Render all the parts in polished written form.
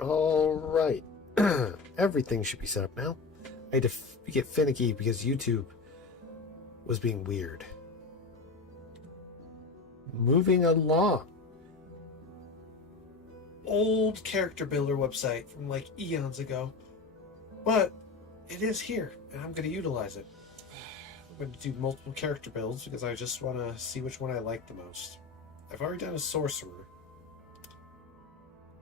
All right. Everything should be set up now. I had to get finicky because YouTube was being weird. Moving along. Old character builder website from like eons ago. But it is here, and I'm going to utilize it. I'm going to do multiple character builds because I just want to see which one I like the most. I've already done a sorcerer.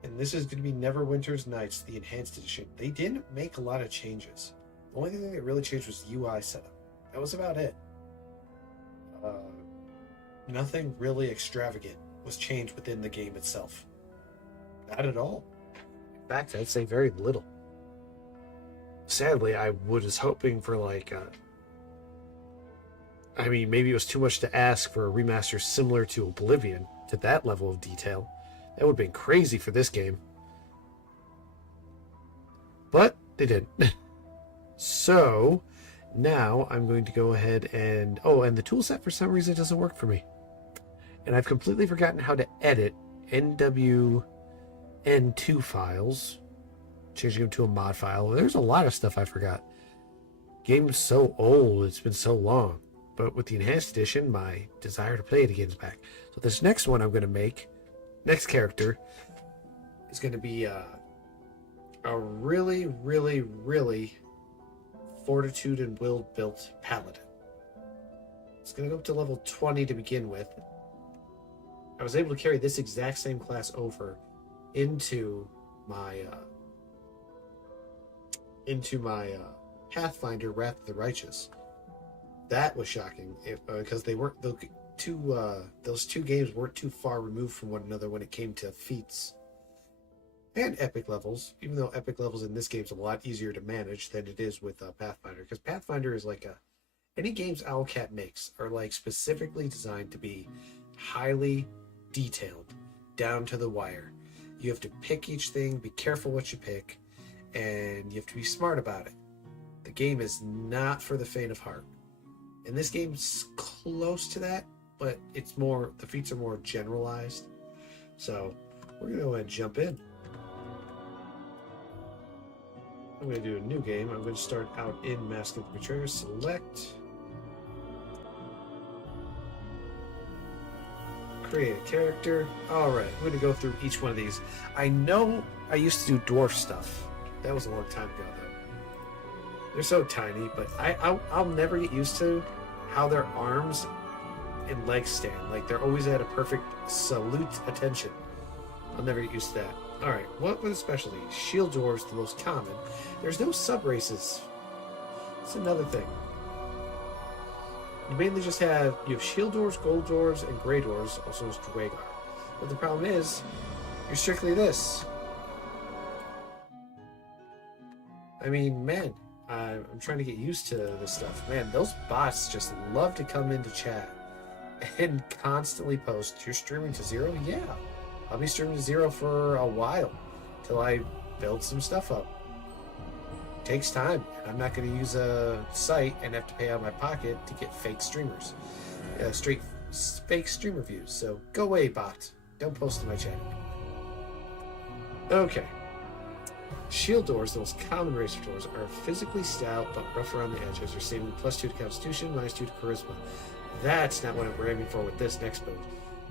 And this is going to be Neverwinter's Nights, the Enhanced Edition. They didn't make a lot of changes. The only thing that really changed was UI setup. That was about it. Nothing really extravagant was changed within the game itself. Not at all. In fact, I'd say very little. Sadly, I was hoping for like... I mean, maybe it was too much to ask for a remaster similar to Oblivion, to that level of detail. That would have been crazy for this game. But they didn't. So, now I'm going to go ahead and... Oh, and the toolset for some reason doesn't work for me. And I've completely forgotten how to edit NWN2 files. Changing them to a mod file. There's a lot of stuff I forgot. Game's so old, it's been so long. But with the Enhanced Edition, my desire to play it again is back. So this next one I'm going to make... Next character is going to be a really, really, really fortitude and will built paladin. It's going to go up to level 20 to begin with. I was able to carry this exact same class over into my Pathfinder Wrath of the Righteous. That was shocking because they weren't those two games weren't too far removed from one another when it came to feats and epic levels, even though epic levels in this game is a lot easier to manage than it is with Pathfinder, because Pathfinder is like any games Owlcat makes are like specifically designed to be highly detailed down to the wire. You have to pick each thing, be careful what you pick, and you have to be smart about it. The game is not for the faint of heart. And this game's close to that, but it's more, the feats are more generalized. So we're gonna go ahead and jump in. I'm gonna do a new game. I'm gonna start out in Mask of the Betrayer. Select. Create a character. Alright, I'm gonna go through each one of these. I know I used to do dwarf stuff. That was a long time ago though. They're so tiny, but I'll never get used to how their arms and legs stand. Like they're always at a perfect salute attention. I'll never get used to that. Alright, what were the specialties? Shield dwarves, the most common. There's no sub-races. That's another thing. You mainly just you have shield dwarves, gold dwarves, and gray dwarves, also as Dwagar. But the problem is, you're strictly this. I mean, man, I'm trying to get used to this stuff. Man, those bots just love to come into chat and constantly post, you're streaming to 0? Yeah. I'll be streaming to 0 for a while till I build some stuff up. It takes time, and I'm not going to use a site and have to pay out of my pocket to get fake streamers. Straight fake streamer views. So go away, bot. Don't post in my chat. Okay. Shield doors, the most common race of doors, are physically stout but rough around the edges, receiving +2 to Constitution, -2 to Charisma. That's not what we're aiming for with this next build.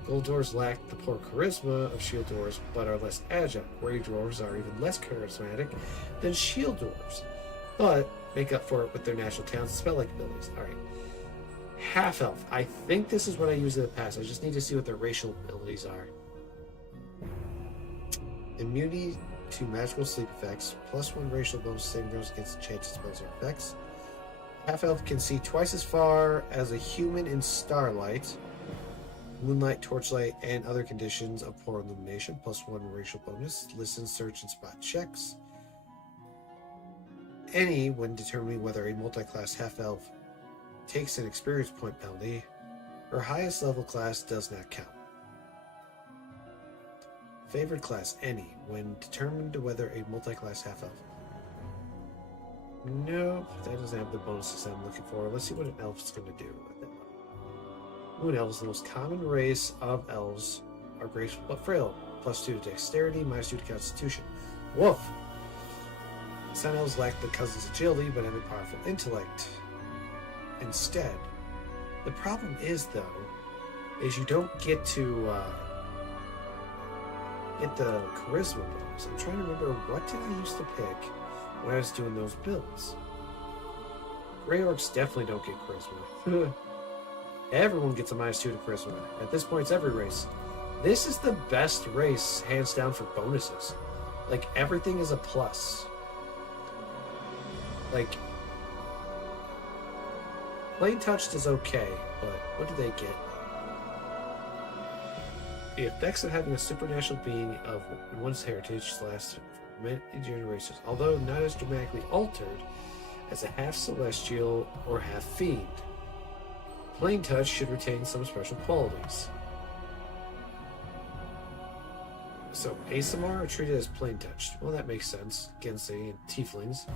Gold doors lack the poor charisma of shield doors, but are less agile. Gray dwarves are even less charismatic than shield dwarves, but make up for it with their natural talents and spell-like abilities. Alright. Half-elf. I think this is what I used in the past. I just need to see what their racial abilities are. Immunity to magical sleep effects, +1 racial bonus saving throws against enchanted spells or effects. Half-elf can see twice as far as a human in starlight, moonlight, torchlight, and other conditions of poor illumination, +1 racial bonus. Listen, search, and spot checks. Any when determining whether a multi-class half-elf takes an experience point penalty, her highest level class does not count. Favored class, any, when determined whether a multi-class half-elf. Nope, that doesn't have the bonuses I'm looking for. Let's see what an elf is going to do with it. Moon elves, the most common race of elves, are graceful but frail. +2 to dexterity, -2 to constitution. Woof! Sun elves lack the cousin's agility, but have a powerful intellect. Instead, the problem is, though, is you don't get to get the charisma bonus. I'm trying to remember, what did I used to pick when I was doing those builds? Grey Orcs definitely don't get charisma. Everyone gets a -2 to charisma. At this point, it's every race. This is the best race, hands down, for bonuses. Like, everything is a plus. Like, Plain Touched is okay, but what do they get? The effects of having a supernatural being of one's heritage lasts for many generations, although not as dramatically altered as a half celestial or half fiend. Plain Touch should retain some special qualities. So, ASMR are treated as Plain Touched. Well, that makes sense. Gensei and Tieflings.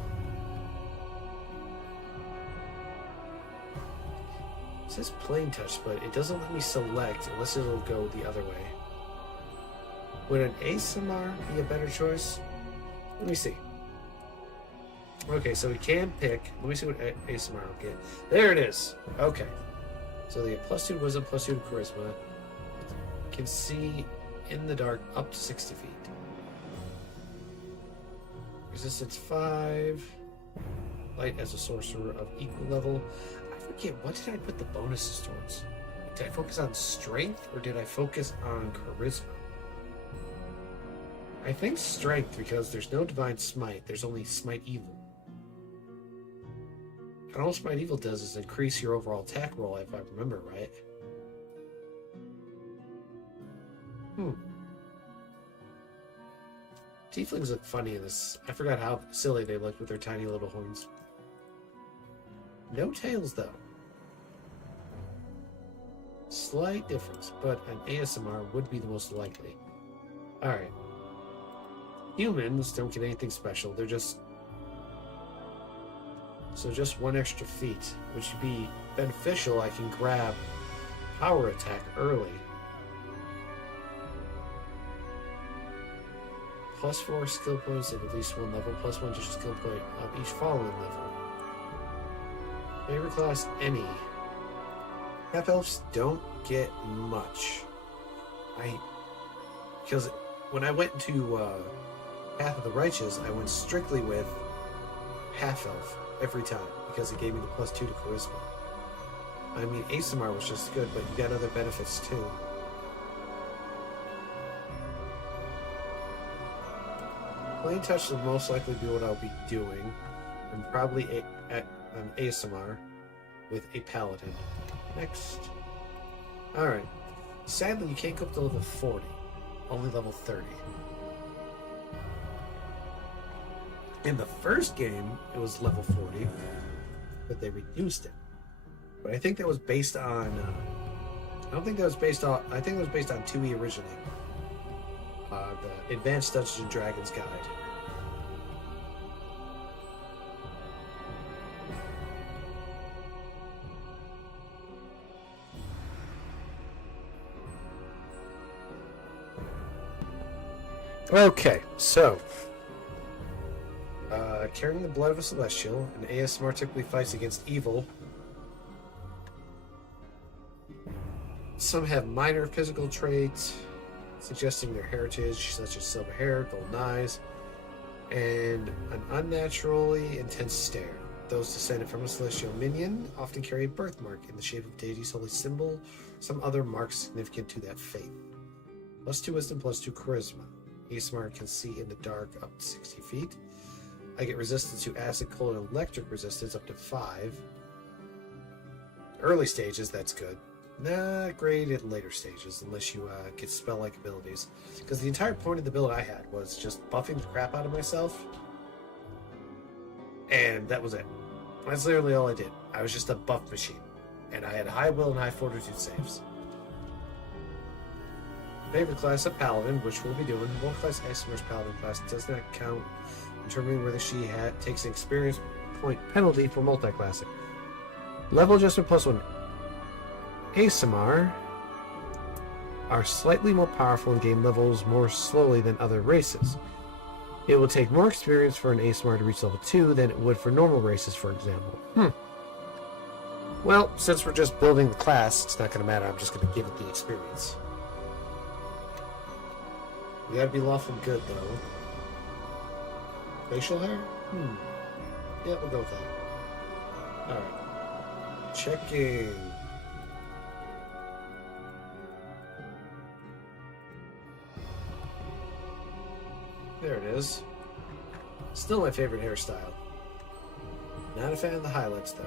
It says Plain Touch, but it doesn't let me select unless it'll go the other way. Would an ASMR be a better choice? Let me see. Okay, so we can pick. Let me see what ASMR will get. There it is. Okay. So they get +2 wisdom, +2 to charisma. Can see in the dark up to 60 feet. Resistance 5. Light as a sorcerer of equal level. I forget, what did I put the bonuses towards? Did I focus on strength or did I focus on charisma? I think strength, because there's no divine smite. There's only smite evil. And all smite evil does is increase your overall attack roll, if I remember right. Tieflings look funny in this. I forgot how silly they look with their tiny little horns. No tails, though. Slight difference, but an ASMR would be the most likely. Alright. Humans don't get anything special. They're just... So just 1 extra feat, which would be beneficial. I can grab power attack early. +4 skill points at least 1 level, +1 just skill point of each following level. Favorite class, any. Half-elves don't get much. Because when I went into Path of the Righteous, I went strictly with half-elf every time, because it gave me the +2 to charisma. I mean, ASMR was just good, but you got other benefits too. Plain Touch will most likely be what I'll be doing, and probably an ASMR with a paladin. Next. Alright. Sadly, you can't go up to level 40. Only level 30. In the first game, it was level 40, but they reduced it. But I think that was based on... I don't think that was based on... I think it was based on 2E originally. The Advanced Dungeons and Dragons Guide. Okay, so... carrying the blood of a celestial, an ASMR typically fights against evil. Some have minor physical traits, suggesting their heritage, such as silver hair, golden eyes, and an unnaturally intense stare. Those descended from a celestial minion often carry a birthmark in the shape of deity's holy symbol, some other marks significant to that faith. +2 wisdom, +2 charisma. ASMR can see in the dark up to 60 feet. I get resistance to acid, cold, and electric resistance up to 5. Early stages, that's good. Not great at later stages, unless you get spell-like abilities. Because the entire point of the build I had was just buffing the crap out of myself. And that was it. That's literally all I did. I was just a buff machine. And I had high will and high fortitude saves. Favorite class, a paladin, which we'll be doing. One class ASMR's paladin class does not count, determining whether she takes an experience point penalty for multi-classing. Level adjustment +1. ASMR are slightly more powerful and gain levels more slowly than other races. It will take more experience for an ASMR to reach level 2 than it would for normal races, for example. Well, since we're just building the class, it's not going to matter. I'm just going to give it the experience. You gotta be lawful good, though. Facial hair? Yeah, we'll go with that. Alright. Checking. There it is. Still my favorite hairstyle. Not a fan of the highlights, though.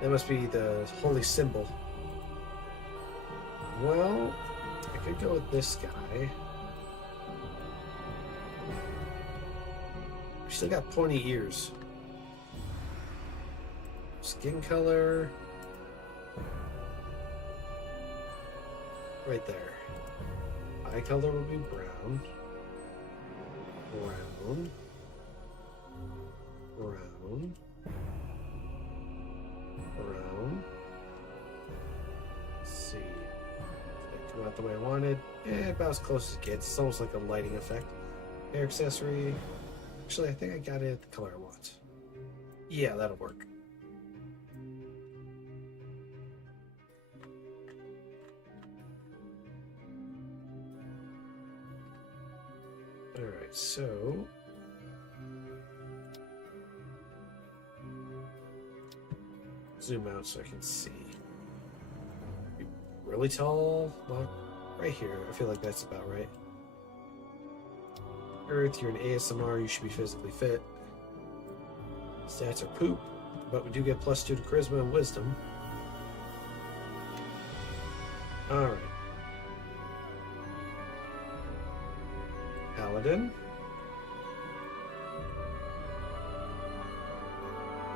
That must be the holy symbol. Well, I could go with this guy. We still got pointy ears. Skin color. Right there. Eye color will be brown. Brown. Brown. Brown. Let's see. Did that come out the way I wanted? About as close as it gets. It's almost like a lighting effect. Hair accessory. Actually, I think I got it the color I want. Yeah, that'll work. Alright, so zoom out so I can see. Really tall? Well, right here. I feel like that's about right. Earth, you're an ASMR, you should be physically fit. Stats are poop, but we do get +2 to charisma and wisdom. Alright. Paladin.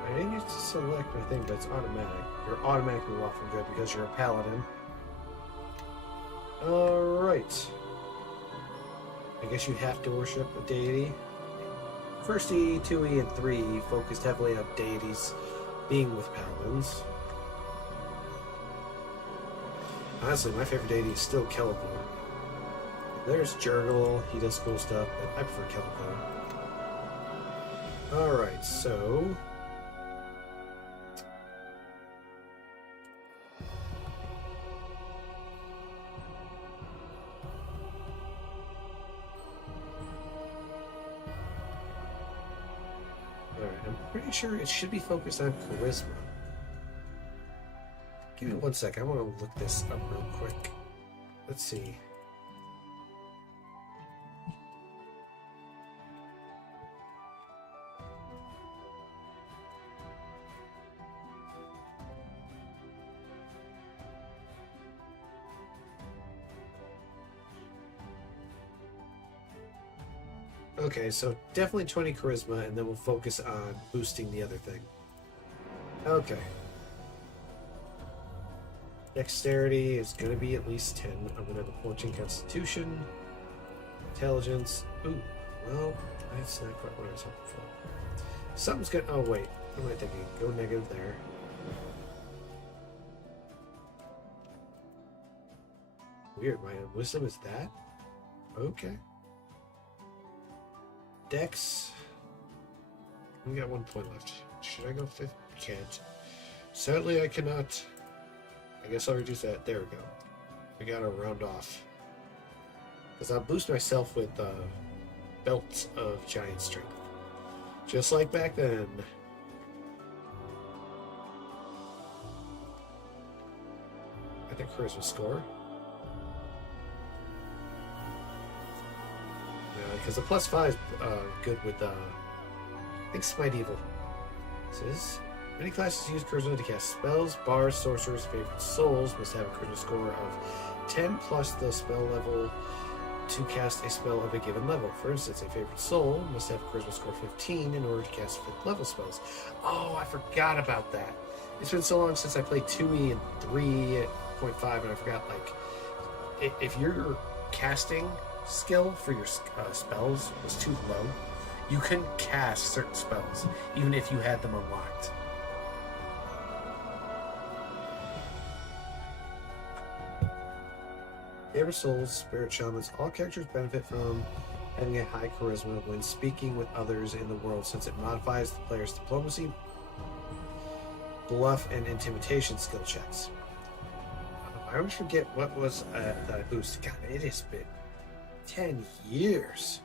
I didn't get to select my thing, but it's automatic. You're automatically lawful good because you're a paladin. Alright. I guess you have to worship a deity. First E, 2E, and 3 focused heavily on deities being with paladins. Honestly, my favorite deity is still Celeborn. There's Jurgle, he does cool stuff, but I prefer Celeborn. Alright, so I'm pretty sure it should be focused on charisma. Give me 1 second. I want to look this up real quick. Let's see. Okay, so definitely 20 charisma, and then we'll focus on boosting the other thing. Okay. Dexterity is going to be at least 10. I'm going to have a 14 constitution. Intelligence. Ooh, well, that's not quite what I was hoping for. Something's going to... Oh, wait. What am I thinking? Go negative there. Weird. My wisdom is that? Okay. Dex. We got 1 point left. Should I go 5th? Can't. Sadly, I cannot. I guess I'll reduce that. There we go. We gotta round off. Because I'll boost myself with belts of giant strength. Just like back then. I think charisma score. Because the +5 is good with, I think, Smite Evil. This is, many classes use charisma to cast spells. Bars, sorcerers, favorite souls must have a charisma score of 10 plus the spell level to cast a spell of a given level. For instance, a favorite soul must have a charisma score of 15 in order to cast 5th level spells. Oh, I forgot about that. It's been so long since I played 2E and 3.5, and I forgot, like, if you're casting skill for your spells was too low, you couldn't cast certain spells even if you had them unlocked. Gamer Souls, Spirit Shamans, all characters benefit from having a high charisma when speaking with others in the world, since it modifies the player's diplomacy, bluff, and intimidation skill checks. I always forget what was that I boosted. God, it has been 10 years.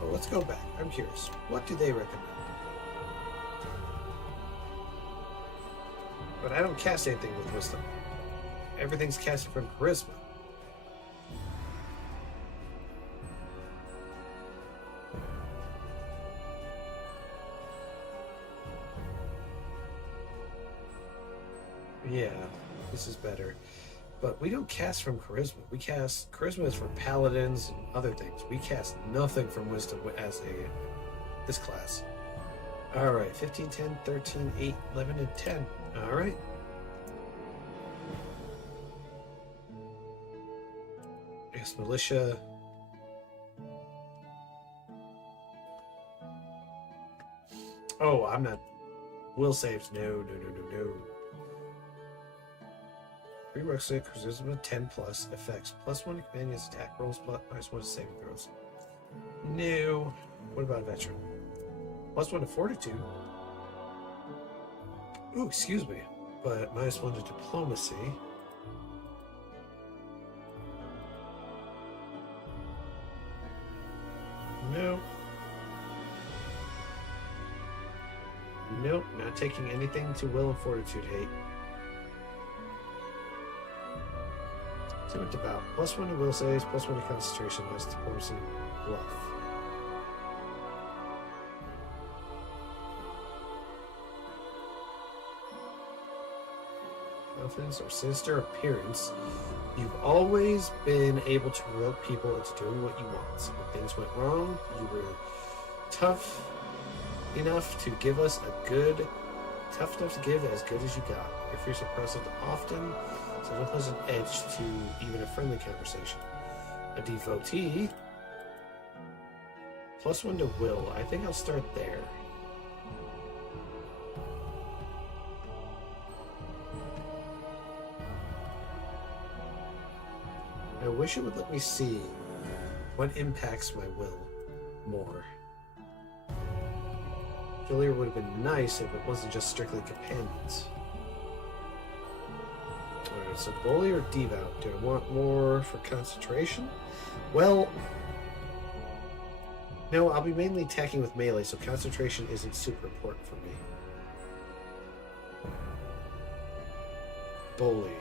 Well, let's go back. I'm curious. What do they recommend? But I don't cast anything with wisdom. Everything's casted from charisma. Yeah, this is better. But we don't cast from charisma. We cast charisma is for paladins and other things. We cast nothing from wisdom as this class. All right, 15, 10, 13, 8, 11, and 10. All right. Yes, militia. Oh, I'm not. Will saves. No. Prerequisite charisma 10 plus effects +1 to companion's attack rolls -1 to saving throws. No. What about a veteran? +1 to fortitude. Ooh, excuse me. But -1 to diplomacy. No. Nope, not taking anything to will and fortitude hate. So it's about +1 to will saves, +1 to concentration, -1 to diplomacy, bluff. Confidence or sinister appearance. You've always been able to provoke people into doing what you want. So when things went wrong, you were tough enough to give as good as you got. Your fierce and present often so it has an edge to even a friendly conversation. A devotee, +1 to will. I think I'll start there. I wish it would let me see what impacts my will more. Earlier would have been nice if it wasn't just strictly companions. Alright, so bully or devout? Do I want more for concentration? Well, no, I'll be mainly attacking with melee, so concentration isn't super important for me. Bully.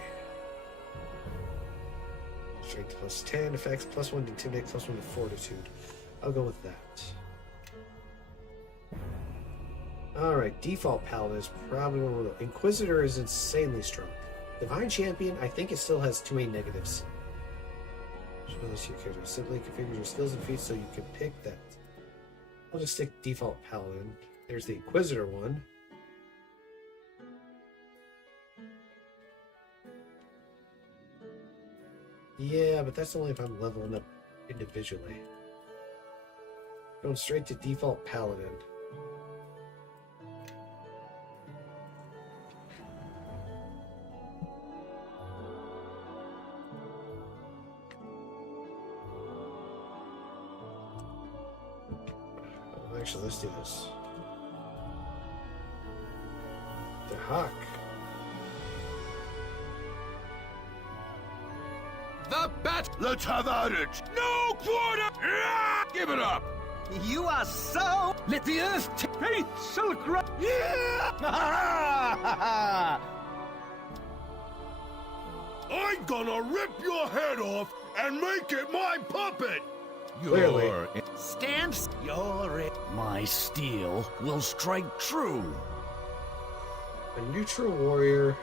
Strength +10, effects +1 to intimidate, +1 to fortitude. I'll go with that. Alright, default paladin is probably one of the... Inquisitor is insanely strong. Divine Champion, I think it still has 2 main negatives. Show this to your character. Simply configure your skills and feats so you can pick that. I'll just stick default paladin. There's the Inquisitor one. Yeah, but that's only if I'm leveling up individually. Going straight to default paladin. Actually, let's do this. The Hawk. The bat! Let's have at it! No quarter! Give it up! You are so... Let the earth take silk rock! Yeah! I'm gonna rip your head off and make it my puppet! Clearly. Stand... You're it. My steel will strike true. A neutral warrior.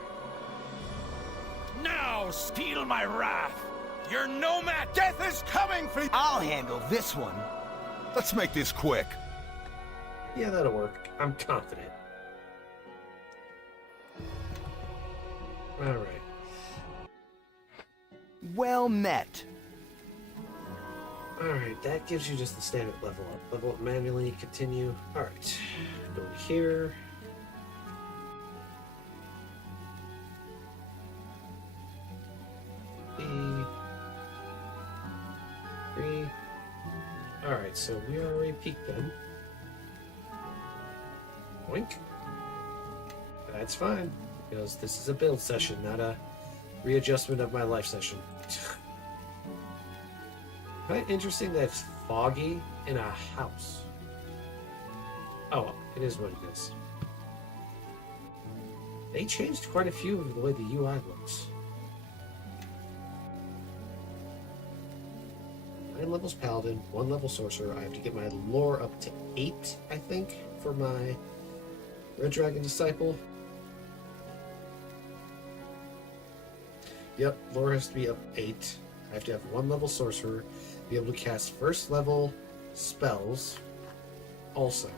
Now steal my wrath! Your nomad death is coming for you! I'll handle this one. Let's make this quick. Yeah, that'll work. I'm confident. Alright. Well met. Alright, that gives you just the standard level up. Level up manually, continue. Alright. Go here. Alright, so we already peaked then. Boink. That's fine, because this is a build session, not a readjustment of my life session. Quite interesting that it's foggy in a house. Oh, well, it is what it is. They changed quite a few of the way the UI looks. 9 levels Paladin, 1 level Sorcerer. I have to get my lore up to 8, I think, for my Red Dragon Disciple. Yep, lore has to be up 8. I have to have 1 level Sorcerer, be able to cast first level spells. Also,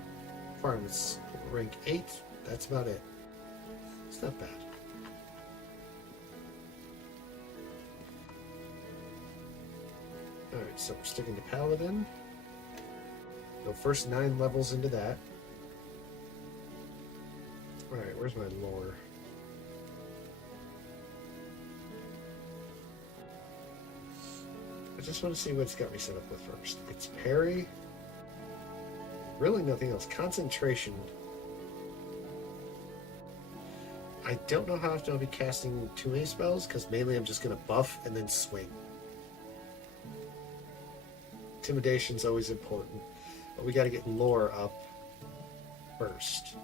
requirements rank 8. That's about it. It's not bad. Alright, so we're sticking to Paladin. Go first 9 levels into that. Alright, where's my lore? I just want to see what it's got me set up with first. It's parry. Really nothing else. Concentration. I don't know how often I'll be casting too many spells, because mainly I'm just going to buff and then swing. Intimidation's always important, but we got to get lore up first.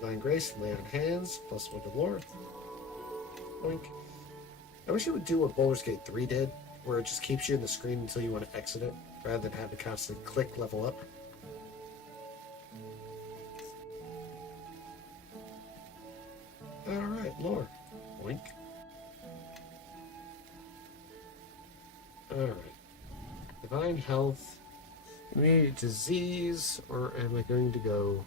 Divine Grace, Lay on Hands, +1 to lore. Boink. I wish it would do what Baldur's Gate 3 did, where it just keeps you in the screen until you want to exit it, rather than having to constantly click level up. Alright, lore. Boink. Alright. Divine Health. Immunity to disease, or am I going to go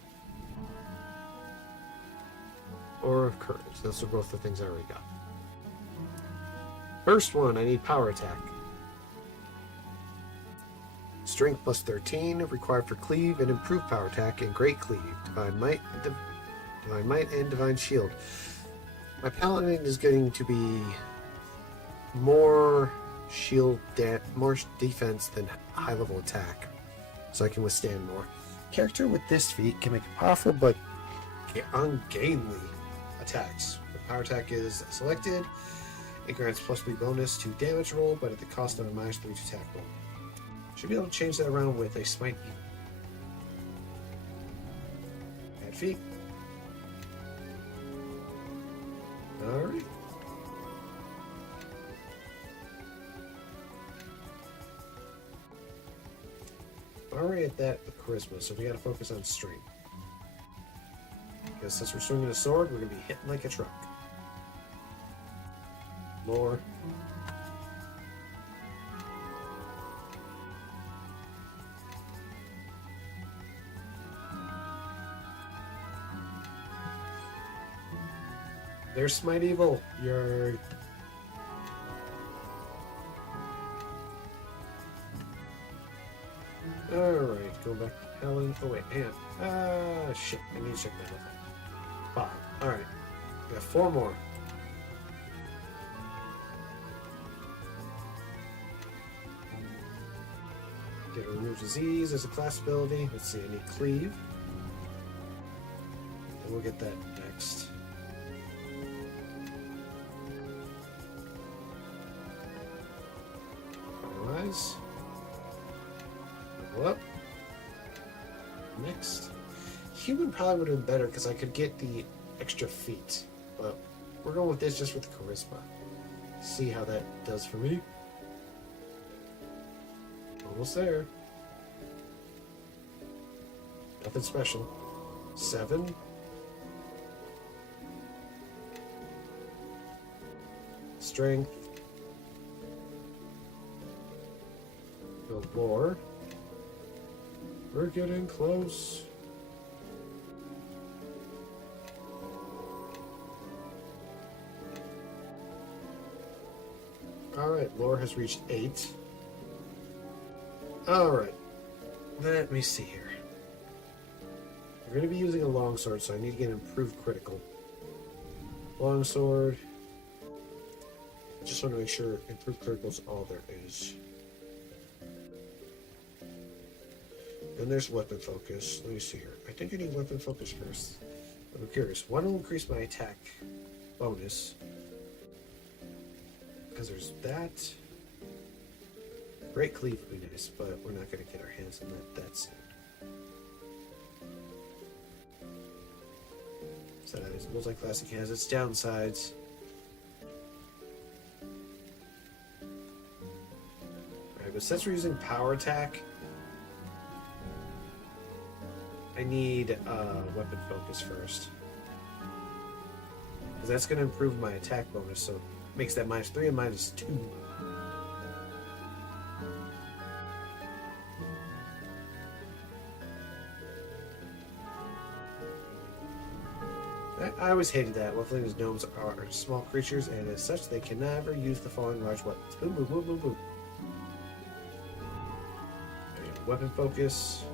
Aura of Courage? Those are both the things I already got. First one, I need Power Attack. Strength +13, required for Cleave and Improved Power Attack and Great Cleave. Divine Might and Divine Shield. My Paladin is going to be more more defense than high level attack, so I can withstand more. Character with this feat can make powerful but ungainly attacks. The power attack is selected. It grants +3 bonus to damage roll, but at the cost of a -3 to attack roll. Should be able to change that around with a Smite Beam. Bad feat. Alright. Already at that with Charisma, so we gotta focus on strength. Because since we're swinging a sword, we're gonna be hitting like a truck. Lore. There's Smite Evil. You're... Alright, go back to Helen. Oh wait, hang on. Shit, I need to check my level. 5. Alright. We got 4 more. Get Remove Disease as a class ability. Let's see, I need Cleave. And we'll get that next. Finalize. Level up. Next. Human probably would have been better because I could get the extra feet. But we're going with this just with Charisma. See how that does for me. Almost there. Nothing special. 7. Strength. Build lore. We're getting close. Alright, lore has reached 8. Alright, let me see here. We're going to be using a longsword, so I need to get improved critical. Longsword. I just want to make sure improved critical is all there is. Then there's weapon focus. Let me see here. I think I need weapon focus first. I'm curious. One will increase my attack bonus. Because there's that. Great cleave would be nice, but we're not going to get our hands on that soon. So it's multi-classic has its downsides. Alright, but since we're using power attack, I need weapon focus first. Because that's going to improve my attack bonus, so it makes that -3 and -2. I always hated that. Whelflings gnomes are small creatures, and as such, they can never use the following large weapons. Boom, boom, boom, boom, boom. Right, weapon focus.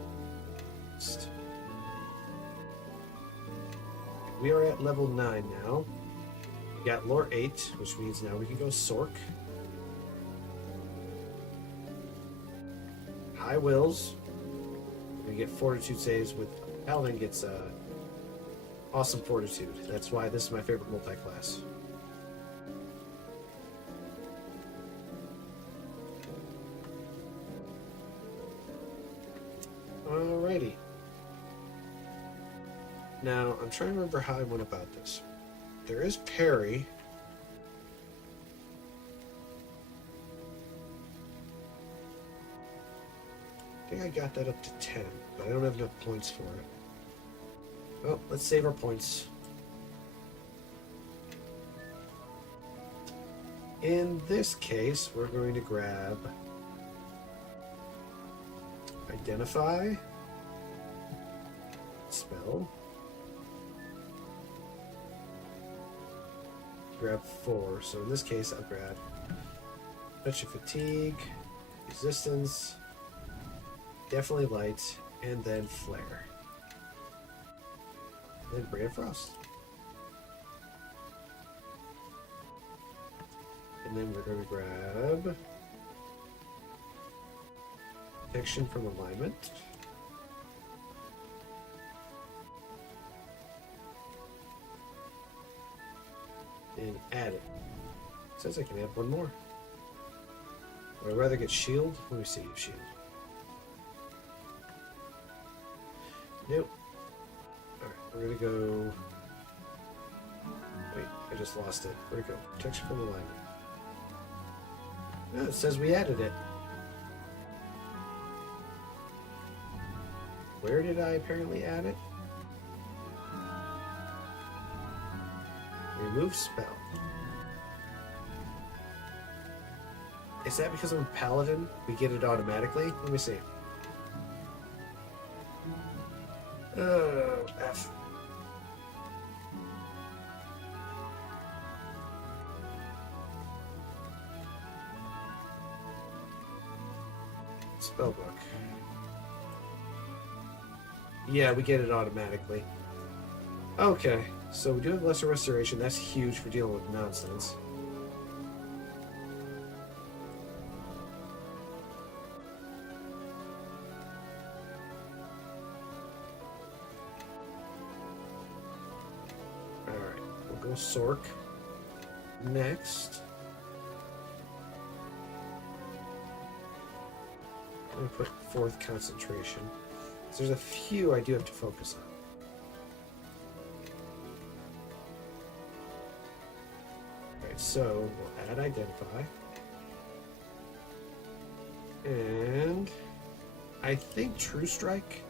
We are at level 9 now. We got lore 8, which means now we can go Sork. High wills. We get fortitude saves with Paladin gets awesome fortitude. That's why this is my favorite multi-class. Alrighty. Now, I'm trying to remember how I went about this. There is parry. I think I got that up to 10, but I don't have enough points for it. Well, let's save our points. In this case, we're going to grab Identify, Spell, grab 4. So in this case, I'll grab Touch of Fatigue, Resistance, definitely Light, and then Flare. And Ray of Frost. And then we're going to grab Protection from Alignment. And add it. It says I can add one more. Would I rather get Shield? Let me see, Shield. Nope. Alright, we're gonna go. Wait, I just lost it. Where'd it go? Protection from alignment. No, it says we added it. Where did I apparently add it? Remove spell. Is that because I'm a paladin? We get it automatically? Let me see. F. Spellbook. Yeah, we get it automatically. Okay, so we do have lesser restoration. That's huge for dealing with nonsense. Alright, we'll go Sork. Next. I'm going to put 4th concentration. So there's a few I do have to focus on. Alright, so we'll add Identify. And I think True Strike.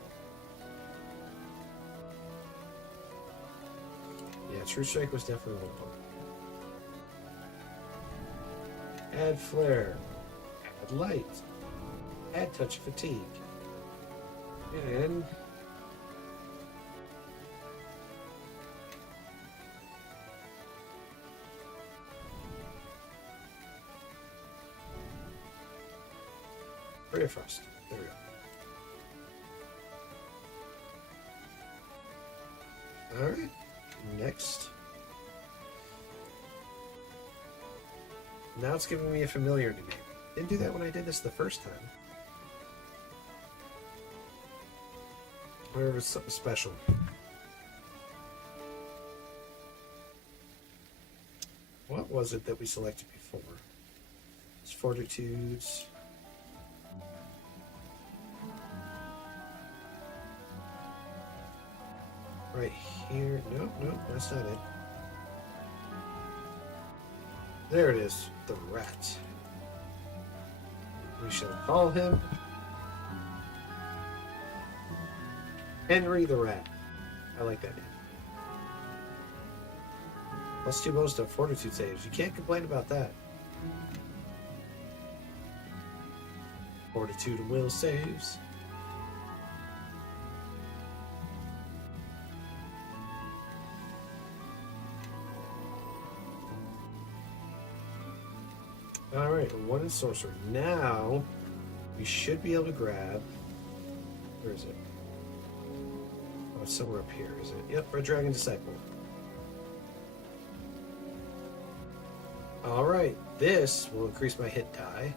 Yeah, True Strike was definitely one point. Add Flare. Add Light. Add Touch of Fatigue. And Ray of Frost. There we go. Alright, next. Now it's giving me a familiarity name. Didn't do that when I did this the first time. Or if it's something special. What was it that we selected before? It's fortitudes. Right here. No, that's not it. There it is. The rat. We shall call him Henry the Rat. I like that name. +2 bonus to fortitude saves. You can't complain about that. Fortitude and will saves. Alright, 1 in sorcery. Now, we should be able to grab... Where is it? Oh, it's somewhere up here, is it? Yep, Red Dragon Disciple. Alright, this will increase my hit die.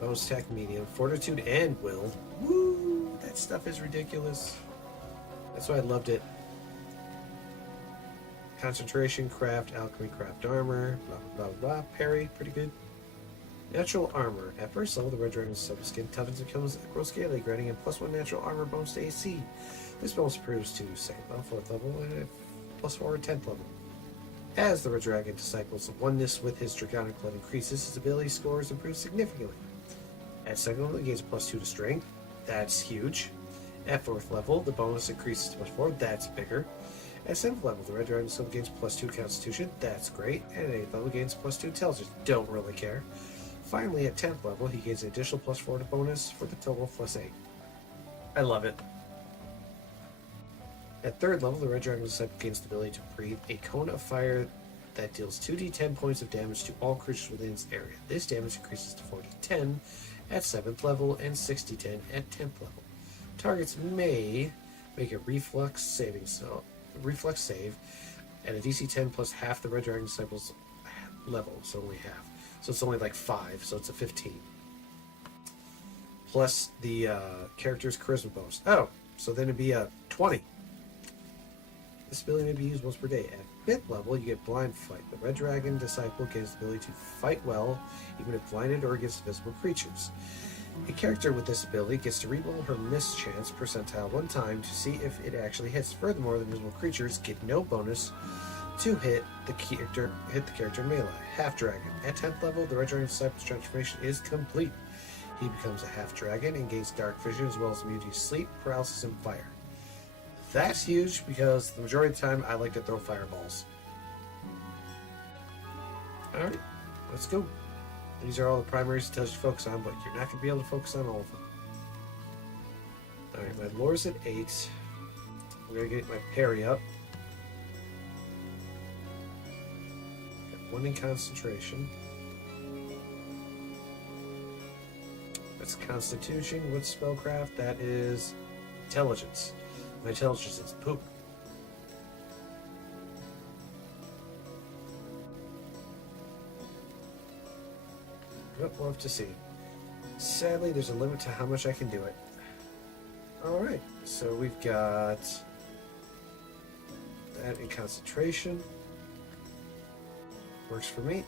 Bonus attack medium, fortitude and will. Woo! That stuff is ridiculous. That's why I loved it. Concentration, craft, alchemy, craft armor, blah blah blah blah. Parry, pretty good. Natural armor. At first level, the Red Dragon's skin toughens and becomes acroscaly, granting him +1 natural armor bonus to AC. This bonus improves to 2nd level, 4th level, and +4 at 10th level. As the Red Dragon Disciple's oneness with his Draconic blood increases, his ability scores improve significantly. At 2nd level, he gains +2 to strength. That's huge. At 4th level, the bonus increases to +4. That's bigger. At 7th level, the Red Dragon still gains +2 Constitution. That's great. And at 8th level, gains +2 Intelligence. Don't really care. Finally, at 10th level, he gains an additional +4 to bonus for the total of +8. I love it. At 3rd level, the Red Dragon Disciple gains the ability to breathe a cone of fire that deals 2d10 points of damage to all creatures within its area. This damage increases to 4d10 at 7th level and 6d10 at 10th level. Targets may make a reflex save at a DC 10 plus half the Red Dragon Disciple's level, so only half. So it's only like 5, so it's a 15. Plus the character's charisma bonus. Oh, so then it'd be a 20. This ability may be used once per day. At 5th level, you get Blind Fight. The Red Dragon Disciple gains the ability to fight well, even if blinded or against invisible creatures. A character with this ability gets to reroll her mischance percentile 1 time to see if it actually hits. Furthermore, the invisible creatures get no bonus to hit the character melee. Half Dragon. At 10th level, the Red Dragon Disciple's transformation is complete. He becomes a half dragon and gains dark vision as well as immunity to sleep, paralysis, and fire. That's huge because the majority of the time I like to throw fireballs. Alright, let's go. These are all the primaries it tells you to focus on, but you're not going to be able to focus on all of them. Alright, my lore's at 8. We're going to get my parry up. Got 1 in concentration. That's Constitution. What's spellcraft? That is intelligence. My intelligence is poop. Yep, we'll have to see. Sadly, there's a limit to how much I can do it. Alright, so we've got that in concentration. Works for me.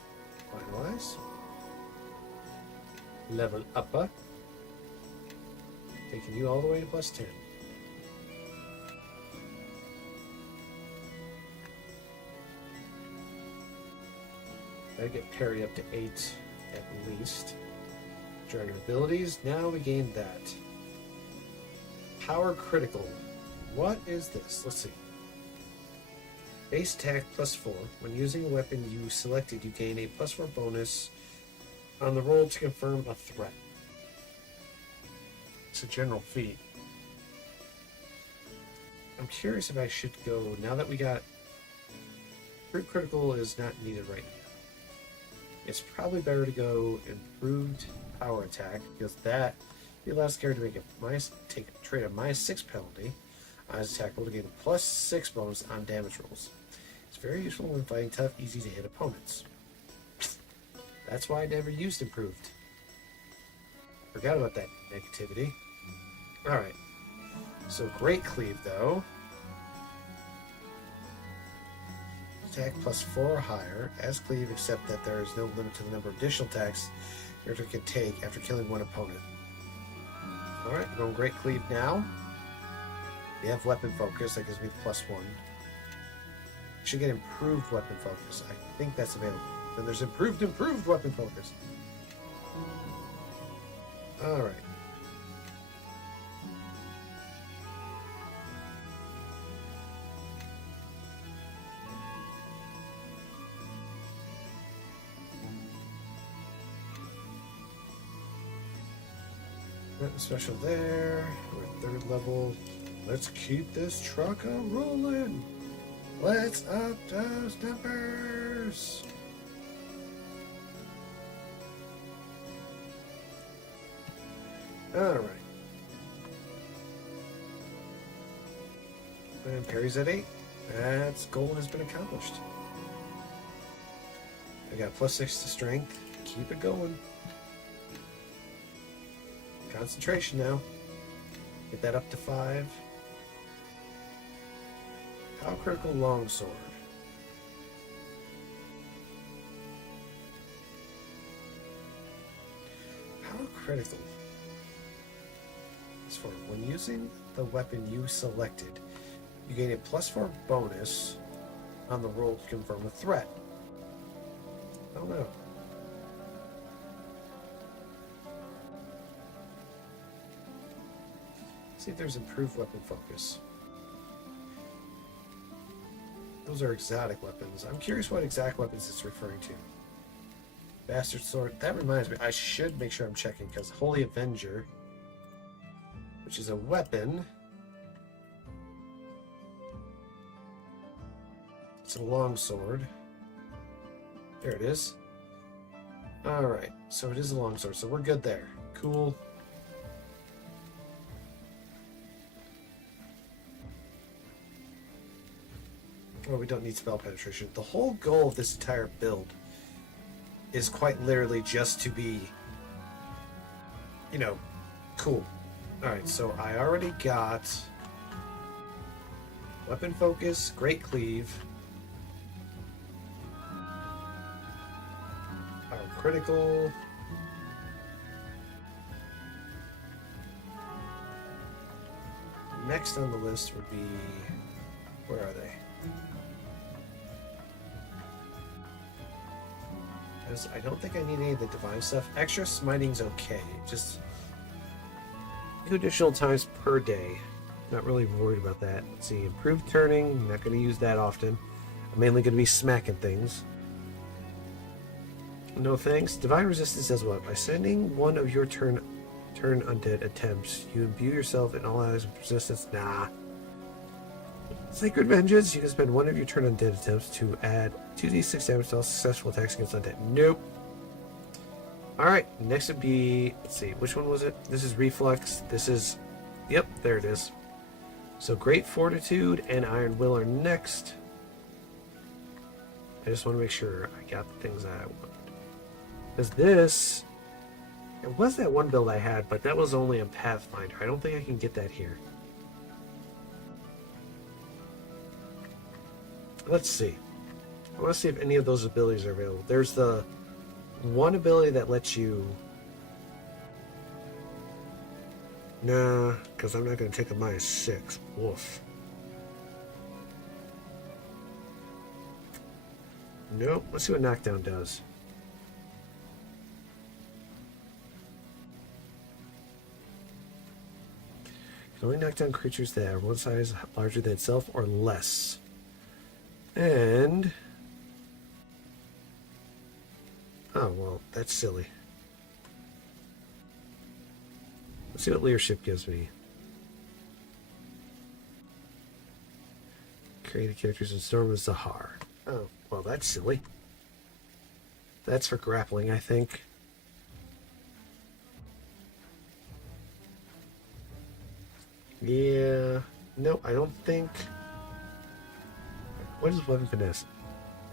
Finalize. Level upper. Taking you all the way to +10. I get parry up to 8 at least. Dragon abilities. Now we gain that. Power critical. What is this? Let's see. Base attack +4. When using a weapon you selected, you gain a +4 bonus on the roll to confirm a threat. It's a general feat. I'm curious if I should go, now that we got... Brute critical is not needed right now. It's probably better to go improved power attack, because that allows the character to take a trade of -6 penalty on his attack roll to gain a +6 bonus on damage rolls. It's very useful when fighting tough, easy to hit opponents. That's why I never used improved. Forgot about that negativity. Alright. So Great Cleave, though. Attack +4 or higher. As Cleave, except that there is no limit to the number of additional attacks the character can take after killing one opponent. Alright, we're going Great Cleave now. We have Weapon Focus, that gives me the +1. Should get Improved Weapon Focus. I think that's available. Then there's Improved Weapon Focus. Alright. Nothing special there. We're at 3rd level. Let's keep this truck a-rolling. Let's up those numbers. Alright. And parry's at 8. That's goal has been accomplished. I got +6 to strength. Keep it going. Concentration now. Get that up to 5. Power critical longsword. Power critical is for when using the weapon you selected, you gain a +4 bonus on the roll to confirm a threat. I don't know. See if there's improved weapon focus. Those are exotic weapons. I'm curious what exact weapons it's referring to. Bastard sword. That reminds me, I should make sure I'm checking because Holy Avenger, which is a weapon. It's a long sword. There it is. Alright, so it is a long sword, so we're good there. Cool. Well, we don't need spell penetration. The whole goal of this entire build is quite literally just to be, you know, cool. Alright, so I already got weapon focus, great cleave, power critical, next on the list would be, where are they? I don't think I need any of the divine stuff. Extra smiting's okay. Just 2 additional times per day. Not really worried about that. Let's see, improved turning. Not going to use that often. I'm mainly going to be smacking things. No thanks. Divine resistance does what? By sending one of your turn undead attempts, you imbue yourself in all allies with resistance. Nah. Sacred Vengeance, you can spend one of your turn undead attempts to add 2d6 damage to all successful attacks against undead. Nope. Alright, next would be, let's see, which one was it? This is Reflex. This is, yep, there it is. So Great Fortitude and Iron Will are next. I just want to make sure I got the things that I wanted. Because this, it was that one build I had, but that was only in Pathfinder. I don't think I can get that here. Let's see. I want to see if any of those abilities are available. There's the one ability that lets you... Nah, because I'm not going to take a -6. Woof. Nope. Let's see what Knockdown does. Can only knock down creatures that are one size larger than itself or less. And... oh, well, that's silly. Let's see what leadership gives me. Created characters in Storm of Zahar. Oh, well, that's silly. That's for grappling, I think. Yeah. No, I don't think... what is weapon finesse?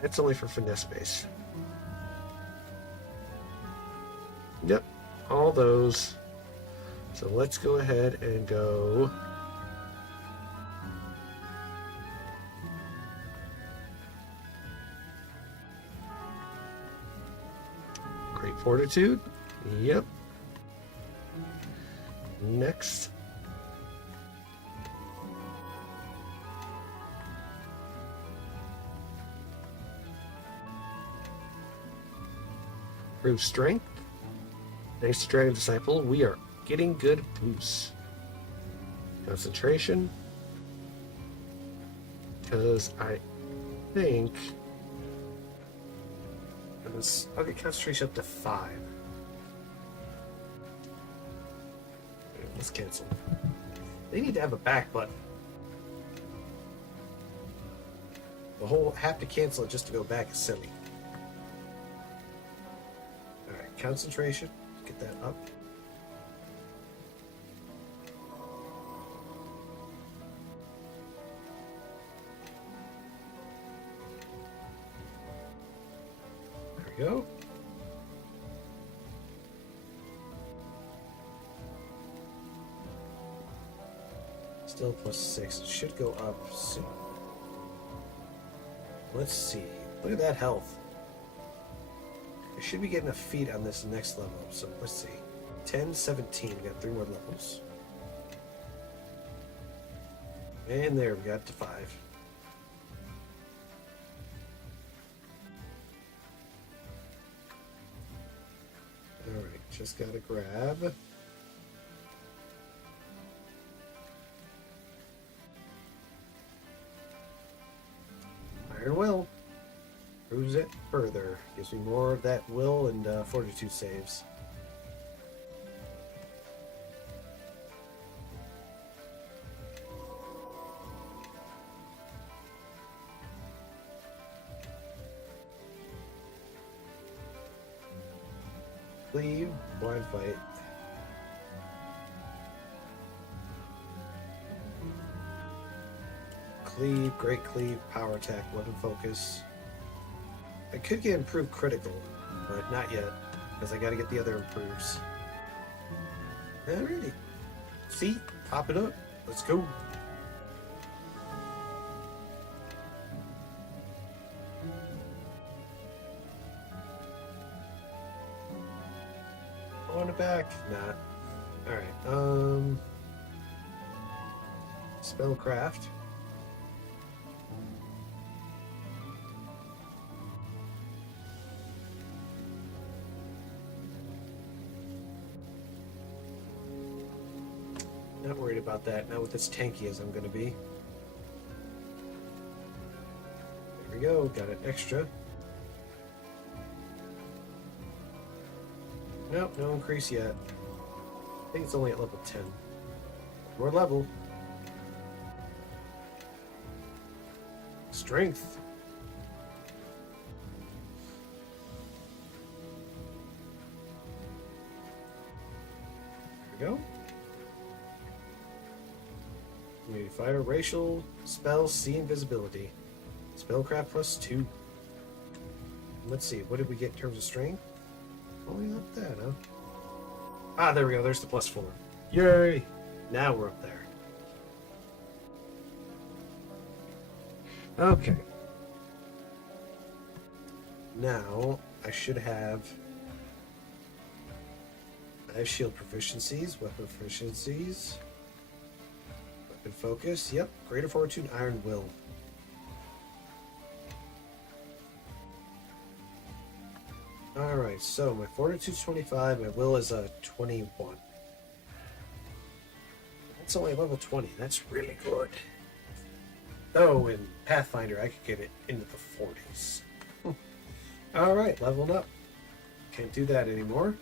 That's only for finesse base. Yep, all those. So let's go ahead and go Great fortitude. Yep. Next. Improve strength. Thanks to Dragon Disciple, we are getting good boosts. Concentration. Because I think I'll get concentration up to 5. Let's cancel. They need to have a back button. The whole have to cancel it just to go back is silly. Alright, concentration. Get that up. There we go. Still +6. It should go up soon. Let's see. Look at that health. I should be getting a feat on this next level. So let's see. 10, 17. We got 3 more levels. And there, we got to 5. Alright, just gotta grab. Iron Will. Proves it further. Gives me more of that will and fortitude saves. Cleave, blind fight. Cleave, great cleave, power attack, weapon focus. I could get improved critical, but not yet, because I gotta get the other improves. Alrighty. See? Pop it up. Let's go. On the back. Not. Alright. Spellcraft. Not worried about that. Not with as tanky as I'm going to be. There we go. Got an extra. Nope, no increase yet. I think it's only at level 10. More level. Strength. There we go. Community fighter, racial, spell, see invisibility. Spellcraft +2. Let's see, what did we get in terms of strength? Only up that, huh? Ah, there we go, there's the +4. Yay! Now we're up there. Okay. Now, I should have... I have shield proficiencies, weapon proficiencies... Focus, yep. Greater Fortitude, Iron Will. Alright, so my Fortitude's 25, my Will is 21. That's only level 20. That's really good. Oh, in Pathfinder, I could get it into the 40s. Alright, leveling up. Can't do that anymore.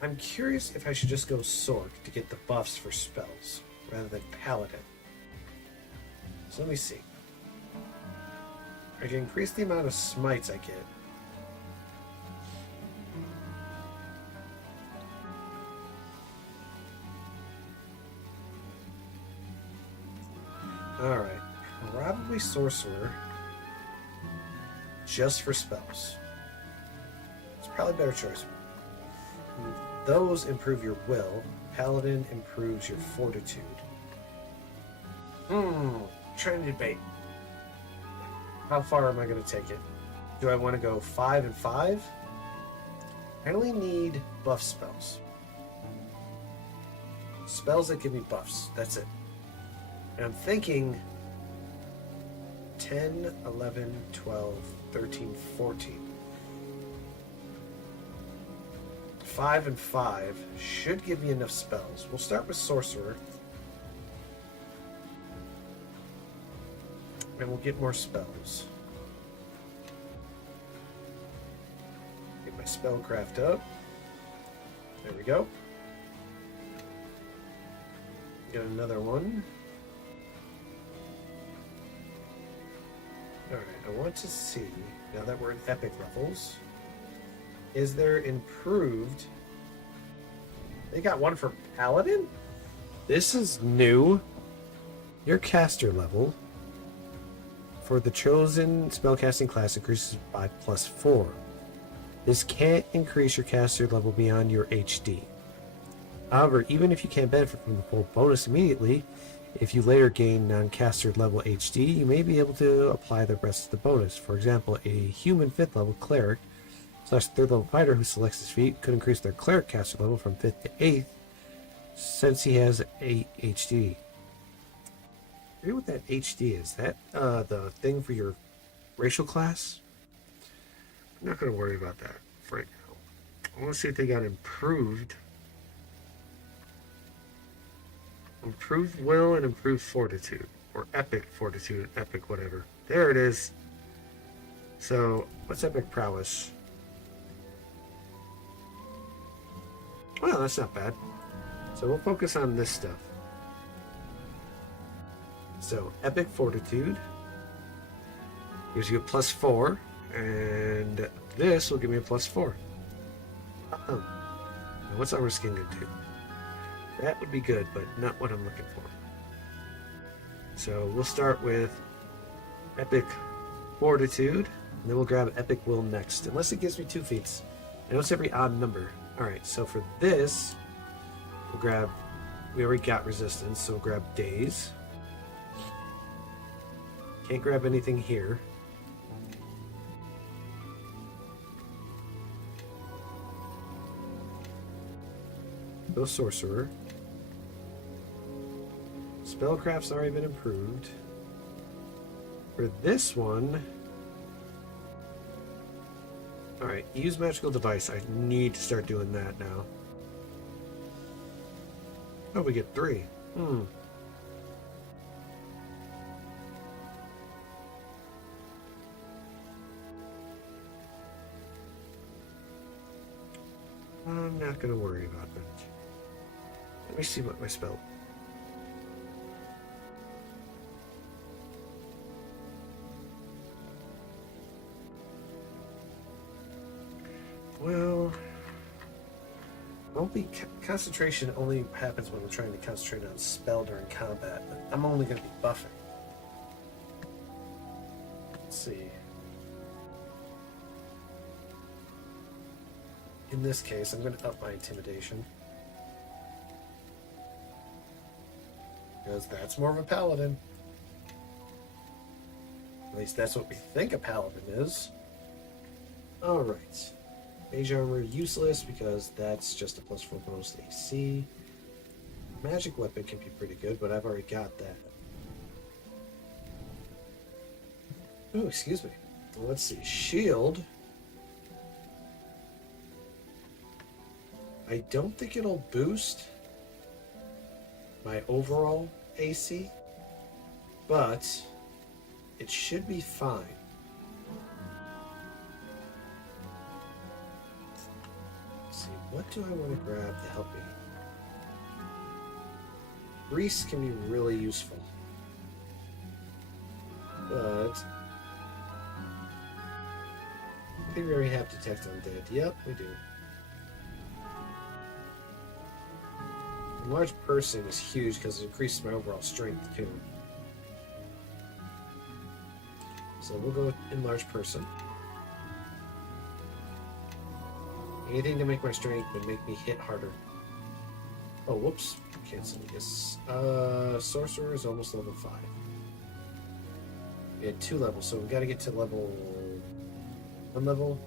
I'm curious if I should just go Sork to get the buffs for spells, rather than Paladin. So let me see. I can increase the amount of smites I get. Alright. Probably Sorcerer. Just for spells. It's probably a better choice. Those improve your will. Paladin improves your fortitude. Trying to debate. How far am I going to take it? Do I want to go 5 and 5? I only need buff spells. Spells that give me buffs. That's it. And I'm thinking 10, 11, 12, 13, 14. 5 and 5 should give me enough spells. We'll start with Sorcerer. And we'll get more spells. Get my spellcraft up. There we go. Get another one. Alright, I want to see, now that we're in epic levels, is there improved? They got one for Paladin? This is new. Your caster level for the chosen spellcasting class increases by +4. This can't increase your caster level beyond your HD. However, even if you can't benefit from the full bonus immediately, if you later gain non-caster level HD, you may be able to apply the rest of the bonus. For example, a human 5th level cleric / 3rd level fighter who selects this feat could increase their cleric caster level from 5th to 8th since he has 8 HD. I forget what that HD is. That the thing for your racial class? I'm not going to worry about that right now. I want to see if they got improved. Improved will and improved fortitude. Or epic fortitude, epic whatever. There it is. So, what's epic prowess? Well, that's not bad. So we'll focus on this stuff. So, epic fortitude gives you a +4, and this will give me a +4. Now what's armor skin going to do? That would be good, but not what I'm looking for. So we'll start with epic fortitude, and then we'll grab epic will next, unless it gives me 2 feats. I know it's every odd number. Alright, so for this, we'll grab, we already got resistance, so we'll grab daze. Can't grab anything here. Go sorcerer. Spellcraft's already been improved. For this one, alright, use magical device. I need to start doing that now. Oh, we get 3. I'm not going to worry about that. Let me see what my spell. Well, only concentration only happens when we're trying to concentrate on spell during combat, but I'm only going to be buffing. Let's see. In this case, I'm going to up my intimidation. Because that's more of a paladin. At least that's what we think a paladin is. Alright. Mage armor useless because that's just a +4 bonus to AC. Magic weapon can be pretty good, but I've already got that. Oh, excuse me. Well, let's see. Shield. I don't think it'll boost my overall AC, but it should be fine. Let's see, what do I want to grab to help me? Grease can be really useful, but I think we already have Detect Undead. Yep, we do. Enlarged person is huge because it increases my overall strength too. So we'll go with enlarged person. Anything to make my strength and make me hit harder. Oh, whoops. Cancel this. Sorcerer is almost level 5. We had 2 levels, so we've got to get to level... 1 level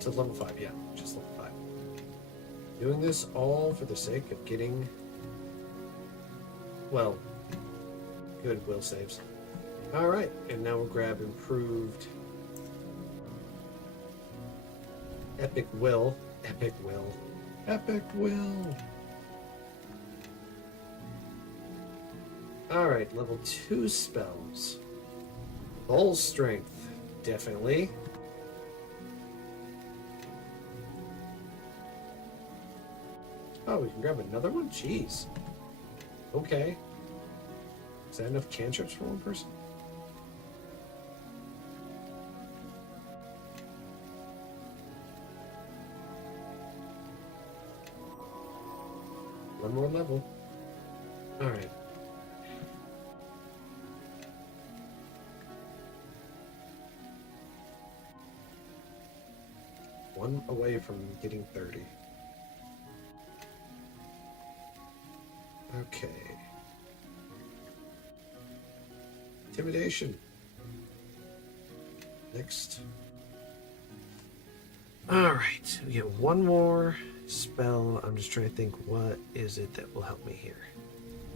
to level 5, yeah. Just level 5. Doing this all for the sake of getting, well, good will saves. Alright, and now we'll grab improved epic will. Epic will. Epic will! Alright, level 2 spells. Bull strength, definitely. Oh, we can grab another one? Jeez. Okay. Is that enough cantrips for one person? One more level. Alright. One away from getting 30. Okay. Intimidation. Next. Alright, we get one more spell. I'm just trying to think, what is it that will help me here?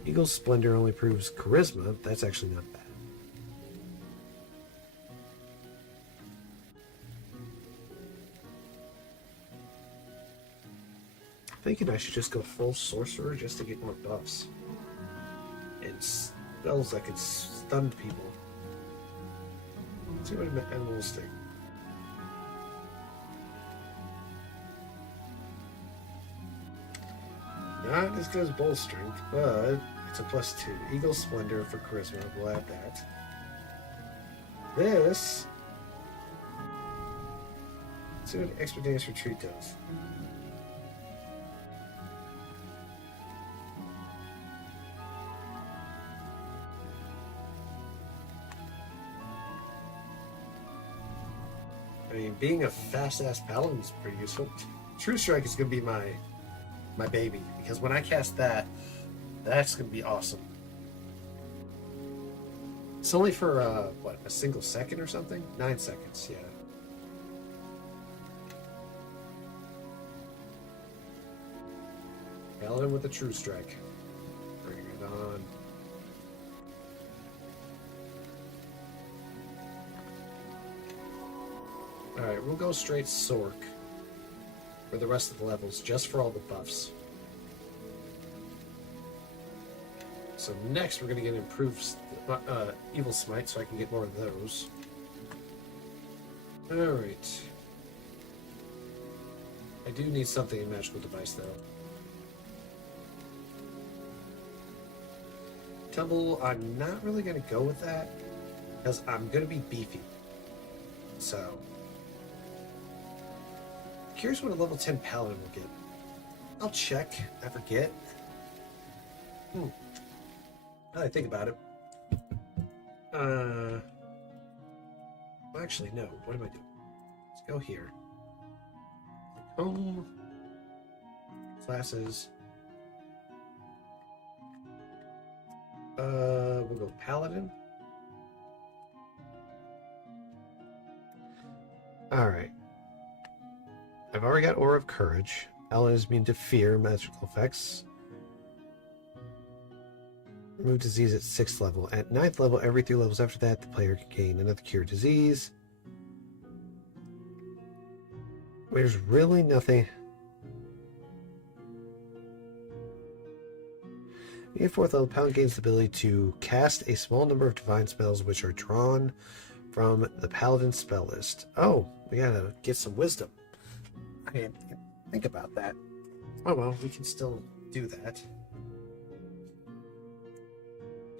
Eagle's Splendor only proves charisma. That's actually not bad. Thinking I should just go full sorcerer just to get more buffs. And spells that could stun people. Let's see what animals do. Not as good as Bull Strength, but it's a +2. Eagle Splendor for charisma. We'll add that. This. Let's see what Expeditious Retreat does. I mean, being a fast-ass paladin is pretty useful. True Strike is going to be my baby, because when I cast that, that's going to be awesome. It's only for, what, a single second or something? 9 seconds, yeah. Paladin with a True Strike. Bring it on. Alright, we'll go straight Sork for the rest of the levels, just for all the buffs. So next we're going to get improved Evil Smite, so I can get more of those. Alright. I do need something in Magical Device, though. Tumble, I'm not really going to go with that, because I'm going to be beefy. So... curious what a level 10 paladin will get. I'll check. I forget. Now that I think about it. Well, actually, no. What am I doing? Let's go here. Home. Classes. We'll go paladin. Alright. I've already got Aura of Courage. Paladin is immune to fear, magical effects. Remove disease at 6th level. At 9th level, every 3 levels after that, the player can gain another cure disease. There's really nothing. At 4th level, Paladin gains the ability to cast a small number of divine spells which are drawn from the Paladin spell list. Oh, we gotta get some wisdom. I didn't think about that. Oh well, we can still do that.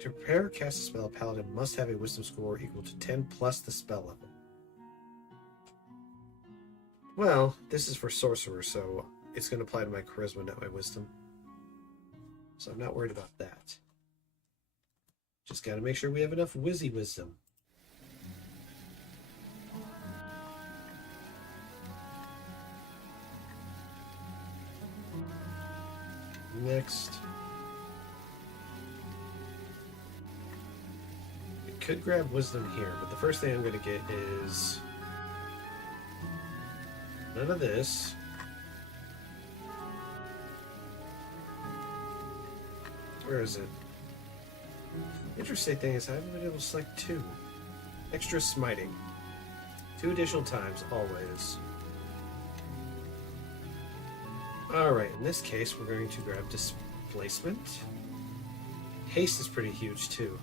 To prepare or cast a spell, a paladin must have a wisdom score equal to 10 plus the spell level. Well, this is for sorcerer, so it's going to apply to my charisma, not my wisdom. So I'm not worried about that. Just got to make sure we have enough wizzy wisdom. Next. We could grab wisdom here, but the first thing I'm going to get is none of this. Where is it? Interesting thing is I haven't been able to select 2. Extra smiting. 2 additional times, always. Alright, in this case, we're going to grab displacement. Haste is pretty huge, too.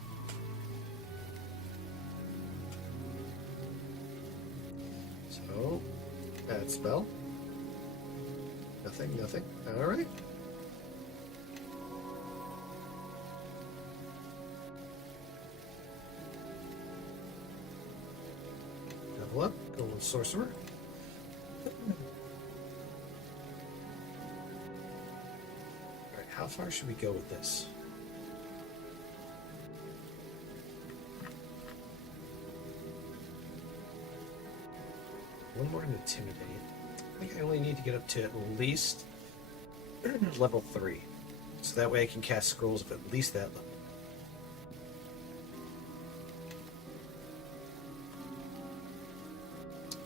So, bad spell. Nothing, nothing. Alright. Level up, go with Sorcerer. Alright, how far should we go with this? One more in Intimidate. I think I only need to get up to at least level 3. So that way I can cast scrolls of at least that level.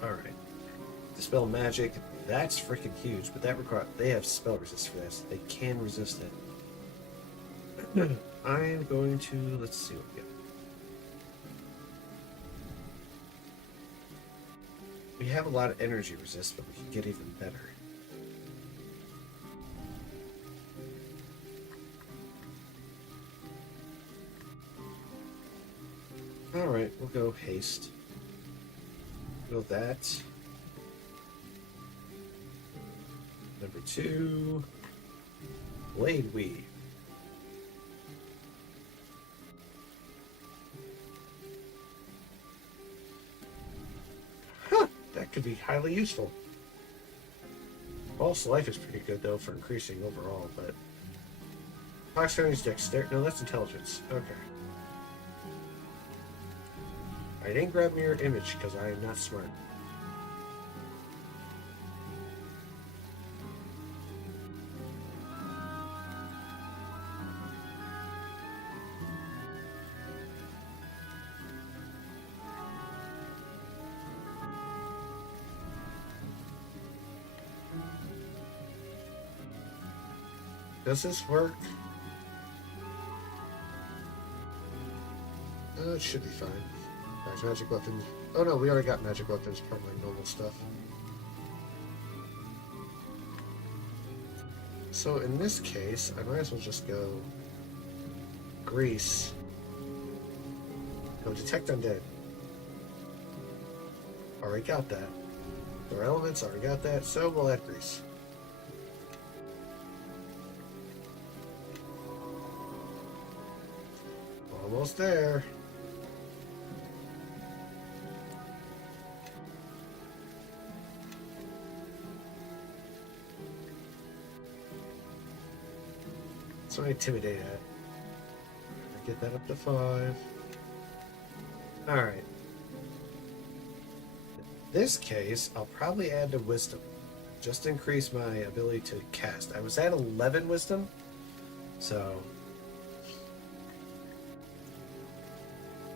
Alright. Dispel magic, that's freaking huge, but that they have spell resist for this. They can resist it. I am going to, let's see what we got. We have a lot of energy resist, but we can get even better. Alright, we'll go haste. Go that. Number 2. Blade Weave. That could be highly useful. False life is pretty good though for increasing overall, but Fox dexterity. No, that's intelligence. Okay. I didn't grab mirror image because I am not smart. Does this work? It should be fine. There's magic weapons. Oh no, we already got magic weapons, part of my normal stuff. So in this case, I might as well just go Grease. Go Detect Undead. Already got that. Our elements, already got that, so we'll add Grease. Almost there. So I intimidate at. Get that up to 5. Alright. In this case, I'll probably add to Wisdom. Just to increase my ability to cast. I was at 11 Wisdom, so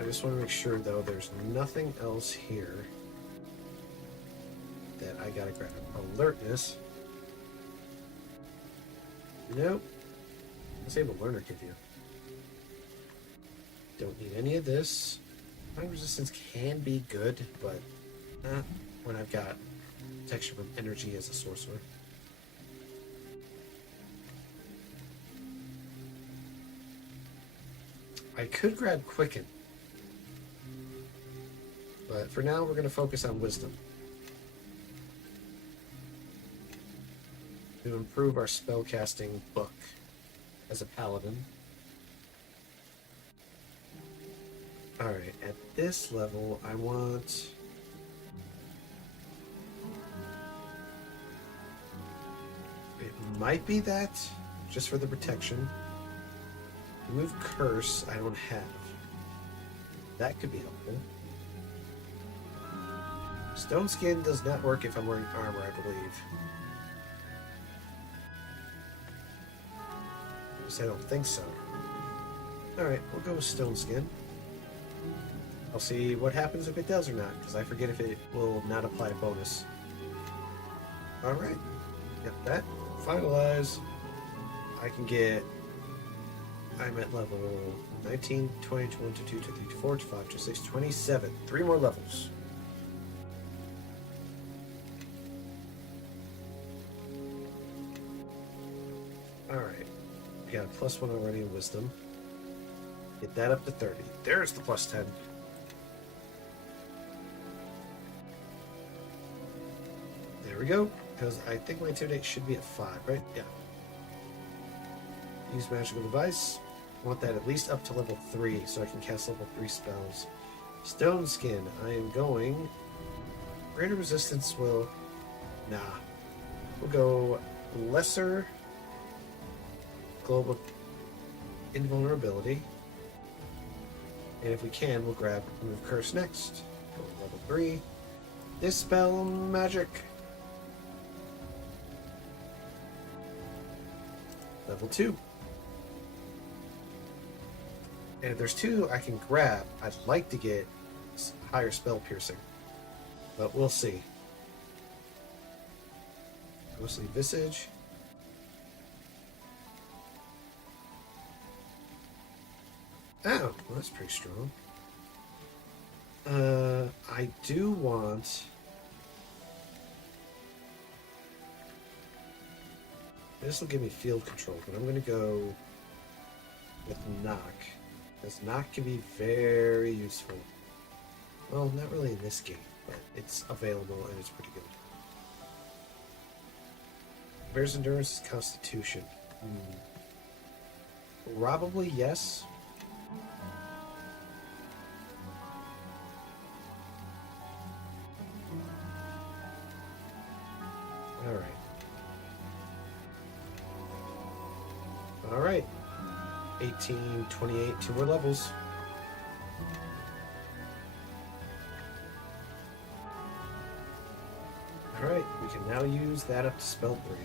I just want to make sure, though, there's nothing else here that I gotta grab. Alertness. Nope. Disable Learner give you. Don't need any of this. Fire resistance can be good, but not when I've got protection from energy as a sorcerer. I could grab Quicken. But for now, we're going to focus on Wisdom. To improve our spellcasting book as a paladin. Alright, at this level, I want... It might be that, just for the protection. Remove Curse, I don't have. That could be helpful. Stone Skin does not work if I'm wearing armor, I believe. At least I don't think so. Alright, we'll go with Stone Skin. I'll see what happens if it does or not, because I forget if it will not apply a bonus. Alright. Got that. Finalize. I can get... I'm at level 19, 20, 21, 22, 23, 24, 25, 26, 27. 3 more levels. Alright. We got a +1 already in wisdom. Get that up to 30. There's the +10. There we go. Because I think my intimidate should be at 5, right? Yeah. Use magical device. I want that at least up to level 3 so I can cast level 3 spells. Stone skin. I am going. Greater resistance will. Nah. We'll go lesser global invulnerability. And if we can, we'll grab remove curse next. Go to level 3. Dispel magic. Level 2. And if there's 2 I can grab, I'd like to get higher spell piercing. But we'll see. Ghostly Visage. Oh, well, that's pretty strong. I do want... This will give me field control, but I'm going to go with knock. Because knock can be very useful. Well, not really in this game, but it's available and it's pretty good. Bear's endurance is constitution. Probably yes. Alright. Alright. 18, 28, 2 more levels. Alright, we can now use that up to spell 3.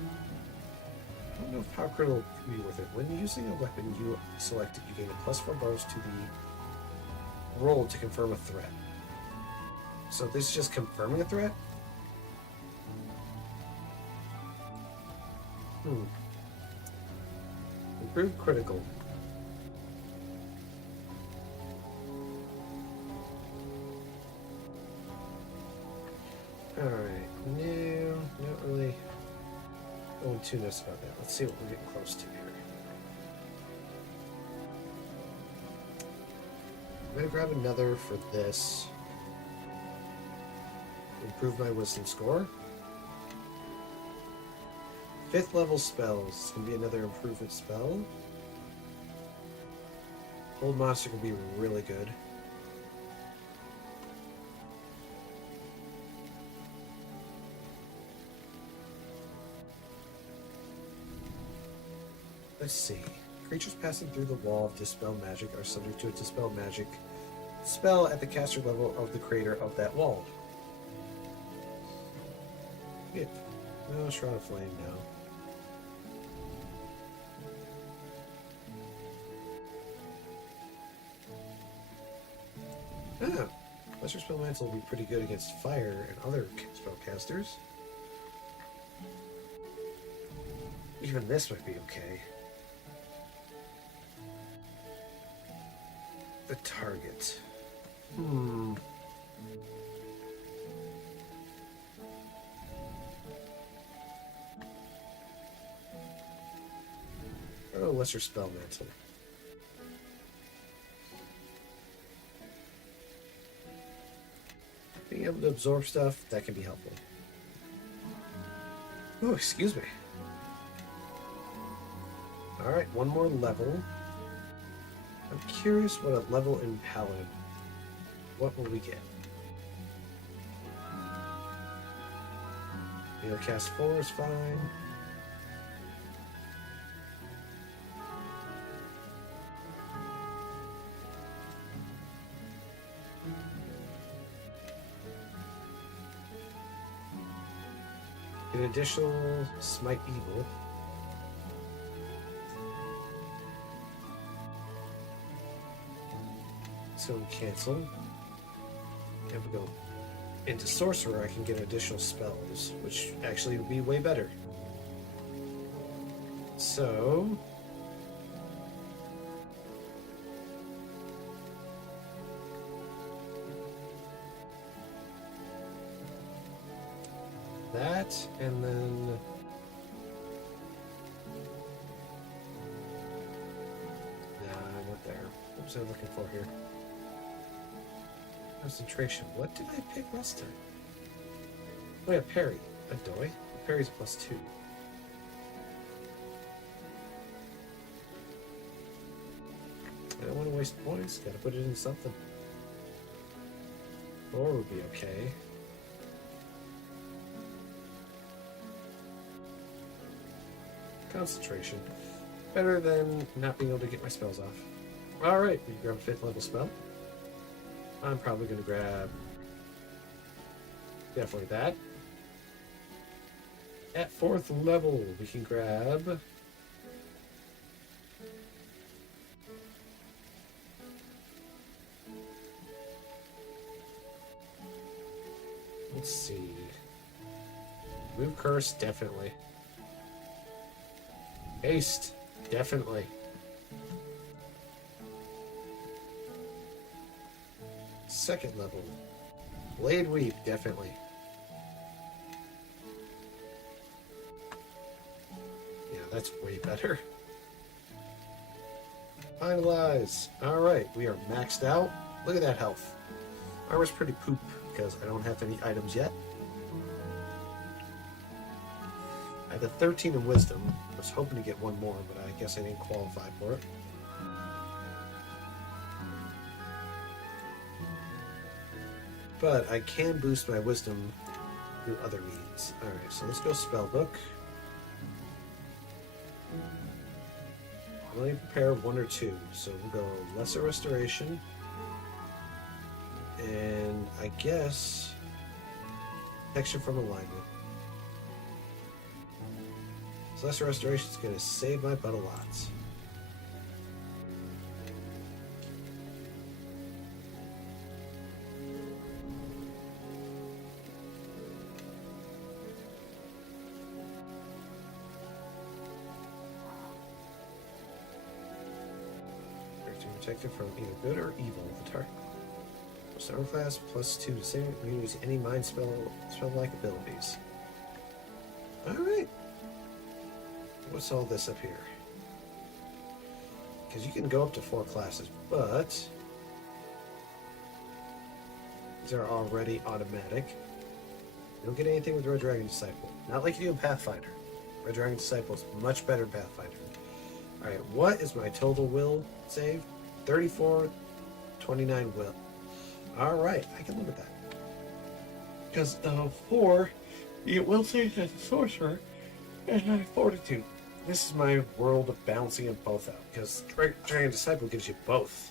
I don't know if power critical can be worth it. When using a weapon you selected, you gain a +4 bonus to the roll to confirm a threat. So this is just confirming a threat? Improved critical. Alright, no, not really going too nuts about that. Let's see what we're getting close to here. I'm going to grab another for this. Improve my wisdom score. 5th level spells. It's going to be another improvement spell. Hold monster can be really good. Let's see. Creatures passing through the wall of Dispel Magic are subject to a Dispel Magic spell at the caster level of the creator of that wall. Yeah. Oh, Shroud of Flame now. Ah, Lesser Spell Mantle will be pretty good against fire and other spellcasters. Even this might be okay. The target. Oh, Lesser Spell Mantle. Being able to absorb stuff, that can be helpful. Oh, excuse me. Alright, one more level. I'm curious what a level in Paladin. What will we get? Cast 4 is fine. An additional Smite Evil. So we cancel. And we go into Sorcerer, I can get additional spells, which actually would be way better. So that, and then... Nah, not there. What was I looking for here? Concentration. What did I pick last time? Oh yeah, parry. Do I? Parry's a +2. I don't want to waste points. Gotta put it in something. 4 would be okay. Concentration. Better than not being able to get my spells off. Alright, we grab a 5th level spell. I'm probably going to grab... definitely that. At 4th level, we can grab... let's see. Move Curse, definitely. Haste, definitely. Second level. Blade Weep, definitely. Yeah, that's way better. Finalize. Alright, we are maxed out. Look at that health. Armor's pretty poop because I don't have any items yet. I had a 13 in Wisdom. I was hoping to get one more, but I guess I didn't qualify for it. But I can boost my Wisdom through other means. Alright, so let's go Spellbook. Only prepare 1 or 2, so we'll go Lesser Restoration. And I guess Protection from Alignment. So Lesser Restoration is going to save my butt a lot. Protected from either good or evil. The target. Armor class +2 to save. We use any mind spell-like abilities. Alright. What's all this up here? Because you can go up to 4 classes, but these are already automatic. You don't get anything with Red Dragon Disciple. Not like you do in Pathfinder. Red Dragon Disciple is much better in Pathfinder. Alright, what is my total will save? 34, 29 will. Alright, I can live with that. Because 4, you will save as a sorcerer, and I have Fortitude. This is my world of balancing them both out, because Dragon Disciple gives you both.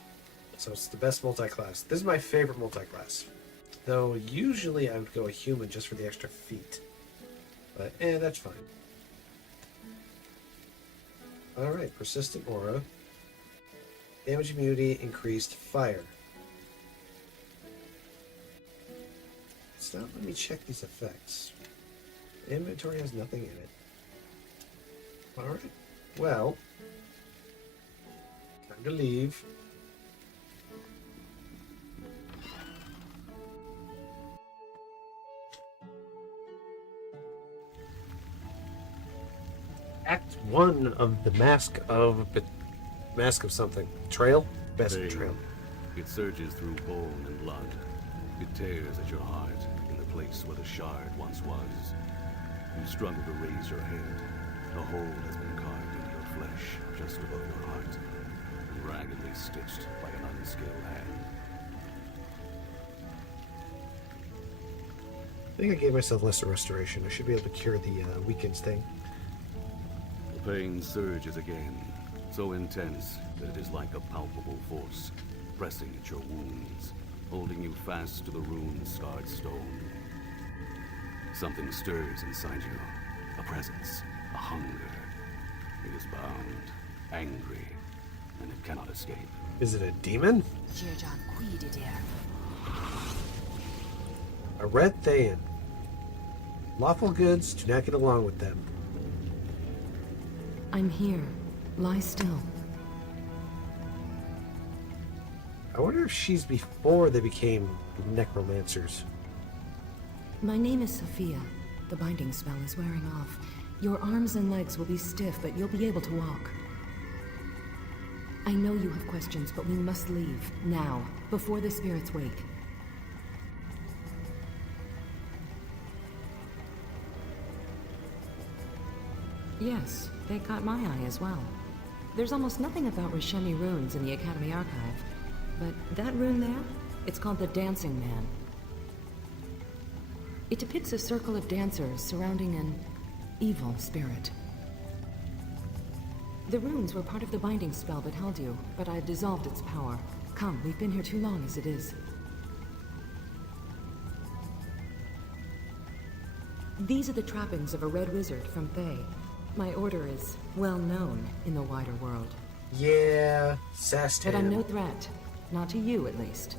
So it's the best multi-class. This is my favorite multi-class. Though usually I would go a human just for the extra feet. But, that's fine. Alright, Persistent Aura. Damage immunity, increased fire. It's not letting me check these effects. Inventory has nothing in it. Alright. Well, time to leave. Act 1 of the Mask of something. Trail? Best Pain. Trail. It surges through bone and blood. It tears at your heart in the place where the shard once was. You struggle to raise your head. A hole has been carved into your flesh just above your heart, raggedly stitched by an unskilled hand. I think I gave myself lesser restoration. I should be able to cure the weekends thing. The pain surges again, so intense that it is like a palpable force, pressing at your wounds, holding you fast to the rune-scarred stone. Something stirs inside you, a presence, a hunger. It is bound, angry, and it cannot escape. Is it a demon? A red Thayan. Lawful goods, do not get along with them. I'm here. Lie still. I wonder if she's before they became necromancers. My name is Sophia. The binding spell is wearing off. Your arms and legs will be stiff, but you'll be able to walk. I know you have questions, but we must leave, now, before the spirits wake. Yes, they caught my eye as well. There's almost nothing about Rishemi runes in the Academy archive, but that rune there, it's called the Dancing Man. It depicts a circle of dancers surrounding an evil spirit. The runes were part of the binding spell that held you, but I've dissolved its power. Come, we've been here too long as it is. These are the trappings of a red wizard from Thay. My order is well known in the wider world. Yeah, Sastan. But I'm no threat. Not to you, at least.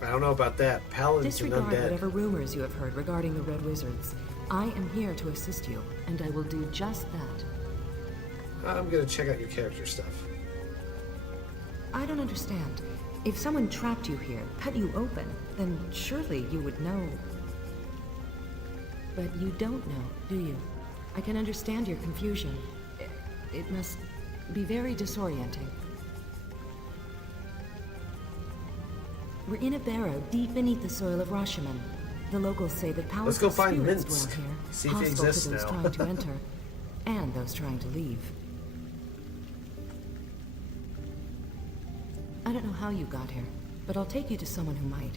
I don't know about that. Paladins and Disregard undead. whatever rumors you have heard regarding the red wizards. I am here to assist you, and I will do just that. I'm gonna check out your character stuff. I don't understand. If someone trapped you here, cut you open, then surely you would know. But you don't know, do you? I can understand your confusion. It must be very disorienting. We're in a barrow deep beneath the soil of Rashomon. The locals say that Let's go powerful find spirits Minsk. dwell here, See if he hostile exists to those now. trying to enter, and those trying to leave. I don't know how you got here, but I'll take you to someone who might.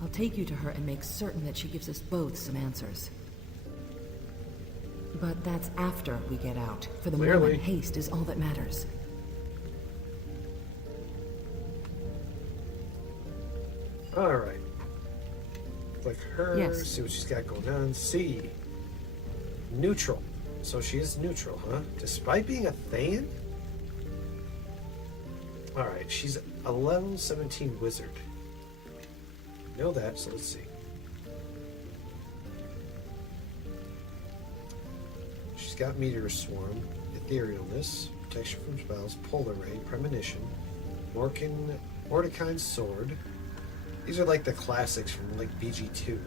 I'll take you to her and make certain that she gives us both some answers. But that's after we get out. For the Clearly. moment, haste is all that matters. Alright. Click her, Yes. see what she's got going on. See. Neutral. So she is neutral, huh? Despite being a Thayan? Alright, she's a level 17 wizard. Know that, so let's see. She's got Meteor Swarm, Etherealness, Protection from Spells, Polar Ray, Premonition, Mordecai's Sword. These are like the classics from like BG2.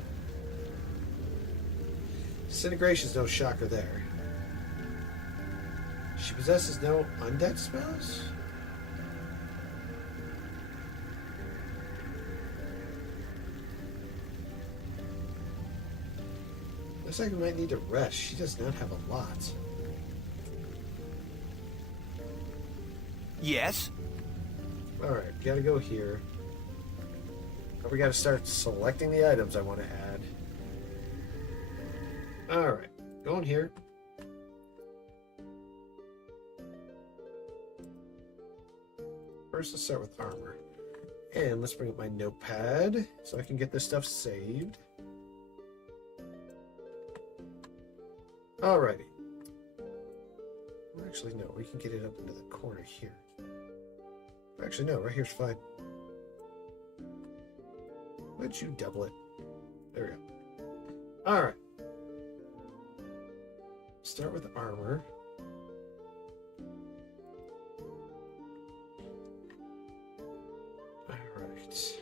Disintegration's no shocker there. She possesses no undead spells? Looks like we might need to rest. She does not have a lot. Yes? Alright, gotta go here. Now we gotta start selecting the items I want to add. Alright, going here. First, let's start with armor. And let's bring up my notepad so I can get this stuff saved. Alrighty. Actually, no, we can get it up into the corner here. Actually, no, right here's fine. Why'd you double it? There we go. Alright. Start with armor. Alright.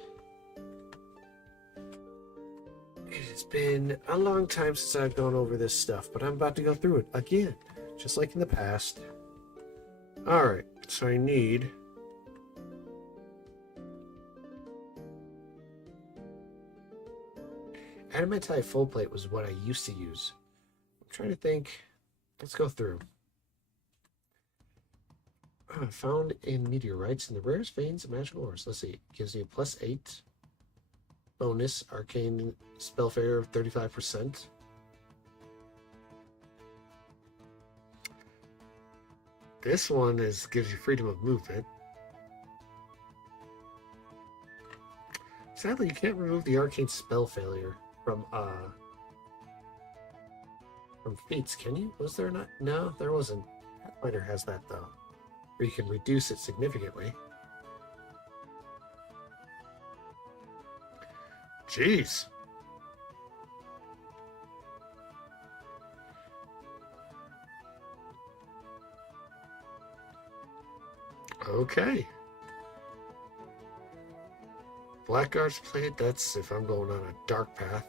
It has been a long time since I've gone over this stuff, but I'm about to go through it again, just like in the past. Alright, so I need... Adamantite full plate was what I used to use. I'm trying to think. Let's go through. Found in meteorites in the rarest veins of magical ores. Let's see. Gives me a +8 bonus. Arcane spell failure of 35%. This one gives you freedom of movement. Sadly, you can't remove the arcane spell failure from feats, can you? Was there not? No, there wasn't. Pathfinder has that though, where you can reduce it significantly. Jeez. Okay. Blackguard's Plate, that's if I'm going on a dark path.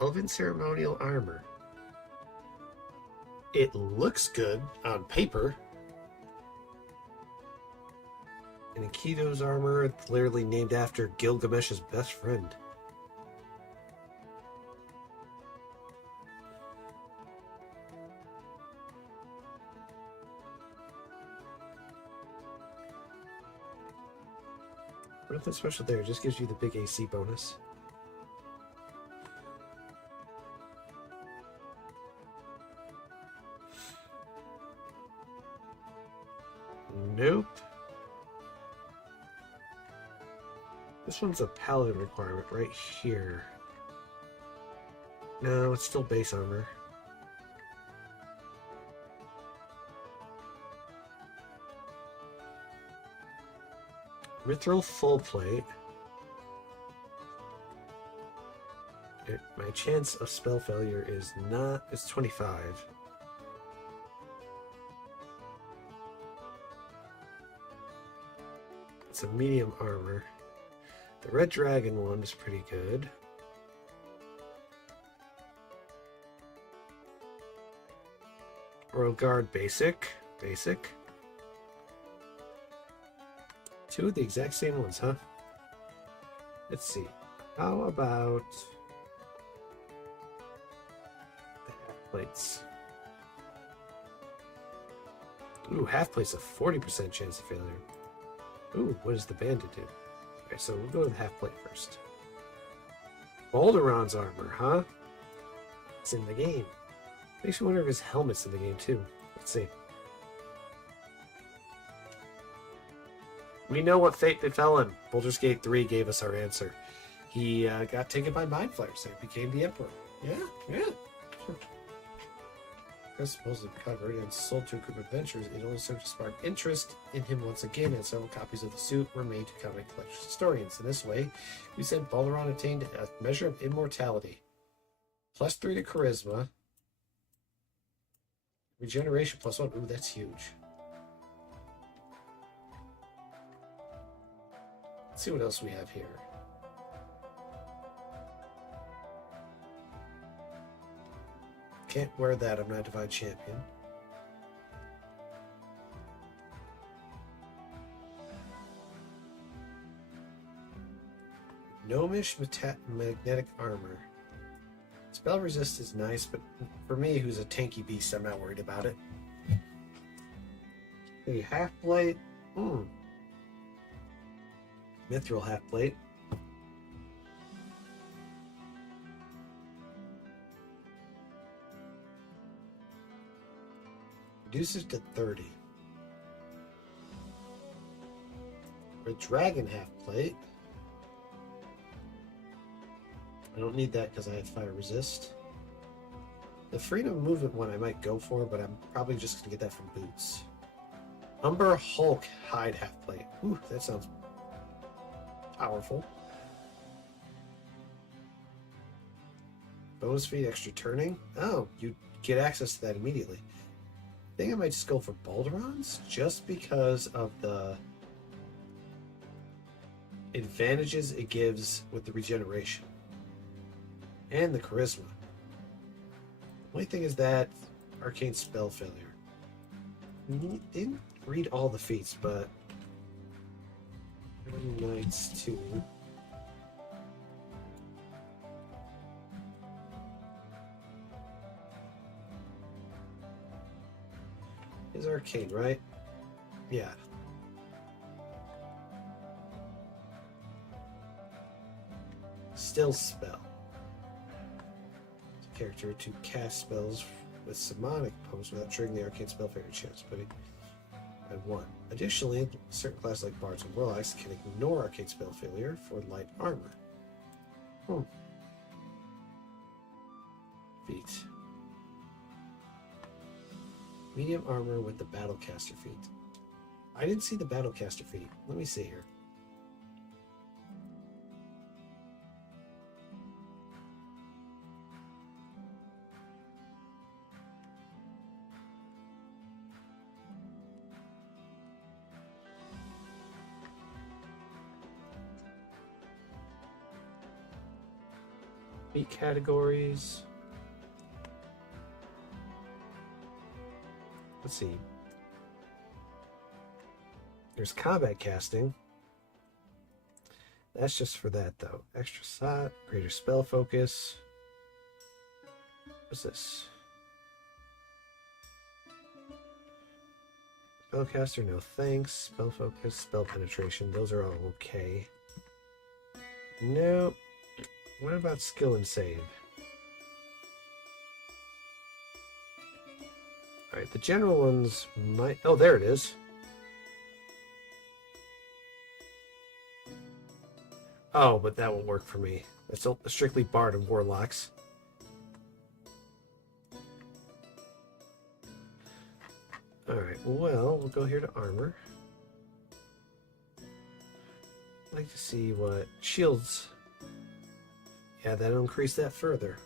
Elven ceremonial armor. It looks good on paper. And Aikido's armor, clearly named after Gilgamesh's best friend. Nothing special there, just gives you the big AC bonus. Nope. This one's a paladin requirement right here. No, it's still base armor. Mithril full plate. My chance of spell failure is 25. It's a medium armor. The red dragon one is pretty good. Royal Guard basic. Two of the exact same ones, huh? Let's see. How about the half plates? Ooh, half plates a 40% chance of failure. Ooh, what does the bandit do? Okay, so we'll go with half plate first. Balderon's armor, huh? It's in the game. Makes me wonder if his helmet's in the game too. Let's see. We know what fate befell him. Baldur's Gate 3 gave us our answer. He got taken by mind flayers and became the emperor. Yeah. Sure. Chris supposedly recovered and sold to a group of adventurers. It only served to spark interest in him once again, and several copies of the suit were made to comic collectors historians. In this way, we said Balderon attained a measure of immortality. +3 to charisma. Regeneration +1. Ooh, that's huge. Let's see what else we have here. Can't wear that. I'm not a Divine Champion. Gnomish magnetic armor. Spell resist is nice, but for me, who's a tanky beast, I'm not worried about it. A half plate. Mithril half plate. Reduces to 30. A dragon half plate. I don't need that because I have fire resist. The freedom of movement one I might go for, but I'm probably just going to get that from boots. Umber Hulk hide half plate. Ooh, that sounds powerful. Bonus feed, extra turning. Oh, you get access to that immediately. I think I might just go for Balderon's just because of the advantages it gives with the regeneration and the charisma. The only thing is that arcane spell failure. Didn't read all the feats, but Knights 2. Is arcane, right? Yeah. Still spell. It's a character to cast spells with Shamanic pose without triggering the arcane spell failure chance, but at 1. Additionally, certain classes like bards and warlocks can ignore arcane spell failure for light armor. Feet. Medium armor with the Battlecaster feat. I didn't see the Battlecaster feat. Let me see here. Meet categories. Let's see. There's combat casting. That's just for that, though. Extra slot, greater spell focus. What's this? Spellcaster, no thanks. Spell focus, spell penetration. Those are all okay. Nope. What about skill and save? Alright, the general ones might... Oh, there it is. Oh, but that won't work for me. It's strictly Bard and Warlocks. Alright, well, we'll go here to Armor. I'd like to see what shields... Yeah, that'll increase that further.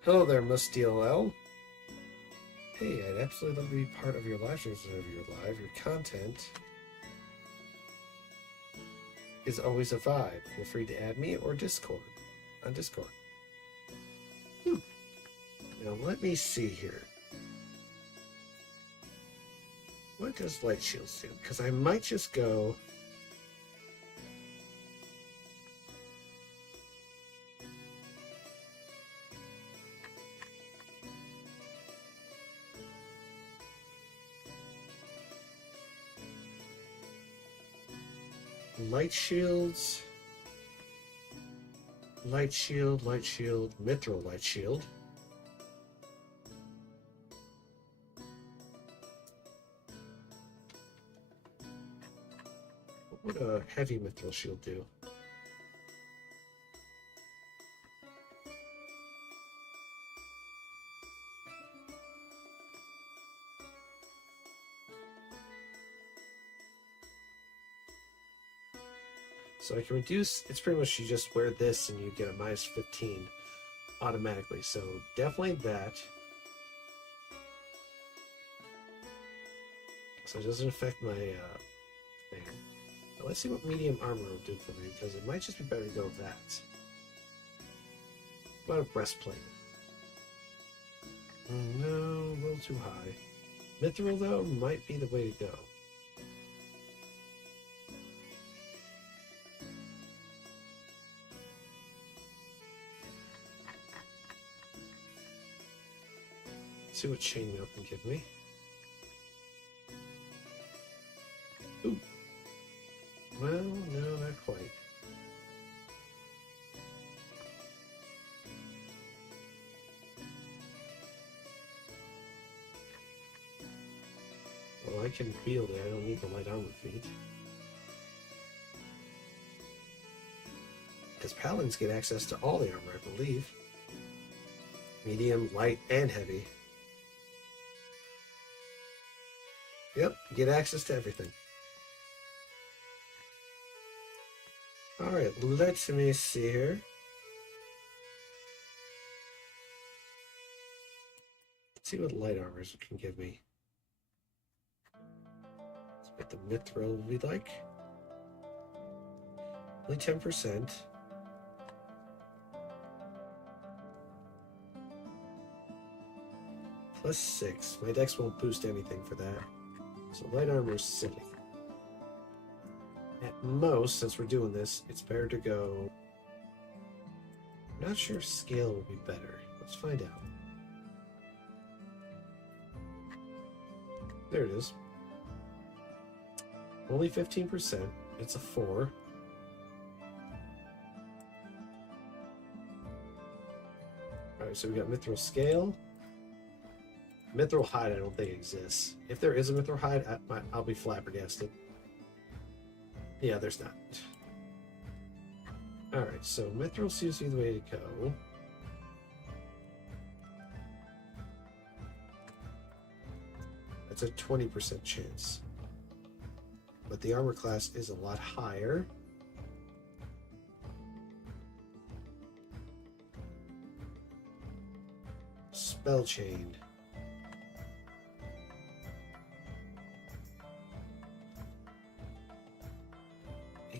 Hello there, Mustiel L. Hey, I'd absolutely love to be part of your live streams whenever you're live. Your content is always a vibe. Feel free to add me or Discord. On Discord. Now let me see here. What does Light Shields do? Because I might just go... Light Shields... Light Shield, Mithril Light Shield. What would a heavy Mithril Shield do? So I can reduce, it's pretty much you just wear this and you get a minus 15 automatically. So definitely that. So it doesn't affect my thing. Now let's see what medium armor will do for me, because it might just be better to go with that. What about a breastplate? No, a little too high. Mithril, though, might be the way to go. See what chainmail can give me. Ooh. Well, no, not quite. Well, I can wield it. I don't need the light armor feat. Because paladins get access to all the armor, I believe. Medium, light, and heavy. Yep, you get access to everything. Alright, let me see here. Let's see what light armors can give me. Let's get the Mithril we like. Only 10%. Plus 6. My dex won't boost anything for that. So light armor is silly. At most, since we're doing this, it's better to go... I'm not sure if scale would be better. Let's find out. There it is. Only 15%. It's a 4. Alright, so we got Mithril Scale. Mithril Hide I don't think exists. If there is a Mithril Hide, I'll be flabbergasted. Yeah, there's not. Alright, so Mithril seems to be the way to go. That's a 20% chance. But the armor class is a lot higher. Spell Chain.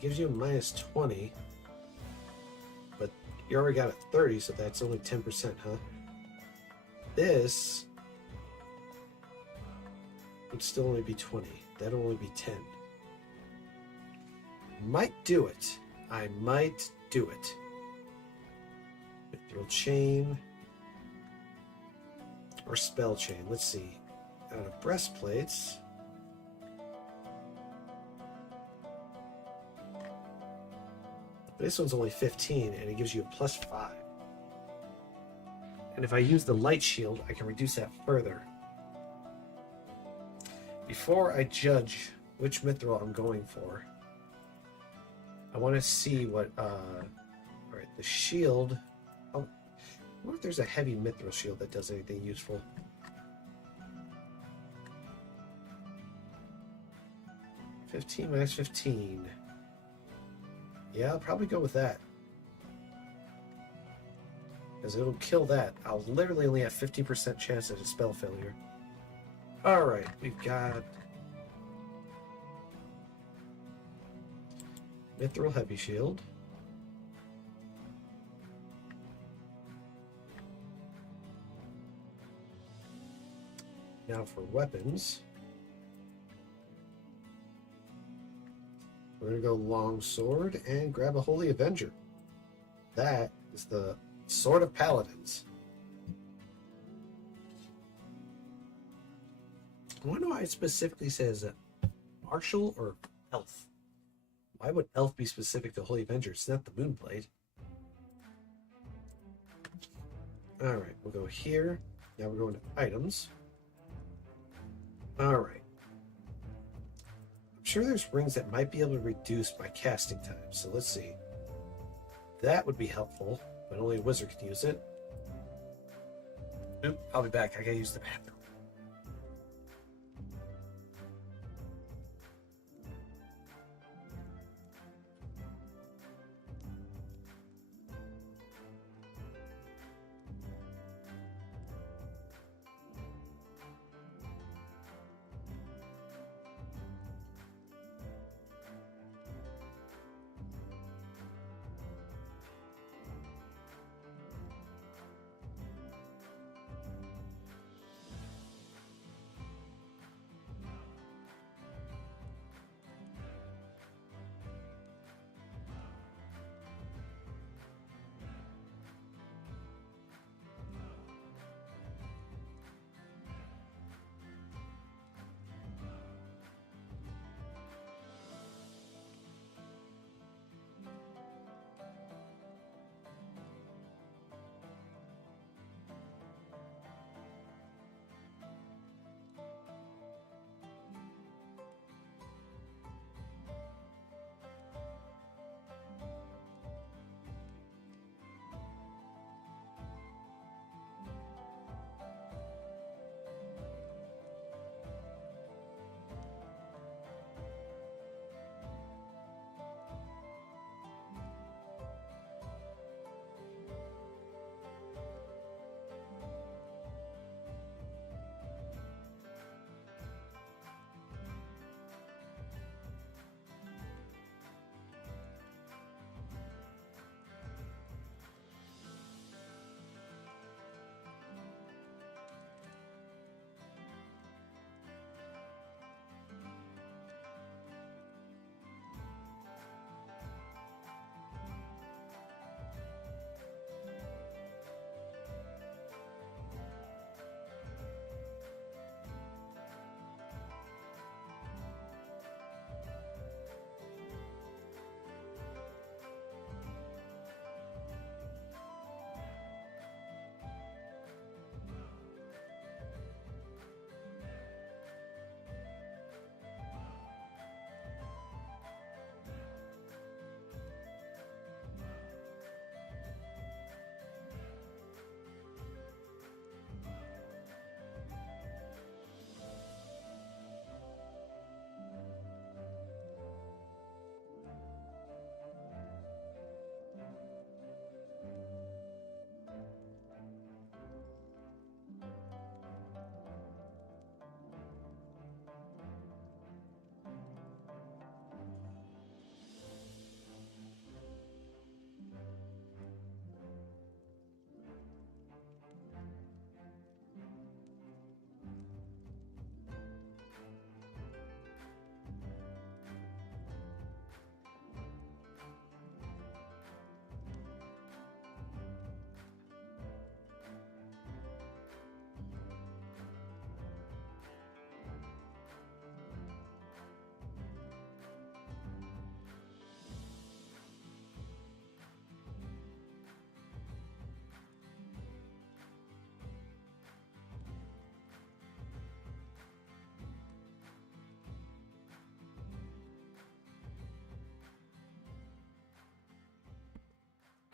gives you a minus 20. But you already got a 30, so that's only 10%, huh? This would still only be 20. That'll only be 10. Might do it. I might do it. Mithril chain. Or spell chain. Let's see. Out of breastplates. This one's only 15, and it gives you a plus 5. And if I use the light shield, I can reduce that further. Before I judge which mithril I'm going for, I want to see what, alright, the shield. Oh, I wonder if there's a heavy mithril shield that does anything useful. -15 minus 15. Yeah, I'll probably go with that. Because it'll kill that. I'll literally only have 50% chance at a spell failure. Alright, we've got Mithril Heavy Shield. Now for weapons. We're going to go Long Sword and grab a Holy Avenger. That is the Sword of Paladins. I wonder why it specifically says martial or elf. Why would elf be specific to Holy Avenger? It's not the Moonblade. Alright, we'll go here. Now we're going to items. Alright. I'm sure there's rings that might be able to reduce my casting time. So let's see. That would be helpful, but only a wizard can use it. Oop, I'll be back. I gotta use the bathroom.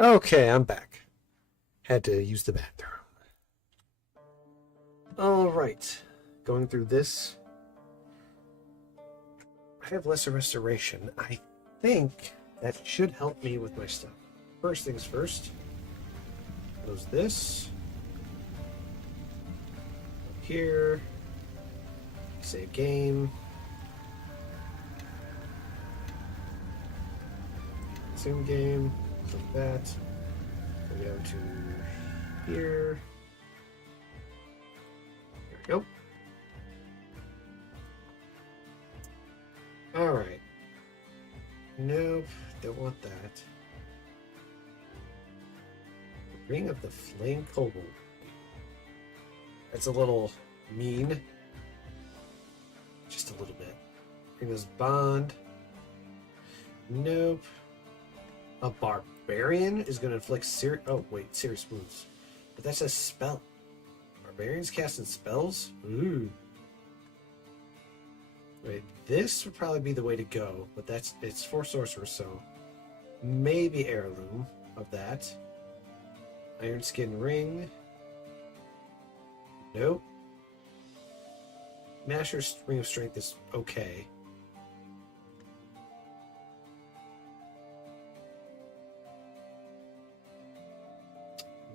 Okay, I'm back. Had to use the bathroom. Alright. Going through this. I have lesser restoration. I think that should help me with my stuff. First things first. Goes this. Up here. Save game. Same game. Like that. Go down to here. There we go. Alright. Nope, don't want that. Ring of the Flame Kobold. That's a little mean. Just a little bit. Ring of Bond. Nope. A Barbarian is going to inflict serious... Oh, wait, serious wounds. But that's a spell. Barbarians casting spells? Ooh. Wait, this would probably be the way to go, but it's for sorcerers, so maybe heirloom of that. Iron Skin Ring. Nope. Masher's Ring of Strength is okay.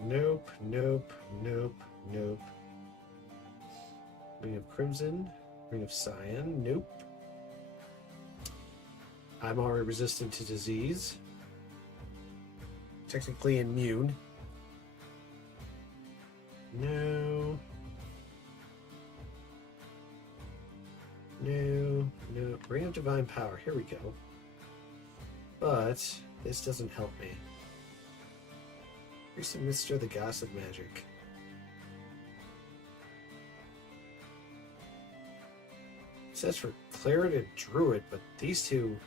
Nope, nope, nope, nope. Ring of Crimson. Ring of Cyan. Nope. I'm already resistant to disease. Technically immune. No. No. No. Ring of Divine Power. Here we go. But this doesn't help me. Priest and Mister the Goddess of Magic. It says for Cleric and Druid, but these two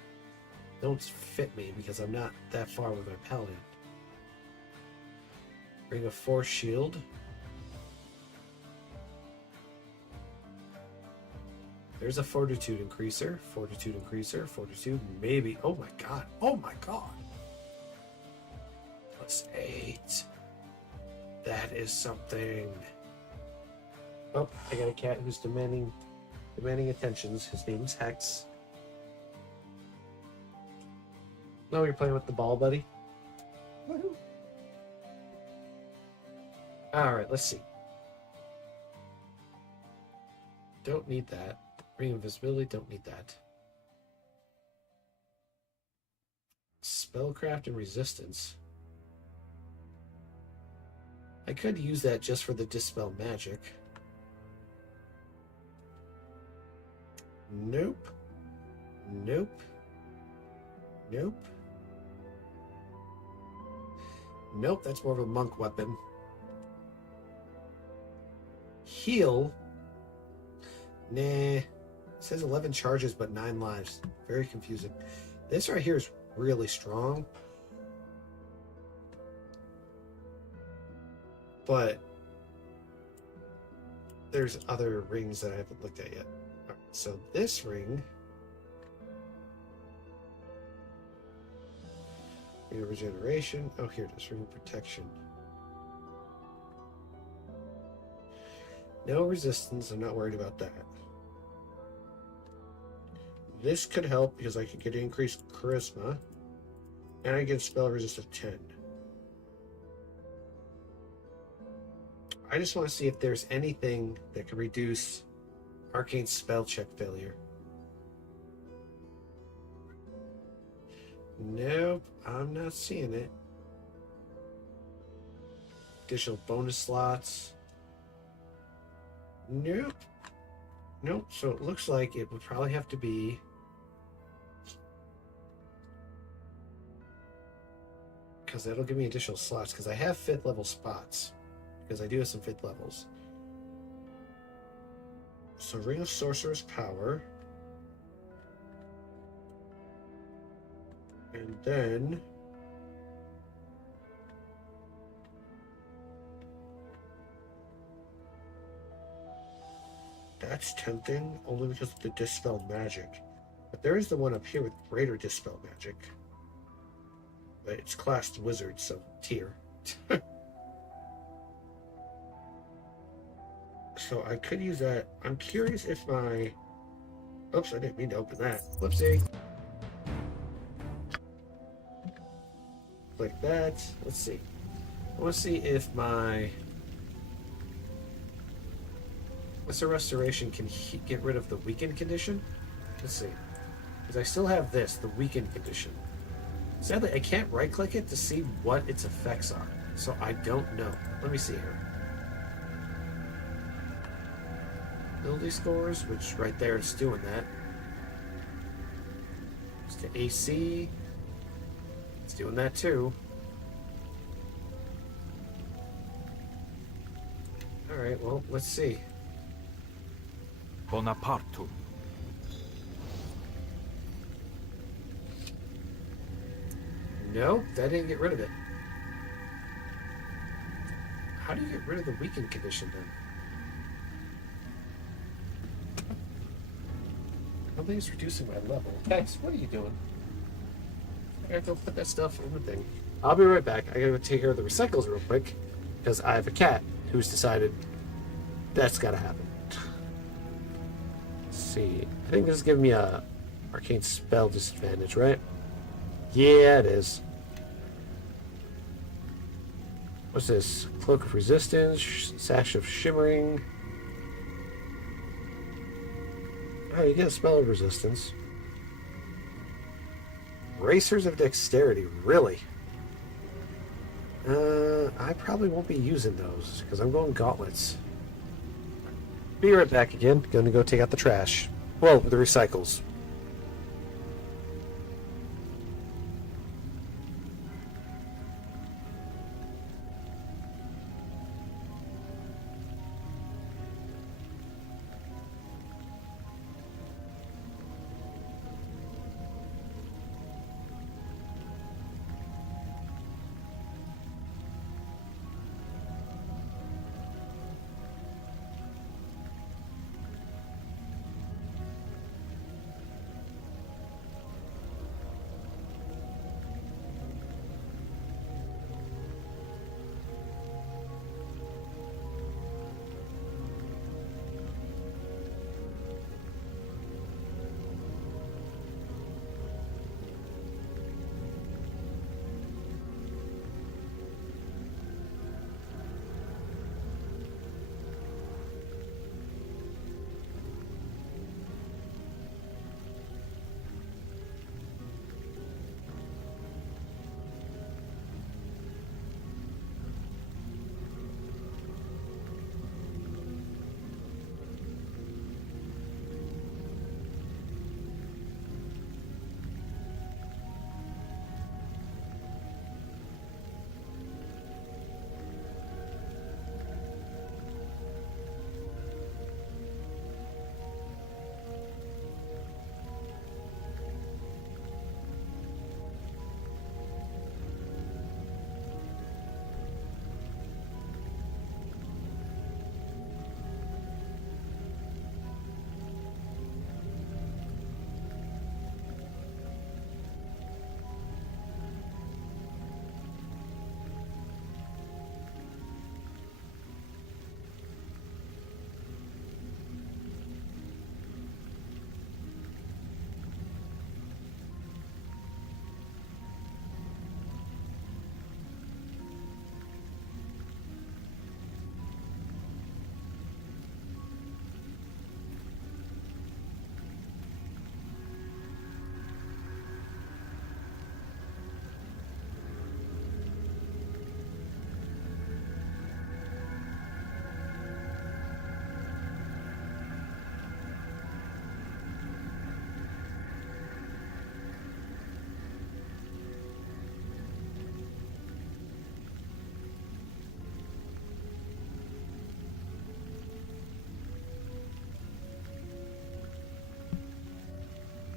don't fit me because I'm not that far with my Paladin. Ring of Force Shield. There's a Fortitude Increaser. Fortitude Increaser. Fortitude, maybe. Oh my god. Oh my god. +8. That is something. Oh, I got a cat who's demanding attentions. His name's Hex. No, you're playing with the ball, buddy. Woohoo. Alright, let's see. Don't need that. Ring of Invisibility, don't need that. Spellcraft and Resistance. I could use that just for the Dispel Magic. Nope. Nope. Nope. Nope, that's more of a monk weapon. Heal. Nah. It says 11 charges but 9 lives. Very confusing. This right here is really strong. But there's other rings that I haven't looked at yet. All right, so this ring. Ring of Regeneration. Oh, here it is. Ring of Protection. No resistance. I'm not worried about that. This could help because I could get increased charisma. And I get spell resist of 10. I just want to see if there's anything that can reduce arcane spell check failure. Nope, I'm not seeing it. Additional bonus slots. Nope. Nope, so it looks like it would probably have to be... because that'll give me additional slots, because I have 5th level spots. Because I do have some 5th levels. So Ring of Sorcerer's Power. And then... that's tempting, only because of the Dispel Magic. But there is the one up here with Greater Dispel Magic. It's classed wizard, so tier. So I could use that. I'm curious if my... Oops, I didn't mean to open that. Whoopsie. Like that. Let's see. I want to see if my... What's the restoration can get rid of the weakened condition? Let's see. Because I still have this, the weakened condition. Sadly, I can't right-click it to see what its effects are. So I don't know. Let me see here. Ability scores, which right there it's doing that. It's to AC. It's doing that too. Alright, well, let's see. Bonaparte. No, that didn't get rid of it. How do you get rid of the weakened condition then? I don't think it's reducing my level. Guys, what are you doing? I gotta go put that stuff on the thing. I'll be right back. I gotta go take care of the recycles real quick because I have a cat who's decided that's gotta happen. Let's see. I think this is giving me a arcane spell disadvantage, right? Yeah, it is. What's this? Cloak of Resistance, Sash of Shimmering. Oh, you get a spell of resistance. Racers of Dexterity, really? I probably won't be using those because I'm going gauntlets. Be right back again. Gonna go take out the trash. Well, the recycles.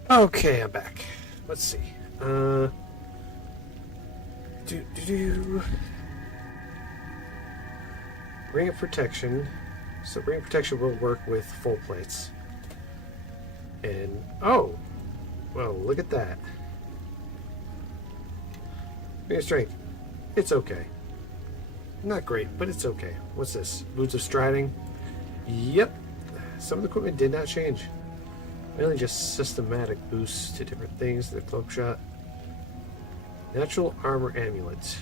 Okay, I'm back. Let's see. Ring of Protection. So Ring of Protection will work with full plates. And, oh! Well, look at that. Ring of strength. It's okay. Not great, but it's okay. What's this? Boots of striding? Yep. Some of the equipment did not change. Mainly just systematic boosts to different things. The cloak shot. Natural armor amulet.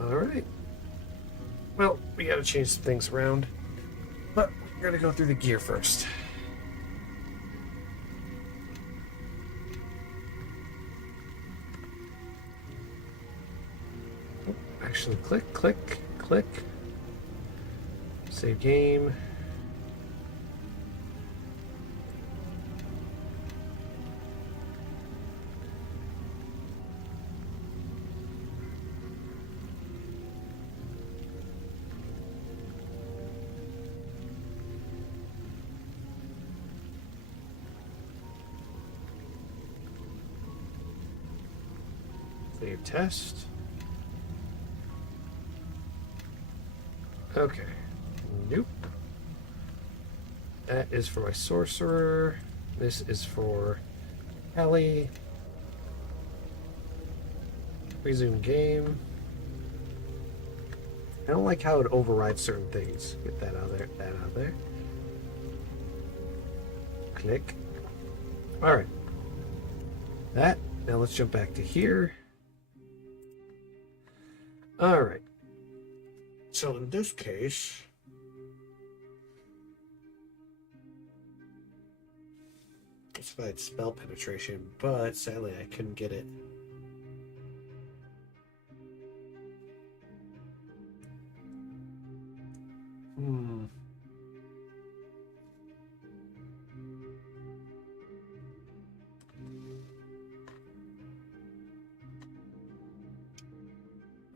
Alright. Well, we gotta change some things around. But we're gonna go through the gear first. Actually, click, click, click. Save game. Save test. Okay. Nope. That is for my sorcerer. This is for Ellie. Resume game. I don't like how it overrides certain things. Get that out of there. That out of there. Click. Alright. That. Now let's jump back to here. Alright. So in this case, it's if I had spell penetration, but sadly I couldn't get it.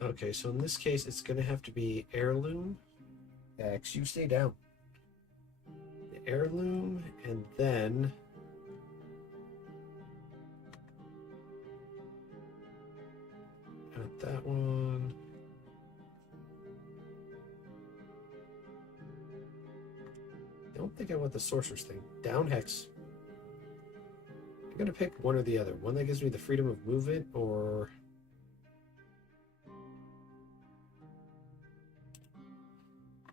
Okay, so in this case, it's going to have to be heirloom. X, you stay down. The heirloom, and then got that one. I don't think I want the sorcerer's thing. Down hex. I'm going to pick one or the other. One that gives me the freedom of movement, or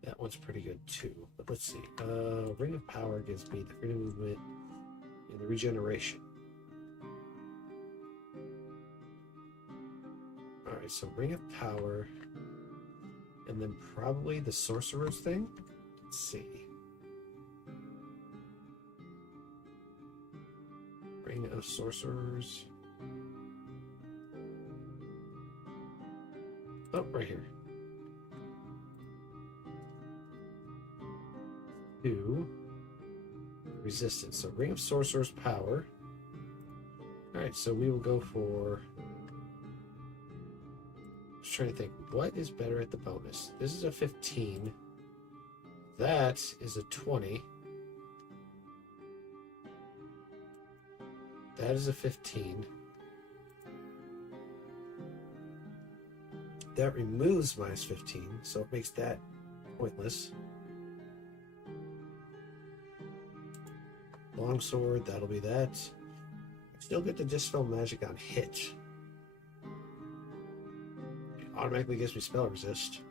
that one's pretty good too. But let's see. Ring of Power gives me the freedom of movement and the regeneration. Alright, so Ring of Power. And then probably the Sorcerer's thing. Let's see. Ring of Sorcerers. Oh, right here. 2 resistance. So Ring of Sorcerer's Power. Alright, so we will go for... I was trying to think, what is better at the bonus? This is a 15. That is a 20. That is a 15. That removes minus 15, so it makes that pointless. Longsword, that'll be that. I still get to dispel magic on hit. It automatically gives me spell resist.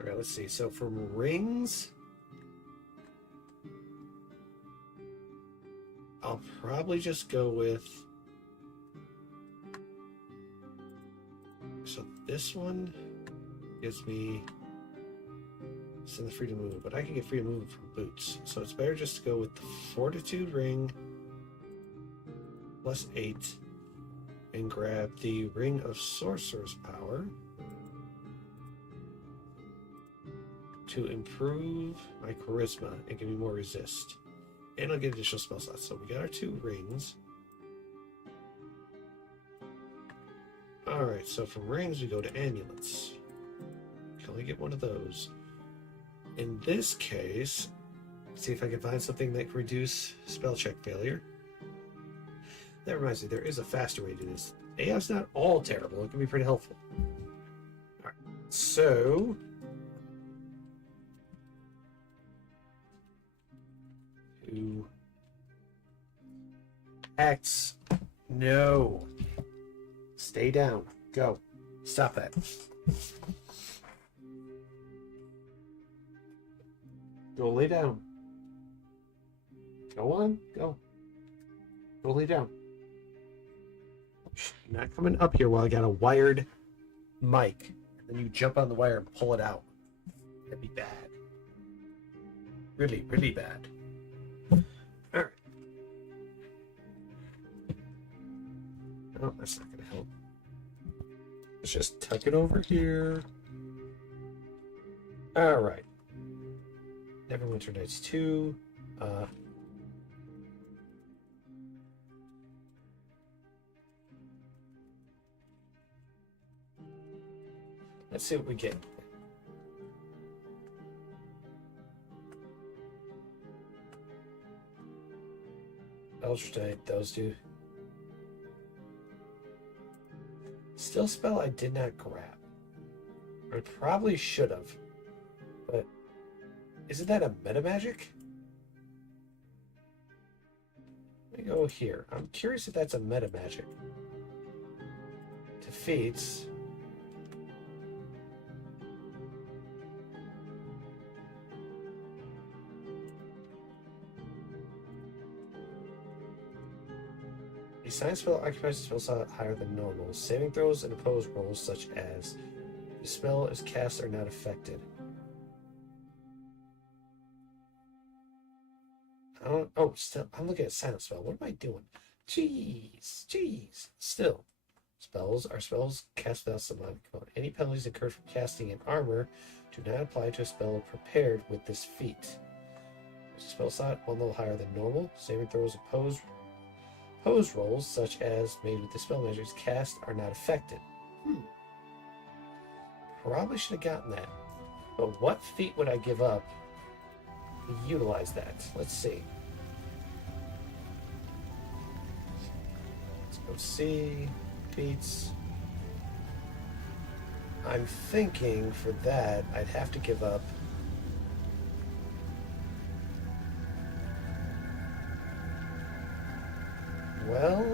Alright, let's see. So from rings, I'll probably just go with... So this one gives me... Send the freedom movement, but I can get freedom movement from boots. So it's better just to go with the Fortitude ring plus 8 and grab the Ring of Sorcerer's Power to improve my charisma and give me more resist. And I'll get additional spell slots. So we got our 2 rings. Alright, so from rings we go to amulets. Can only get one of those. In this case, see if I can find something that can reduce spell check failure. That reminds me, there is a faster way to do this. AI's not all terrible. It can be pretty helpful. Alright, so... X. No. Stay down. Go. Stop that. Go lay down. Go on. Go. Go lay down. You're not coming up here while I got a wired mic. And then you jump on the wire and pull it out. That'd be bad. Really, really bad. Alright. Oh, that's not gonna help. Let's just tuck it over here. Alright. Neverwinter Nights 2. Let's see what we get. Eldritch Knight, those two. Still spell I did not grab. I probably should have. But isn't that a meta magic? Let me go here. I'm curious if that's a meta magic. Defeats. A science spell occupies a spell slot higher than normal. Saving throws and opposed rolls, such as the spell is cast, are not affected. I don't. Oh, still. I'm looking at silent spell. What am I doing? Jeez. Still, spells are spells cast without summon code. Any penalties incurred from casting in armor do not apply to a spell prepared with this feat. Spell slot one level higher than normal. Saving throws opposed rolls, such as made with the spell measures cast, are not affected. Probably should have gotten that. But what feat would I give up to utilize that? Let's see. Let's go see. Feats. I'm thinking for that, I'd have to give up. Well,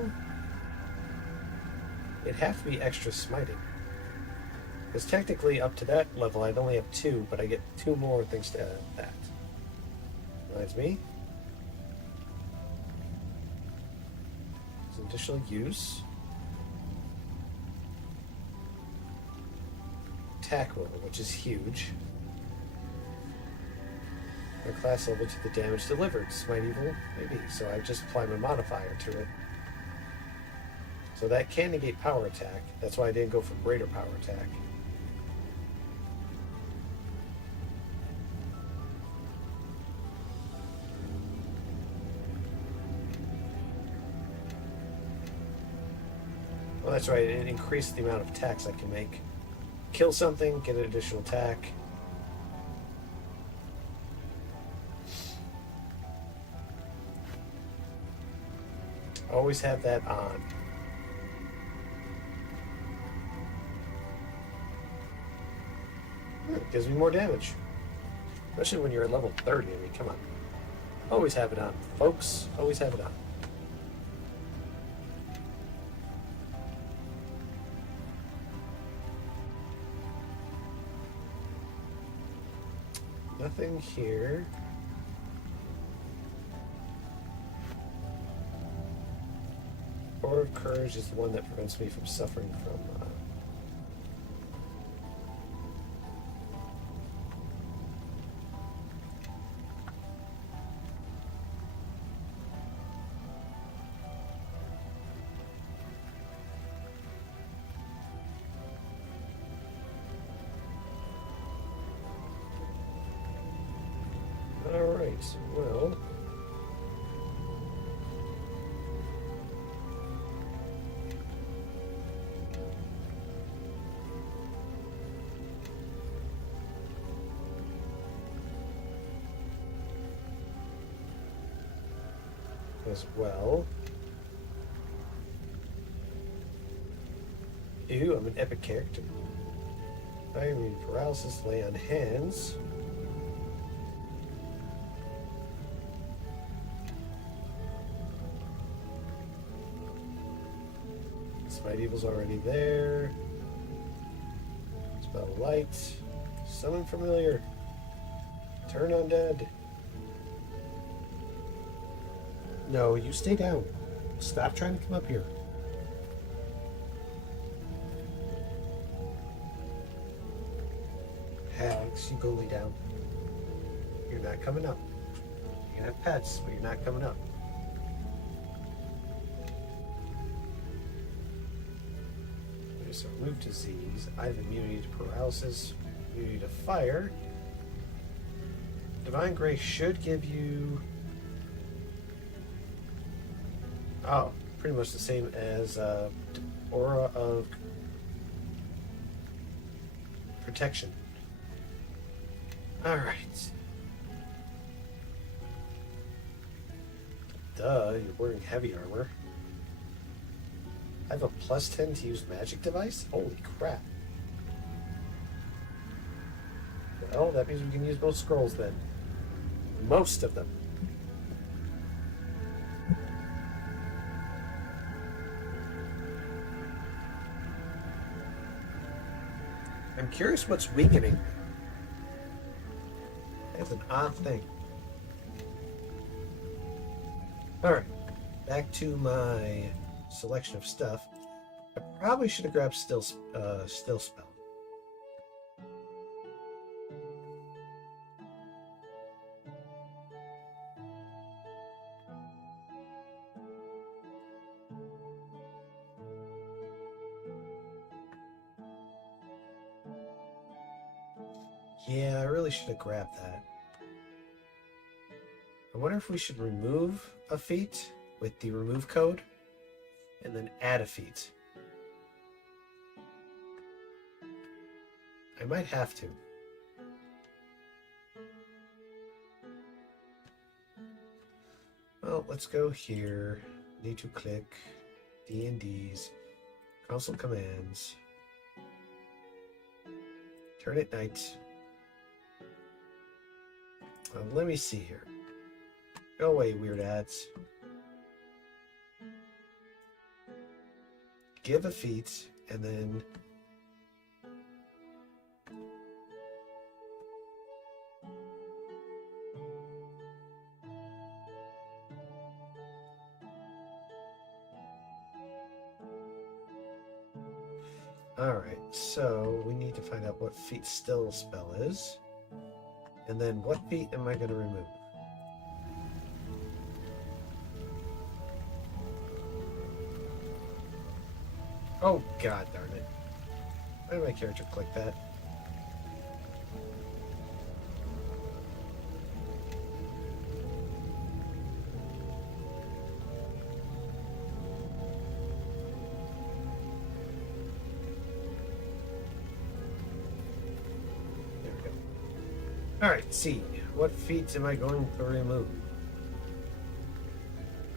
it'd have to be extra smiting. Because technically, up to that level, I'd only have 2, but I get 2 more thanks to that. Reminds me. There's additional use. Attack roll, which is huge. A class level to the damage delivered. Smite evil? Maybe. So I just apply my modifier to it. So that can negate power attack. That's why I didn't go for greater power attack. Well, that's right. It increased the amount of attacks I can make. Kill something, get an additional attack. Always have that on. It gives me more damage. Especially when you're at level 30. I mean, come on. Always have it on, folks. Always have it on. Nothing here. Order of Courage is the one that prevents me from suffering from Alright, well. As well. Ew, I'm an epic character. I mean, paralysis, lay on hands. Might Evil's already there. Spell light. Summon familiar. Turn undead. No, you stay down. Stop trying to come up here. Hags, you go lay down. You're not coming up. You can have pets, but you're not coming up. Okay, so remove disease. I have immunity to paralysis, immunity to fire. Divine Grace should give you... Oh, pretty much the same as Aura of Protection. Alright. Duh, you're wearing heavy armor. I have a +10 to use magic device? Holy crap. Well, that means we can use both scrolls then. Most of them. I'm curious what's weakening. That's an odd thing. Alright, back to my selection of stuff. I probably should have grabbed still spell. Yeah, I really should have grabbed that. I wonder if we should remove a feat with the remove code and then add a feat. I might have to. Well, let's go here. Need to click D&D's console commands. Turn it night. Let me see here. Go away, weird ads. Give a feat, and then... Alright, so we need to find out what feat still spell is. And then what feat am I going to remove? Oh, god darn it. Why did my character click that? There we go. Alright, see. What feats am I going to remove?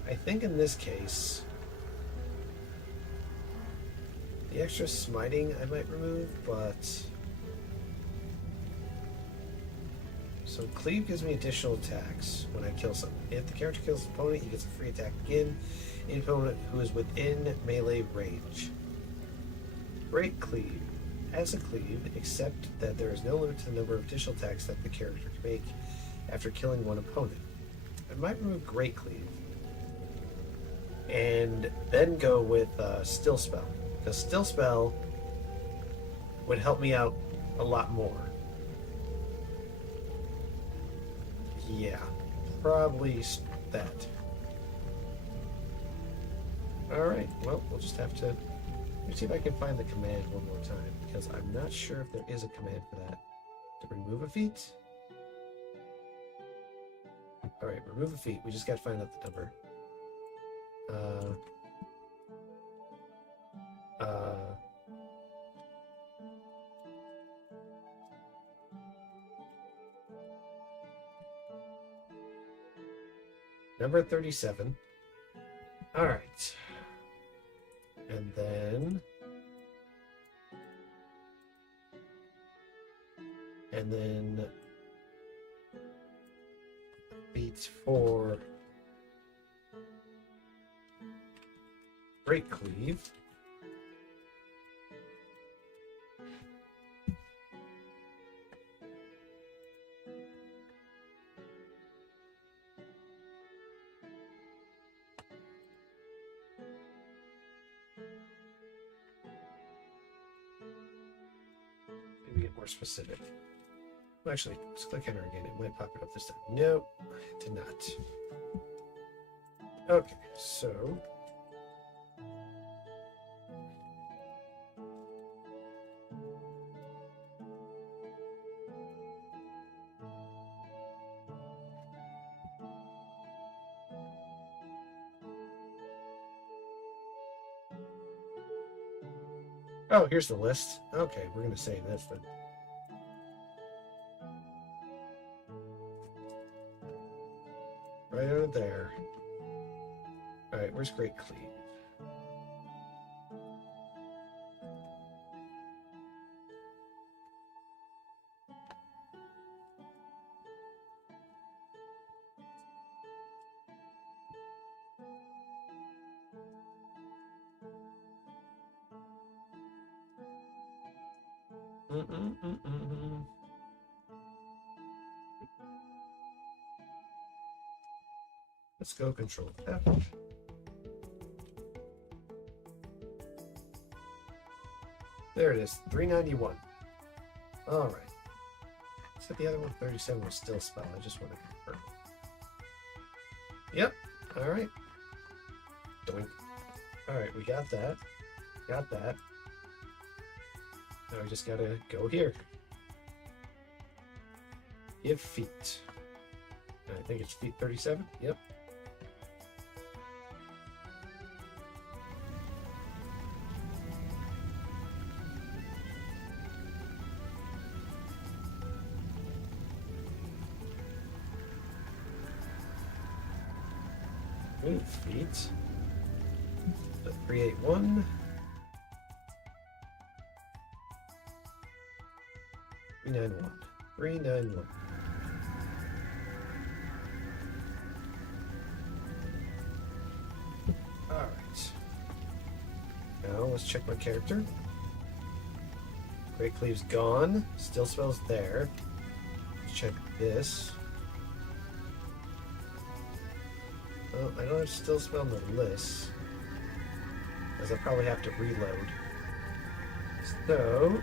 I think in this case... the extra smiting I might remove, but... So cleave gives me additional attacks when I kill someone. If the character kills an opponent, he gets a free attack again. An opponent who is within melee range. Great cleave. As a cleave, except that there is no limit to the number of additional attacks that the character can make after killing one opponent. I might remove Great Cleave. And then go with Still Spell. Because Still Spell would help me out a lot more. Yeah, probably that. Alright, well, we'll just have to... let me see if I can find the command one more time, because I'm not sure if there is a command for that. To remove a feat? Alright, remove a feat. We just gotta find out the number. Number 37. Alright. And then... beats for Great Cleave. more specific. Well, actually, let's click enter again. It might pop it up this time. No, it did not. Okay, so oh, here's the list. Okay, we're gonna save this then. Right over there. Alright, where's Great Cleave? Let's go Control F. There it is, 391. All right. Is the other one? 37 was still spell. I just want to confirm. Yep. All right. Doink. All right, we got that. Got that. Now we just gotta go here. Give feet. I think it's feet 37. Yep. Feet. 381. 391. 391. All right. Now let's check my character. Great Cleave's gone. Still spell's there. Let's check this. Well, I don't have still spell on the list, as I probably have to reload. So,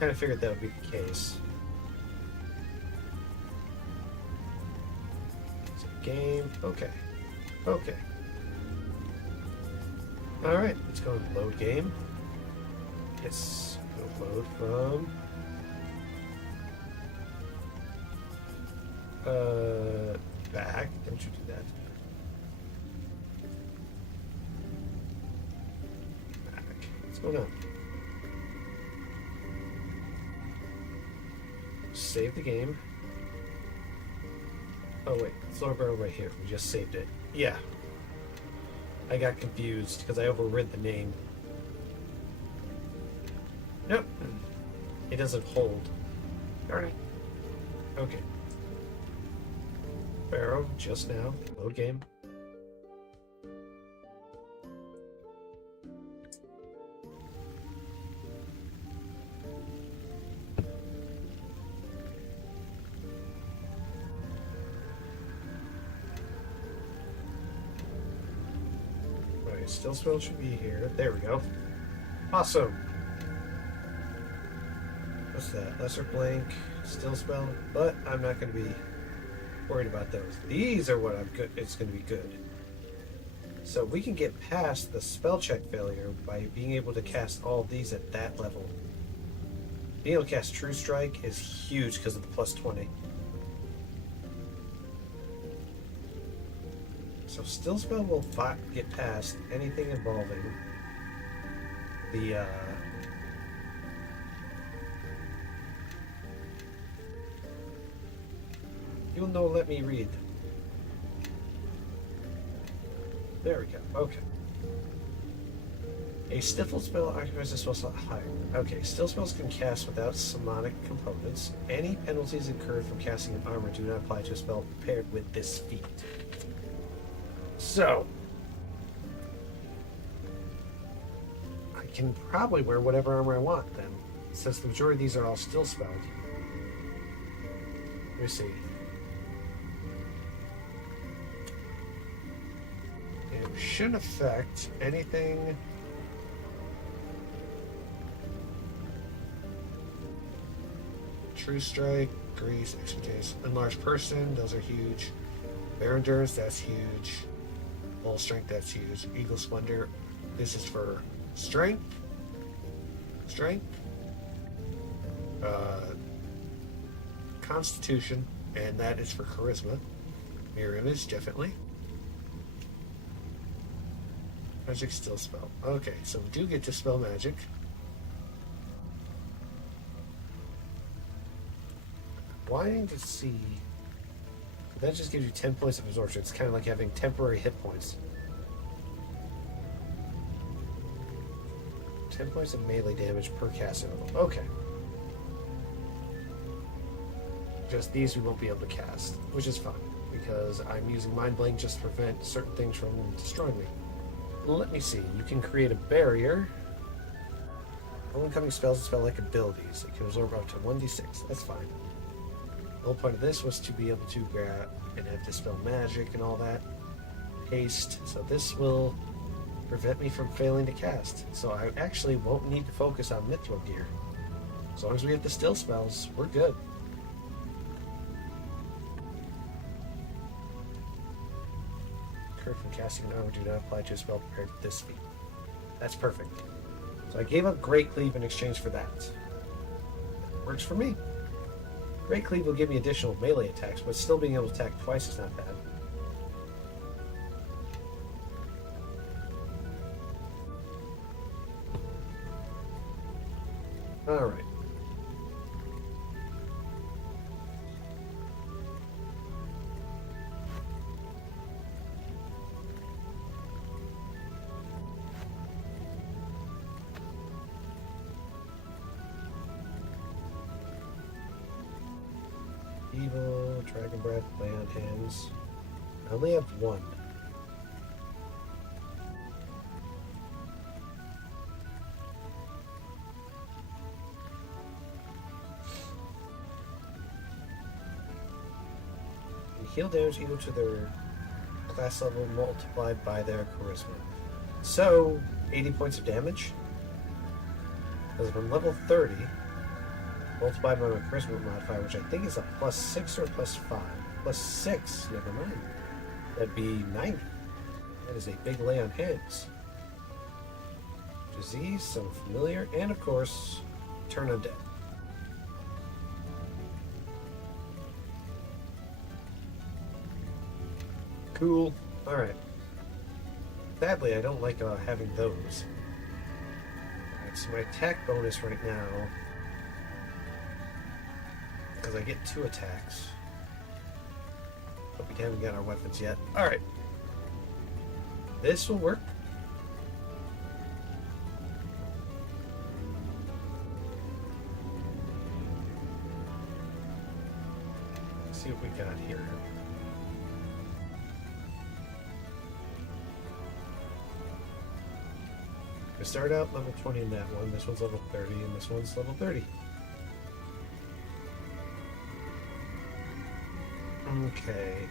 kind of figured that would be the case. So game, okay, okay. All right, let's go and load game. Yes, go load from. Back. Don't you do that. Back. What's going on? Save the game. Oh wait, it's lower barrel right here. We just saved it. Yeah. I got confused because I overrid the name. Nope. It doesn't hold. Darn it. Okay. Barrow just now. Load game. Alright, still spell should be here. There we go. Awesome. What's that? Lesser blank, still spell, but I'm not going to be worried about those. These are what I'm good. It's going to be good. So we can get past the spell check failure by being able to cast all these at that level. Being able to cast True Strike is huge because of the plus 20. So still spell will get past anything involving the You'll know, let me read. There we go. Okay. A stifled spell occupies a spell slot higher. Okay, still spells can cast without somatic components. Any penalties incurred from casting an armor do not apply to a spell paired with this feat. So, I can probably wear whatever armor I want then, since the majority of these are all still spelled. Let me see. It shouldn't affect anything. True Strike, Grease, Expertise, Enlarged Person, those are huge. Bear Endurance, that's huge. Full Strength, that's huge. Eagle Splendor, this is for Strength. Constitution, and that is for Charisma. Mirror Image, definitely. Magic Still Spell. Okay, so we do get to spell magic. Wanting to see... That just gives you 10 points of absorption. It's kind of like having temporary hit points. 10 points of melee damage per cast interval. Okay. Just these we won't be able to cast, which is fine, because I'm using Mind Blank just to prevent certain things from destroying me. Let me see. You can create a barrier. All incoming spells and spell-like abilities. It can absorb up to 1d6. That's fine. The whole point of this was to be able to grab and have dispel magic and all that. Haste. So this will prevent me from failing to cast. So I actually won't need to focus on Mithril gear. As long as we have the still spells, we're good. From casting an armor do not apply to a spell prepared with this feat. That's perfect. So I gave up Great Cleave in exchange for that. Works for me. Great Cleave will give me additional melee attacks, but still being able to attack twice is not bad. Alright. Evil, Dragon Breath, Lay on Hands. I only have one. And heal damage equal to their class level multiplied by their charisma. So, 80 points of damage. Because if I'm level 30, multiplied by my charisma modifier, which I think is a +6 or +5. +6, never mind. That'd be 90. That is a big lay on hands. Disease, some familiar, and of course, turn undead. Cool. Alright. Sadly, I don't like having those. Alright, so my attack bonus right now, because I get 2 attacks. But we haven't got our weapons yet. Alright. This will work. Let's see what we got here. We start out level 20 in that one. This one's level 30, and this one's level 30. Okay.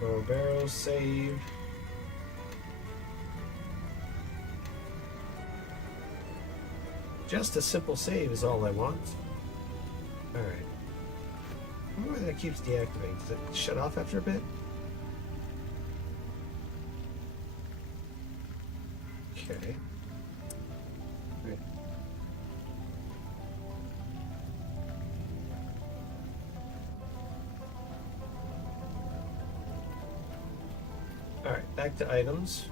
Bow barrel save. Just a simple save is all I want. Alright. I wonder why that keeps deactivating. Does it shut off after a bit? Okay. Right. Alright, back to items.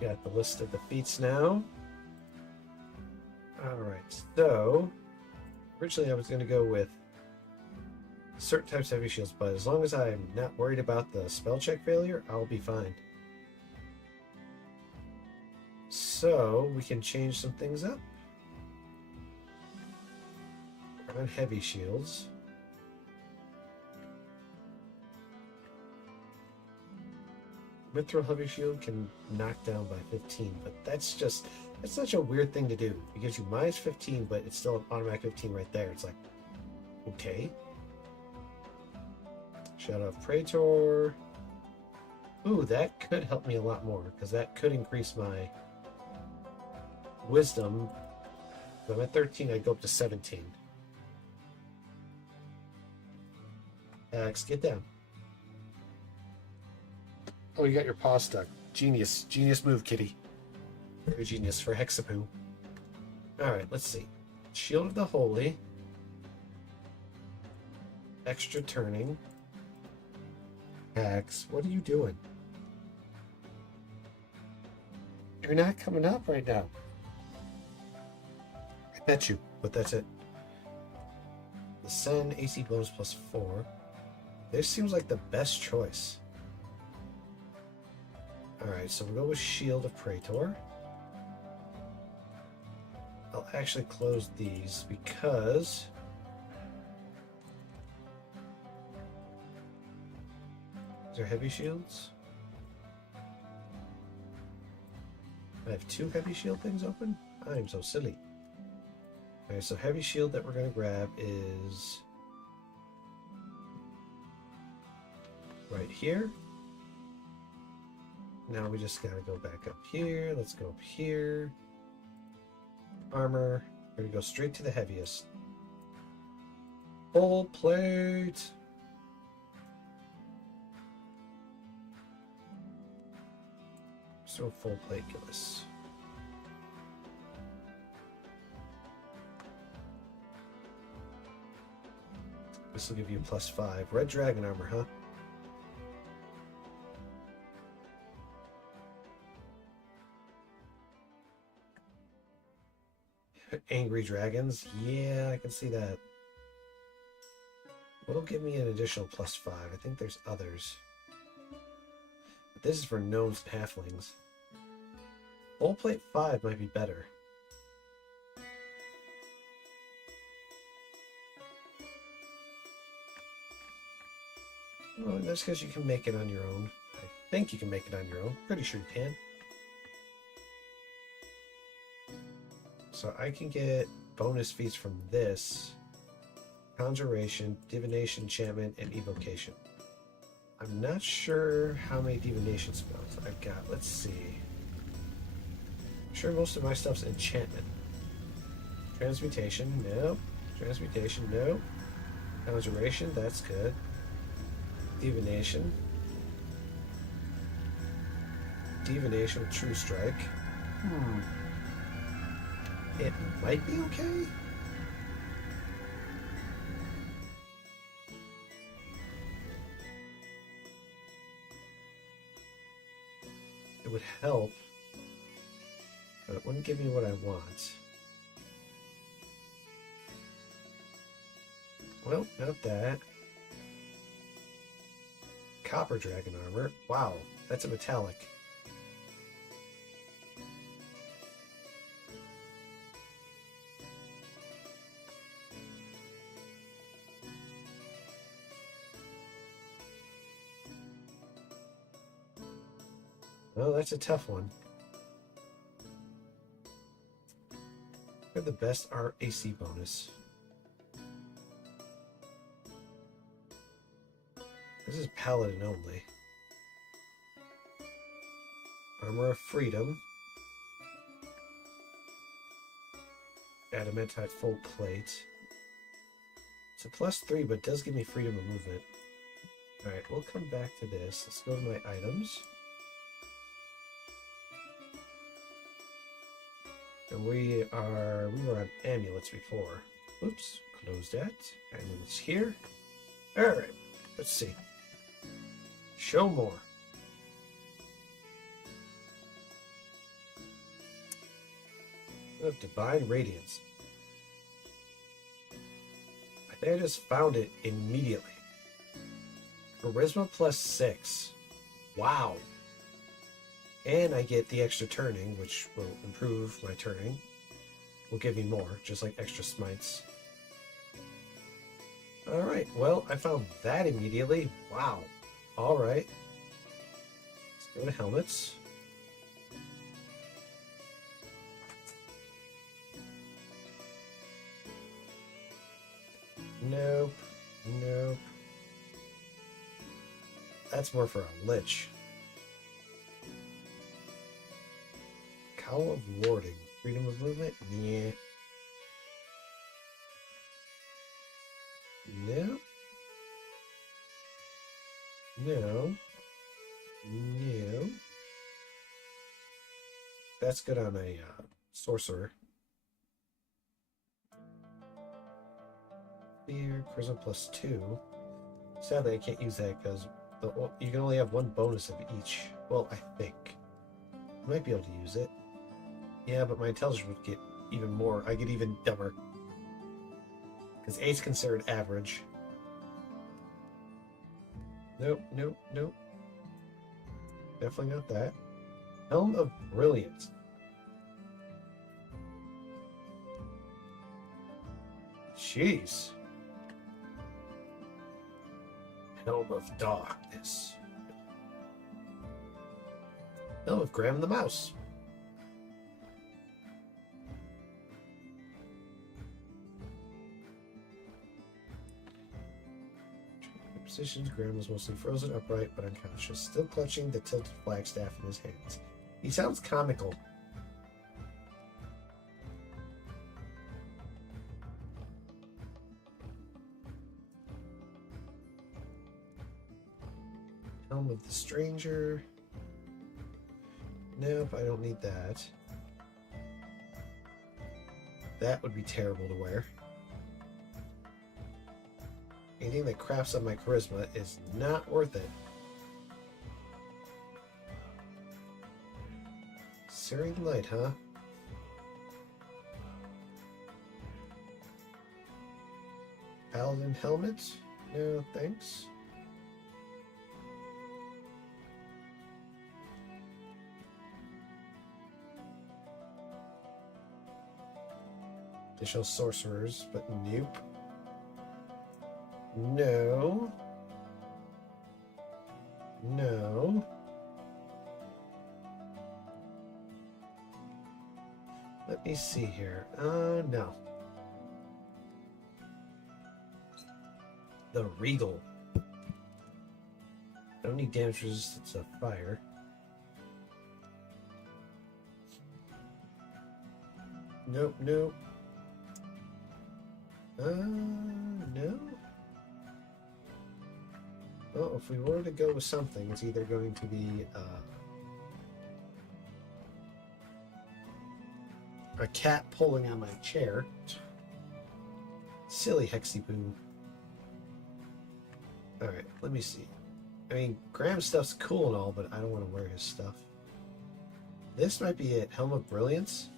Got the list of the feats now. Alright, so originally I was going to go with certain types of heavy shields, but as long as I'm not worried about the spell check failure, I'll be fine. So we can change some things up. On heavy shields. Mithril heavy shield can knock down by 15, but that's such a weird thing to do. It gives you minus 15, but it's still an automatic 15 right there. It's like, okay. Shadow of Praetor. Ooh, that could help me a lot more, because that could increase my wisdom. If I'm at 13, I go up to 17. X, get down. Oh, you got your paw stuck. Genius. Genius move, kitty. Very genius for Hexapoo. Alright, let's see. Shield of the Holy. Extra turning. X, what are you doing? You're not coming up right now. I bet you, but that's it. The Sun AC bonus +4. This seems like the best choice. Alright, so we'll go with Shield of Praetor. I'll actually close these because these are heavy shields. I have 2 heavy shield things open? I am so silly. Alright, so heavy shield that we're going to grab is right here. Now we just gotta go back up here. Let's go up here. Armor. We're gonna go straight to the heaviest. Full plate. So full plate, Gillis. This will give you +5. Red dragon armor, huh? Angry dragons. Yeah, I can see that. What'll give me an additional +5? I think there's others. But this is for gnomes and halflings. Full plate 5 might be better. Well, that's because you can make it on your own. I think you can make it on your own. Pretty sure you can. So I can get bonus feats from this. Conjuration, Divination, Enchantment, and Evocation. I'm not sure how many Divination spells I've got. Let's see. I'm sure most of my stuff's Enchantment. Transmutation, no. Transmutation, no. Conjuration, that's good. Divination. Divination with True Strike. It might be okay. It would help, but it wouldn't give me what I want. Well, not that. Copper dragon armor. Wow, that's a metallic. Oh, that's a tough one. We have the best AC bonus. This is Paladin only. Armor of Freedom. Adamantite full plate. It's a +3, but it does give me freedom of movement. Alright, we'll come back to this. Let's go to my items. And we were on amulets before. Oops, close that. Amulets here. Alright, let's see. Show more. Of Divine Radiance. I think I just found it immediately. Charisma +6. Wow. And I get the extra turning, which will improve my turning. Will give me more, just like extra smites. Alright, well, I found that immediately. Wow. Alright. Let's go to helmets. Nope. Nope. That's more for a lich. Cowl of Warding. Freedom of movement? Yeah. No. No. No. That's good on a sorcerer. Fear, charisma +2. Sadly, I can't use that because you can only have one bonus of each. Well, I think. I might be able to use it. Yeah, but my intelligence would get even more. I get even dumber. Because 8's considered average. Nope, nope, nope. Definitely not that. Helm of Brilliance. Jeez. Helm of Darkness. Helm of Graham the Mouse. Positions, Graham was mostly frozen upright but unconscious, still clutching the tilted flagstaff in his hands. He sounds comical. Helm of the Stranger. Nope, I don't need that. That would be terrible to wear. Anything that crafts on my charisma is not worth it. Searing Light, huh? Paladin Helmet? No, thanks. Additional sorcerers, but nope. No. No. Let me see here. No. The Regal. I don't need damage resistance of fire. Nope, nope. No. Well, if we were to go with something, it's either going to be a cat pulling on my chair. Silly Hexy-Boo. Alright, let me see. I mean, Graham's stuff's cool and all, but I don't want to wear his stuff. This might be it. Helm of Brilliance.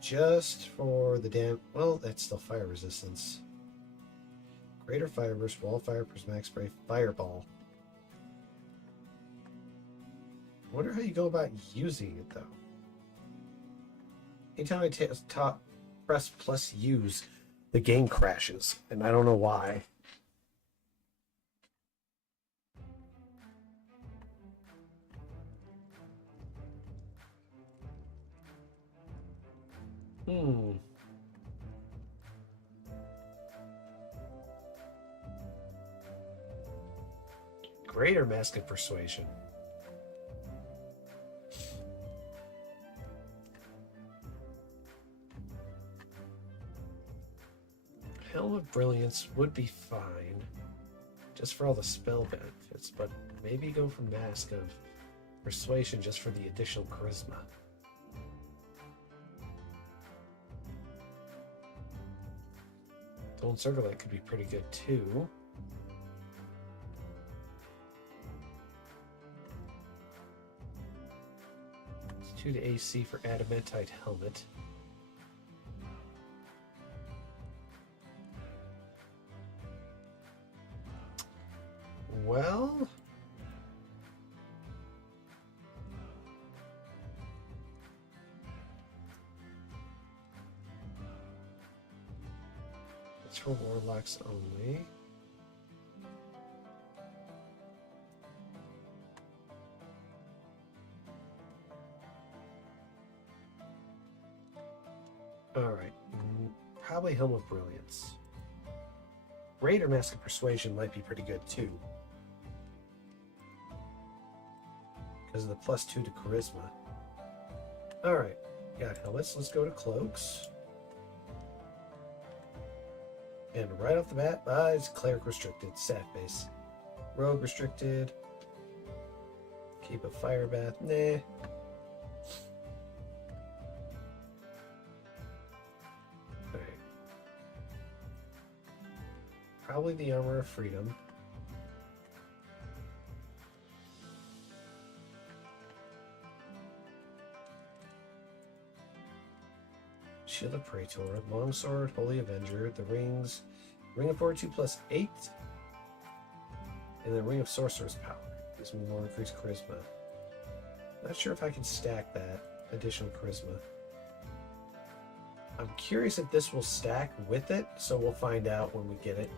Just for the damn... Well, that's still fire resistance. Greater Fire Burst, Wall Fire, Prismatic Spray, Fireball. I wonder how you go about using it, though. Anytime I press plus use, the game crashes, and I don't know why. Greater Mask of Persuasion. Helm of Brilliance would be fine, just for all the spell benefits, but maybe go for Mask of Persuasion just for the additional charisma. Golden Circlet could be pretty good too. It's 2 to AC for Adamantite Helmet. Well, it's for Warlocks only. Alright, probably Helm of Brilliance. Greater Mask of Persuasion might be pretty good too, because of the +2 to charisma. Alright, Got helmets. Let's go to cloaks. And right off the bat, it's cleric restricted. Staff base. Rogue restricted. Keep a fire bath. Nah. Alright. Probably the Armor of Freedom. Shield of Praetor, Longsword, Holy Avenger, the rings, Ring of Fortitude plus 8, and the Ring of Sorcerer's Power. Gives me more increased charisma. Not sure if I can stack that additional charisma. I'm curious if this will stack with it, so we'll find out when we get it.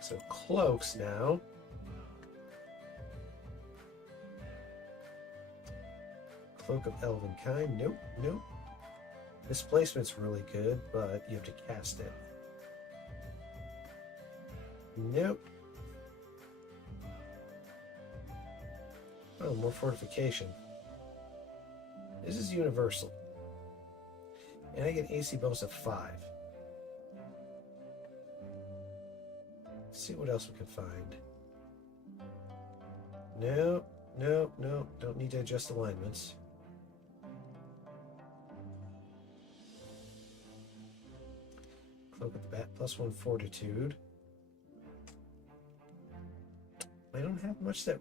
So cloaks now. Cloak of Elvenkind. Nope, nope. Displacement's really good, but you have to cast it. Nope. Oh, more fortification. This is universal. And I get AC bonus of 5. Let's see what else we can find. Nope, nope, nope. Don't need to adjust alignments. Cloak of the Bat, +1 fortitude. I don't have much that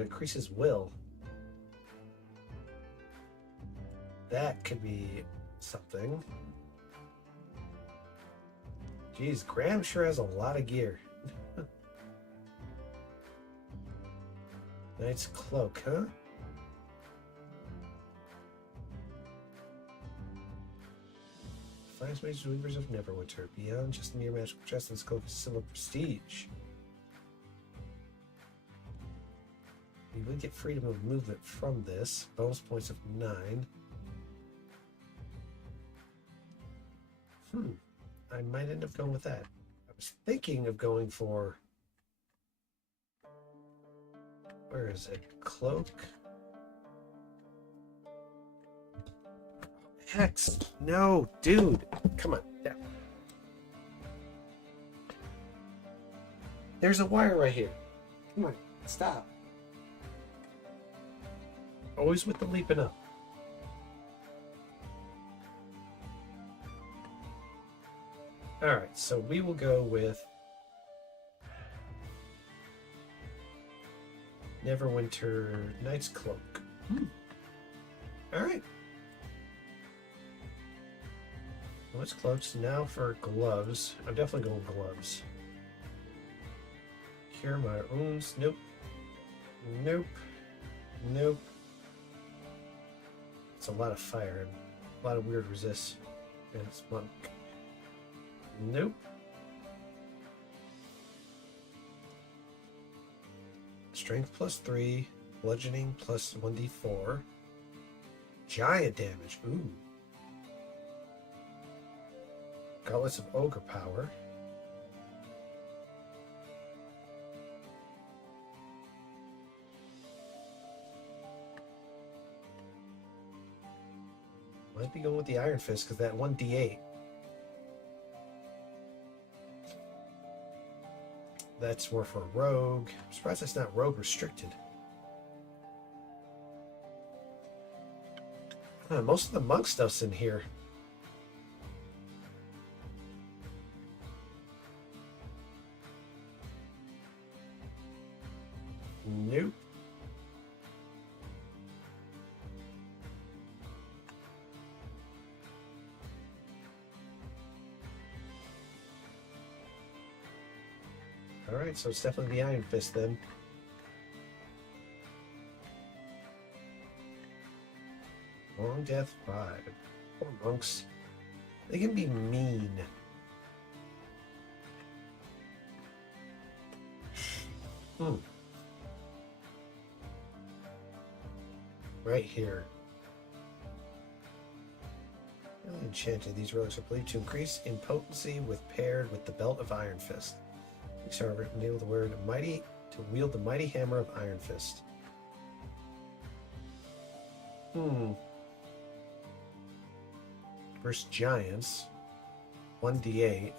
increases will. That could be something. Geez, Graham sure has a lot of gear. Knight's Cloak, huh? Finest Mages Weavers of Neverwinter. Beyond just mere magical chest and scope is similar prestige. You would get freedom of movement from this. Bonus points of 9. I might end up going with that. I was thinking of going for... Where is it? Cloak? Hex! No, dude! Come on. Yeah. There's a wire right here. Come on, stop. Always with the leaping up. Alright, so we will go with Neverwinter Knight's Cloak. Alright. Knight's Cloaks. Now for gloves. I'm definitely going gloves. Cure my wounds. Nope. Nope. Nope. It's a lot of fire and a lot of weird resists. And it's monk. Nope. Strength +3, bludgeoning plus 1d4. Giant damage. Ooh. Gauntlets of Ogre Power. Might be going with the Iron Fist because that 1d8. That's more for a rogue. I'm surprised that's not rogue restricted. Most of the monk stuff's in here. Nope. Alright, so it's definitely the Iron Fist then. Long Death 5. Poor monks. They can be mean. Right here. Enchanted. These relics are believed to increase in potency with paired with the belt of Iron Fist. These are enable the word mighty to wield the mighty hammer of Iron Fist. Versus giants. 1d8.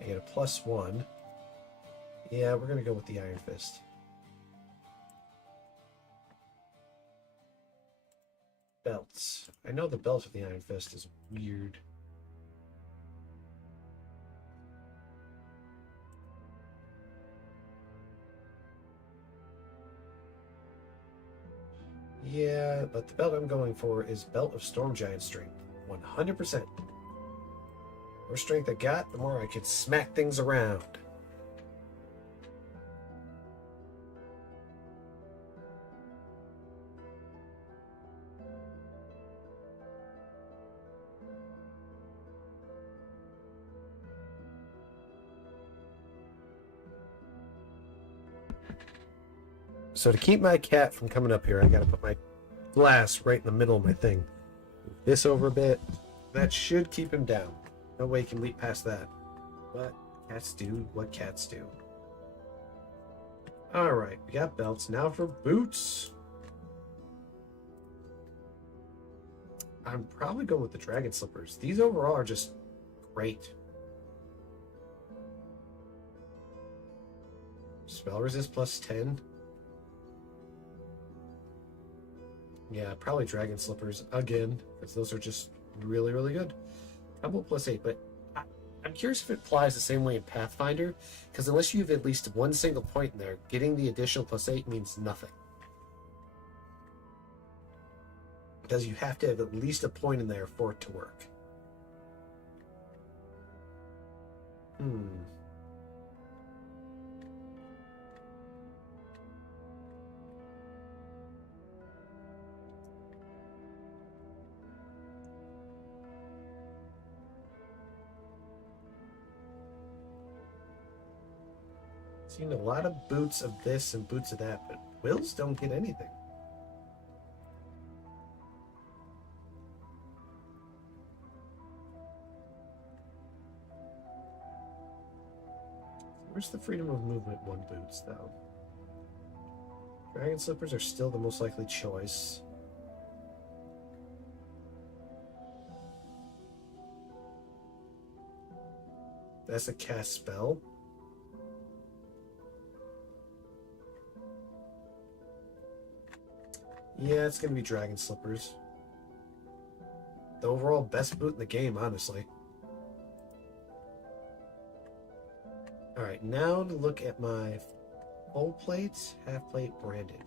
I get a +1. Yeah, we're gonna go with the Iron Fist. Belts. I know the belt of the Iron Fist is weird. Yeah, but the belt I'm going for is Belt of Storm Giant Strength. 100%. The more strength I got, the more I could smack things around. So to keep my cat from coming up here, I gotta put my glass right in the middle of my thing. Move this over a bit. That should keep him down. No way he can leap past that. But cats do what cats do. Alright, we got belts. Now for boots. I'm probably going with the dragon slippers. These overall are just great. Spell resist +10. Yeah, probably dragon slippers again, because those are just really, really good. Trouble +8, but I'm curious if it applies the same way in Pathfinder, because unless you have at least one single point in there, getting the additional +8 means nothing. Because you have to have at least a point in there for it to work. Seen a lot of boots of this and boots of that, but wills don't get anything. Where's the freedom of movement 1 boots, though? Dragon slippers are still the most likely choice. That's a cast spell. Yeah, it's gonna be dragon slippers. The overall best boot in the game, honestly. Alright, now to look at my full plates, half plate branded.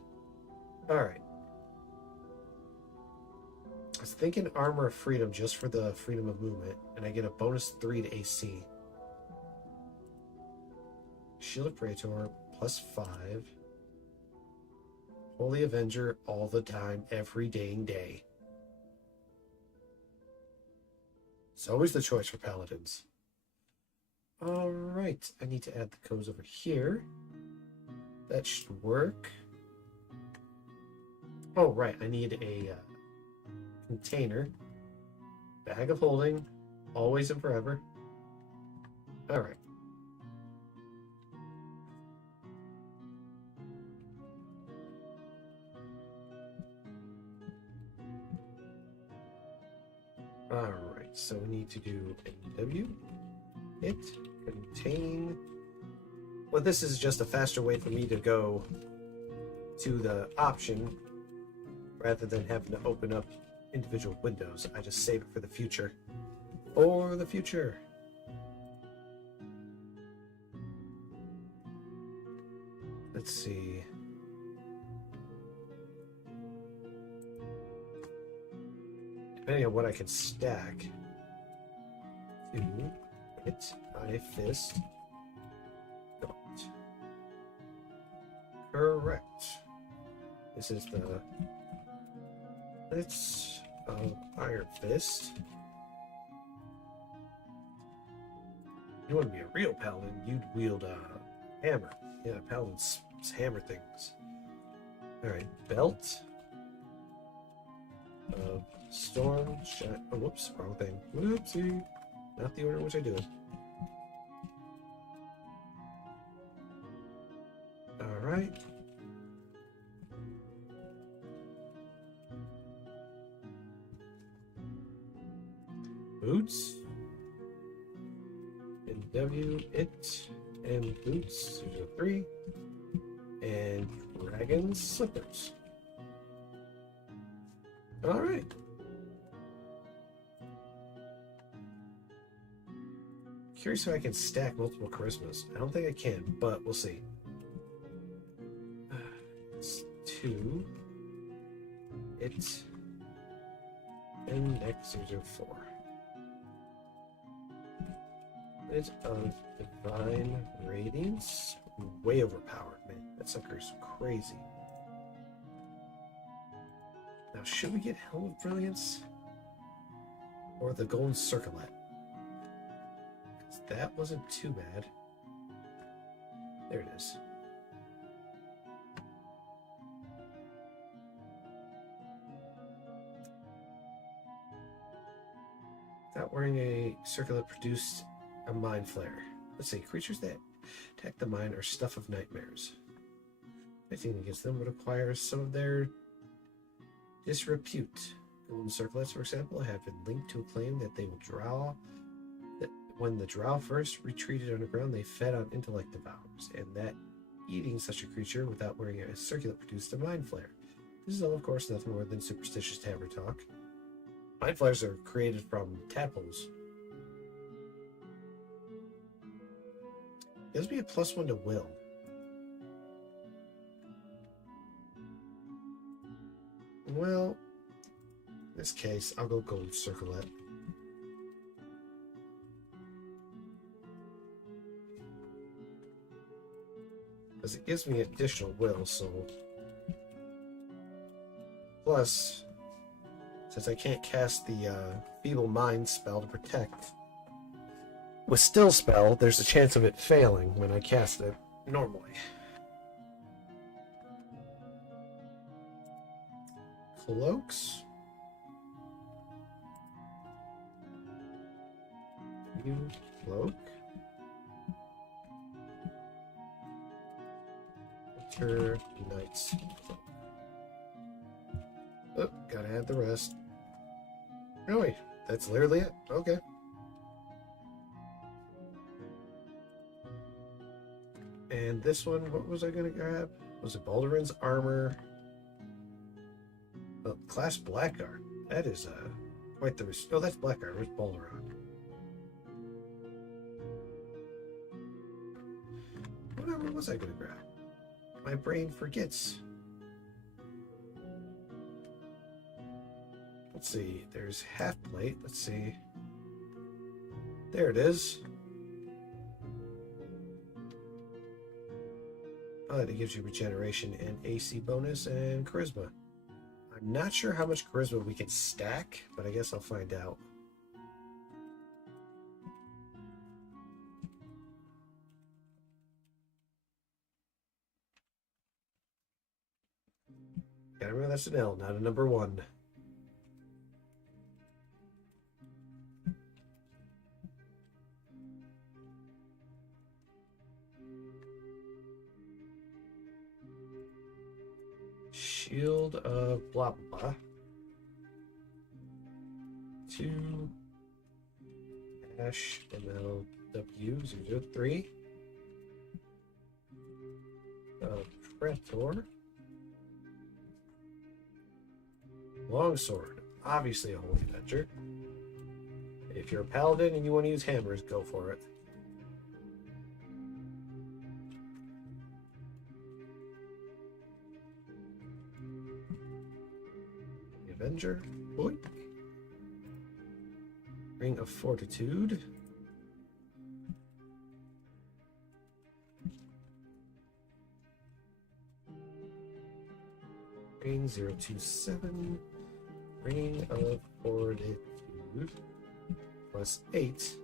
Alright. I was thinking Armor of Freedom just for the freedom of movement, and I get a bonus 3 to AC. Shield of Praetor, +5. Holy Avenger all the time, every dang day. It's always the choice for paladins. Alright, I need to add the codes over here. That should work. Oh, right, I need a container. Bag of holding, always and forever. Alright. Alright, so we need to do NW, hit, contain. Well, this is just a faster way for me to go to the option rather than having to open up individual windows. I just save it for the future. For the future. Let's see. Depending on what I can stack. 2, hit, eye, fist. Don't. Correct. This is the hits of Iron Fist. You want to be a real paladin, you'd wield a hammer. Yeah, paladins hammer things. Alright, belt of storm shot. Oh, whoops, wrong thing. Whoopsie. Not the order in which I do it. Alright. Boots. NW, it, and boots. There's a 3. And dragon slippers. Alright. Curious if I can stack multiple charismas. I don't think I can, but we'll see. It's 2. It. And next there's a 4. It's of divine radiance. Way overpowered, man. That sucker's crazy. Now, should we get Helm of Brilliance? Or the Golden Circlet? Because that wasn't too bad. There it is. Without wearing a circlet produced a mind flare. Let's see, creatures that attack the mind are stuff of nightmares. Anything against them would acquire some of their disrepute. Golden circlets, for example, have been linked to a claim that they will drow. That when the drow first retreated underground, they fed on intellect devours, and that eating such a creature without wearing a circlet produced a mind flare. This is all, of course, nothing more than superstitious tavern talk. Mind flares are created from tadpoles. Gives me a +1 to will. Well, in this case, I'll go Gold Circlet. Because it gives me additional will, so... Plus, since I can't cast the Feeble Mind spell to protect, with Still Spell, there's a chance of it failing when I cast it normally. Cloaks. You cloak. Winter Knight's cloak. Oh, gotta add the rest. Oh wait, that's literally it. Okay. And this one, what was I gonna grab? Was it Balduran's armor? Oh, class Blackguard. That is quite the oh, that's Blackguard. Where's Balduran? What armor was I gonna grab? My brain forgets. Let's see. There's half plate. Let's see. There it is. Oh, it gives you regeneration and AC bonus and charisma. I'm not sure how much charisma we can stack, but I guess I'll find out. Gotta remember that's an L, not a number 1. Shield of blah blah blah. 2 Dash MLW003. Pretor. Longsword. Obviously a Holy Avenger. If you're a paladin and you want to use hammers, go for it. Avenger. Boink. Ring of Fortitude. Ring 027. Ring of Fortitude. +8.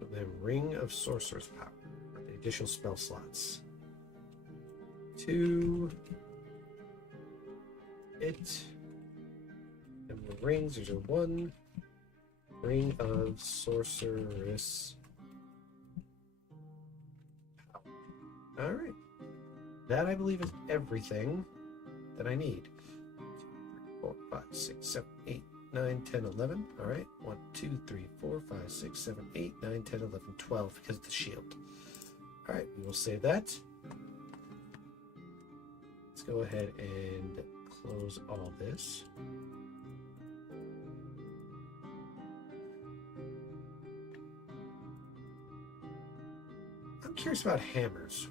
And then Ring of Sorcerer's Power. The additional spell slots. 2. It. And the rings, there's a 1. Ring of Sorceress Power. Alright. That, I believe, is everything that I need. 2, 3, 4, 5, 6, 7, 8, 9, 10, 11. All right. 1, 2, 3, 4, 5, 6, 7, 8, 9, 10, 11, 12 because of the shield. All right. We will save that. Let's go ahead and close all this. I'm curious about hammers.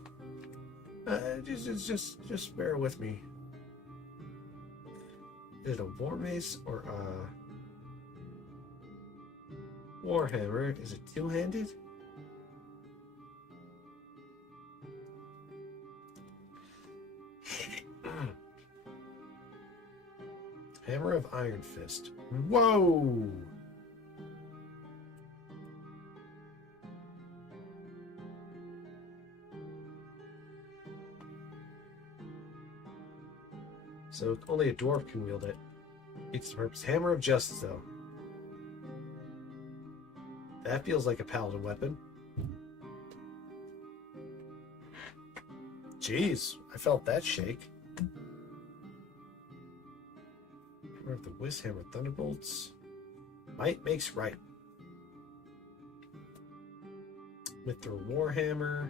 Just bear with me. Is it a war mace or a warhammer? Is it two-handed? Hammer of Iron Fist. Whoa! So only a dwarf can wield it. It's the purpose. Hammer of Justice, though. That feels like a paladin weapon. Jeez, I felt that shake. Hammer of the Whiz Hammer, Thunderbolts. Might makes right. Mithril Warhammer.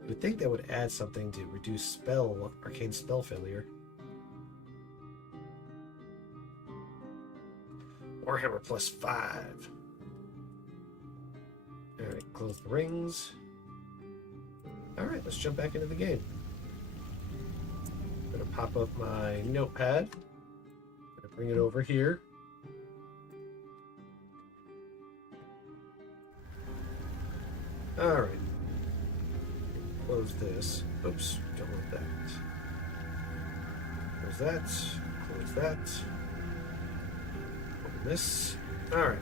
You would think that would add something to reduce arcane spell failure. Warhammer plus 5. Alright, close the rings. Alright, let's jump back into the game. I'm gonna pop up my notepad. I'm gonna bring it over here. Alright. Close this. Oops, don't want that. Close that. Close that. Open this. Alright.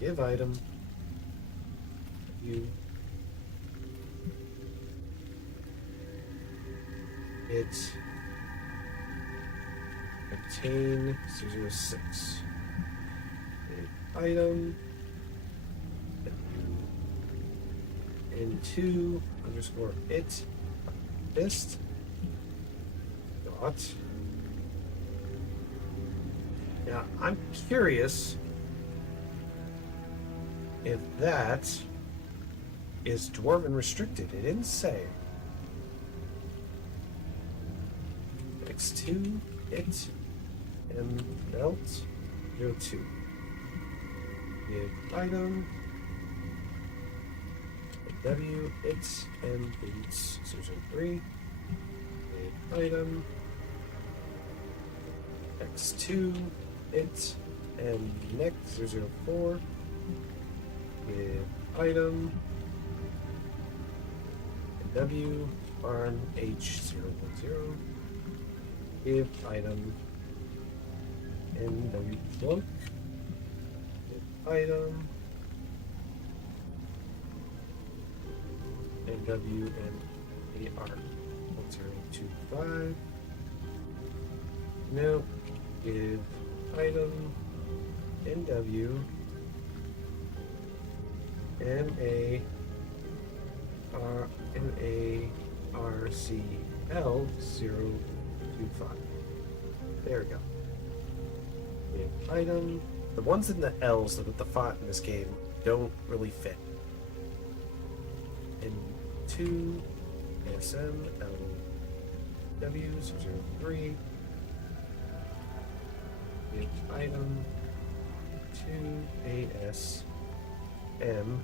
Give item. You. It. Obtain 006. Item. Into underscore it. Fist. Dot. Now, I'm curious if that is Dwarven restricted. It didn't say. X2, it, M, belt, 02. Give item, W, it, M, boots, 003. Give item, X2, it, and neck 004. Give item W arm H010. Give item NW cloak. Give item NW and AR 1025. No. Give item NW MARCL 025. There we go. Give item. The ones in the L's with the font in this game don't really fit. N2 SM LW 003. Give item 2 AS M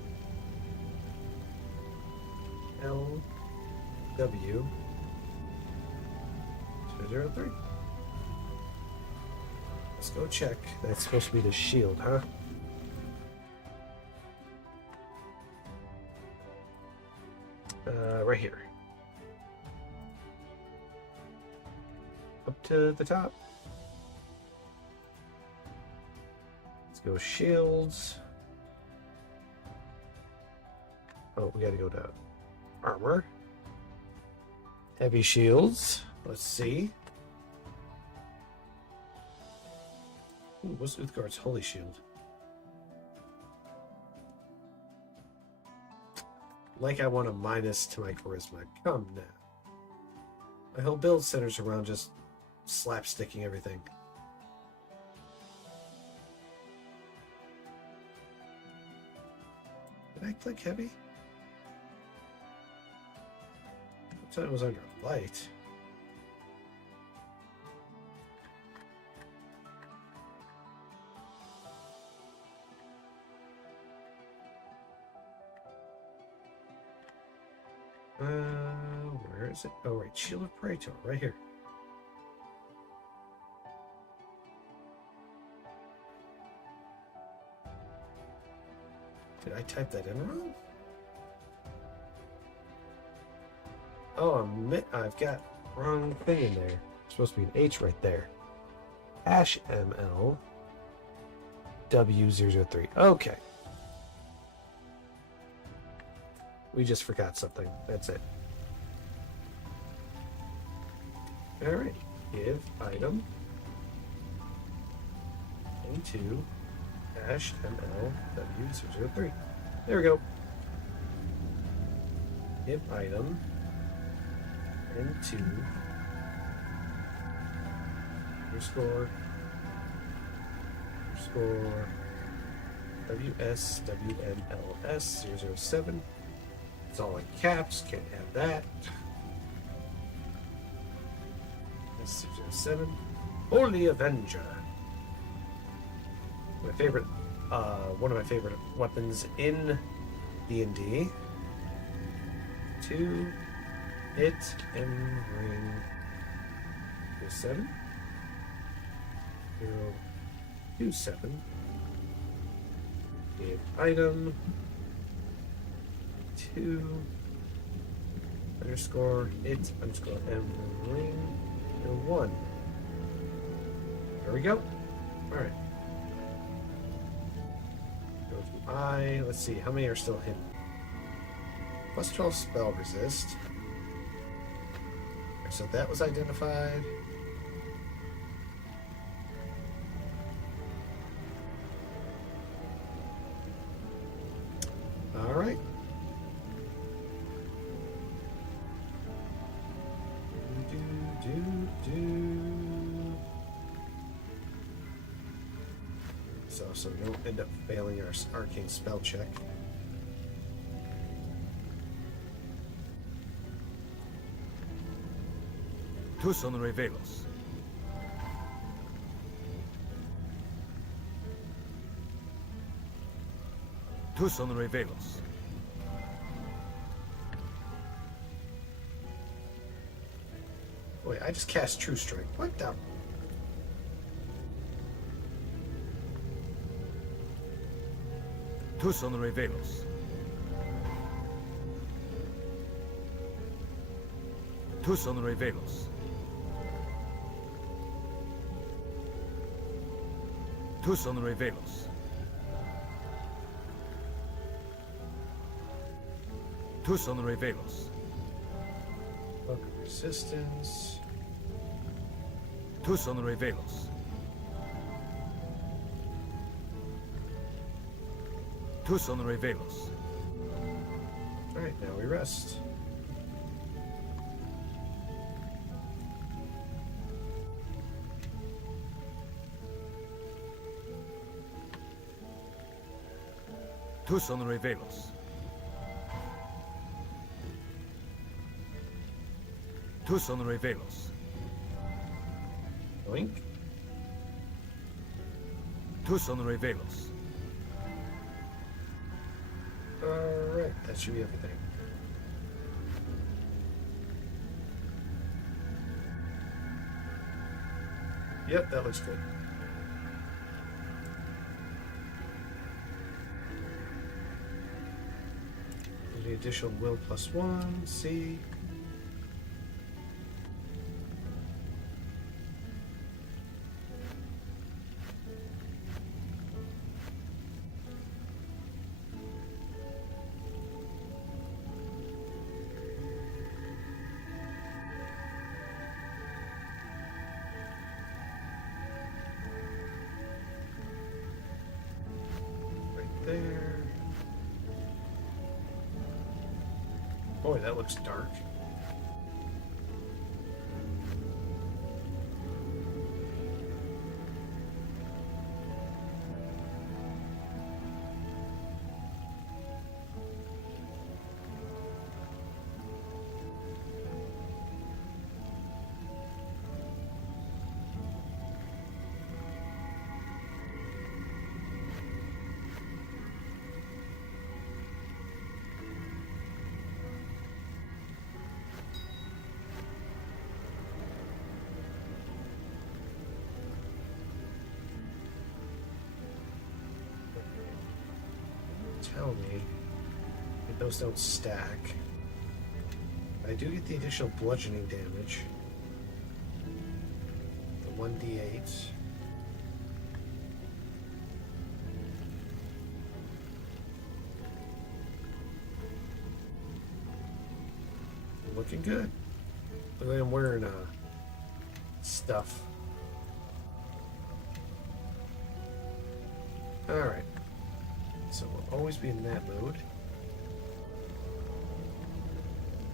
L W 003. Let's go check. That's supposed to be the shield, huh? Right here. Up to the top. Let's go shields. Oh, we gotta go to armor. Heavy shields. Let's see. Ooh, what's Uthgard's holy shield? Like I want a minus to my charisma. Come now. My whole build centers around just slapsticking everything. Did I click heavy? I thought it was under light. Where is it? Oh, right. Shield of Praetor, right here. Did I type that in wrong? Oh, I've got wrong thing in there. It's supposed to be an H right there. #ML W003. Okay. We just forgot something. That's it. Alright. Give item into #ML W003. There we go. Give item into underscore WSWMLS007. It's all in caps, can't have that. S007. Holy Avenger. My favorite, one of my favorite weapons in D&D. To hit and ring 7 027. Give item 2 underscore it underscore m ring 1. There we go. All right. Go to I. Let's see how many are still hidden. Plus 12 spell resist. So that was identified. All right. So we don't end up failing our arcane spell check. Tu son revelos. Tu son revelos. Wait, I just cast True Strike. What the? Tu son revelos. Tu son revelos. Tu son revelos. Tu son revelos. Welcome resistance. Tu son revelos. Tu son revelos. Alright, now we rest. Tu son revelos. Tu son revelos. Blink. Tu son revelos. Alright, that should be everything. Yep, that looks good. The additional will +1, C. Right there. Boy, that looks dark. Tell me if those don't stack. I do get the additional bludgeoning damage. The 1d8. Looking good. Look like I'm wearing stuff. Alright. So we'll always be in that mode.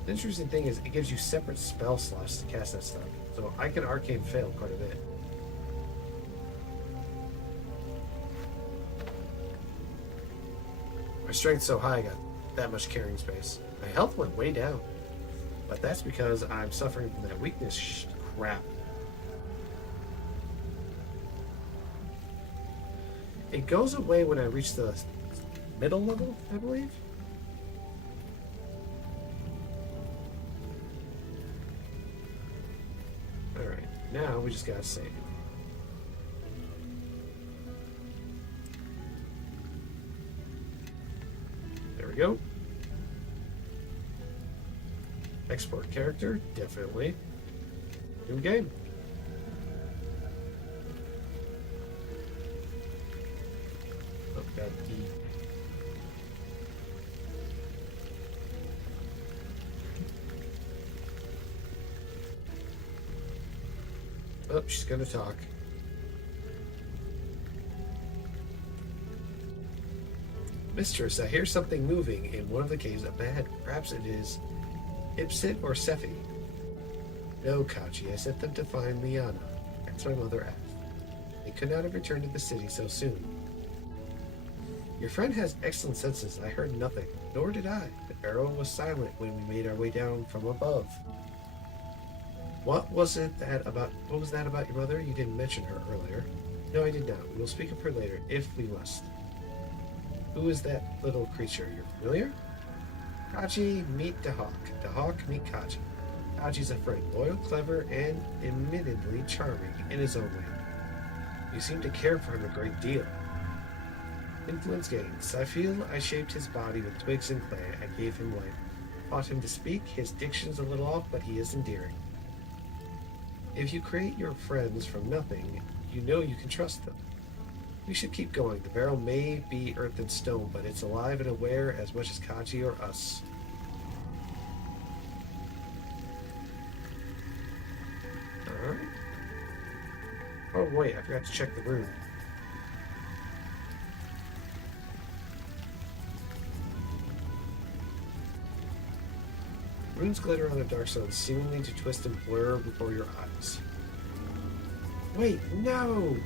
The interesting thing is it gives you separate spell slots to cast that stuff. So I can arcane fail quite a bit. My strength's so high I got that much carrying space. My health went way down. But that's because I'm suffering from that weakness crap. It goes away when I reach the middle level, I believe. Alright, now we just gotta save. There we go. Export character, definitely. New game. Oh, got D. Oh, she's gonna talk. Mistress, I hear something moving in one of the caves up ahead. Perhaps it is Ipsit or Sephi? No, Kachi, I sent them to find Liana. That's my mother asked. They could not have returned to the city so soon. Your friend has excellent senses. I heard nothing, nor did I. The barrow was silent when we made our way down from above. What was that about your mother? You didn't mention her earlier. No, I did not. We'll speak of her later, if we must. Who is that little creature? You're familiar? Kachi, meet Dahak. Dahak, meet Kachi. Kachi's a friend, loyal, clever, and admittedly charming in his own way. You seem to care for him a great deal. Influence gains. I feel I shaped his body with twigs and clay. I gave him life. Taught him to speak. His diction's a little off, but he is endearing. If you create your friends from nothing, you know you can trust them. We should keep going. The barrel may be earth and stone, but it's alive and aware as much as Kachi or us. Alright. Oh wait, I forgot to check the rune. Runes glitter on a dark stone, seemingly to twist and blur before your eyes. Wait, no!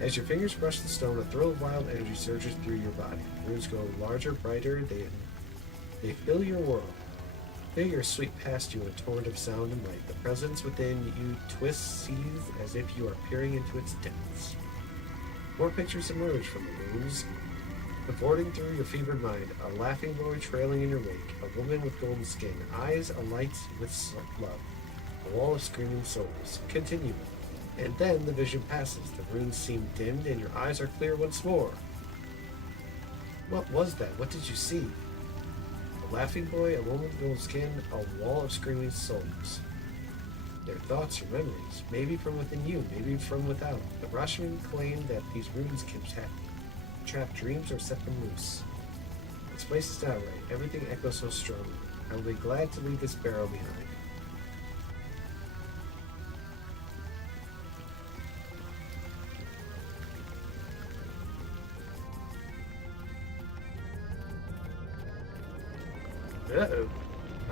As your fingers brush the stone, a thrill of wild energy surges through your body. Runes grow larger, brighter, they fill your world. Figures sweep past you in a torrent of sound and light. The presence within you twists, seethes, as if you are peering into its depths. More pictures emerge from the runes, cavorting through your fevered mind. A laughing boy trailing in your wake, a woman with golden skin, eyes alight with love, a wall of screaming souls. Continue. And then the vision passes. The runes seem dimmed and your eyes are clear once more. What was that? What did you see? A laughing boy, a woman with golden skin, a wall of screaming souls. Their thoughts or memories, maybe from within you, maybe from without. The Rashman claim that these runes can trap dreams or set them loose. This place is not right. Everything echoes so strongly. I will be glad to leave this barrow behind.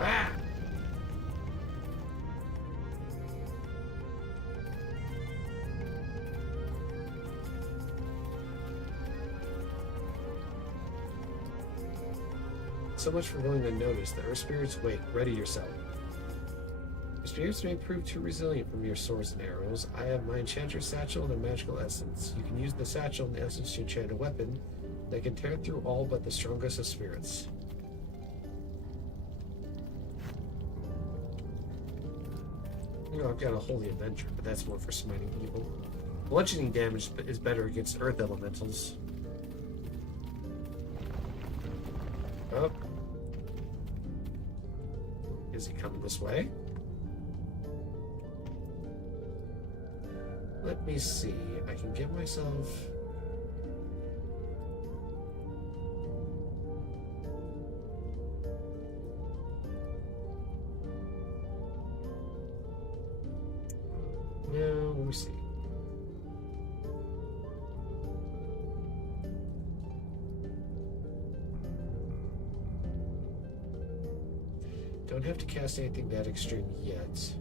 Ah! So much for going unnoticed. The earth spirits wait. Ready yourself. Your spirits may prove too resilient from your swords and arrows. I have my enchanter's satchel and a magical essence. You can use the satchel and the essence to enchant a weapon that can tear through all but the strongest of spirits. You know, I've got a Holy Avenger, but that's more for smiting evil. Bludgeoning damage is better against earth elementals. Oh. Is he coming this way? Let me see. I can give myself... No, let me see. Don't have to cast anything that extreme yet.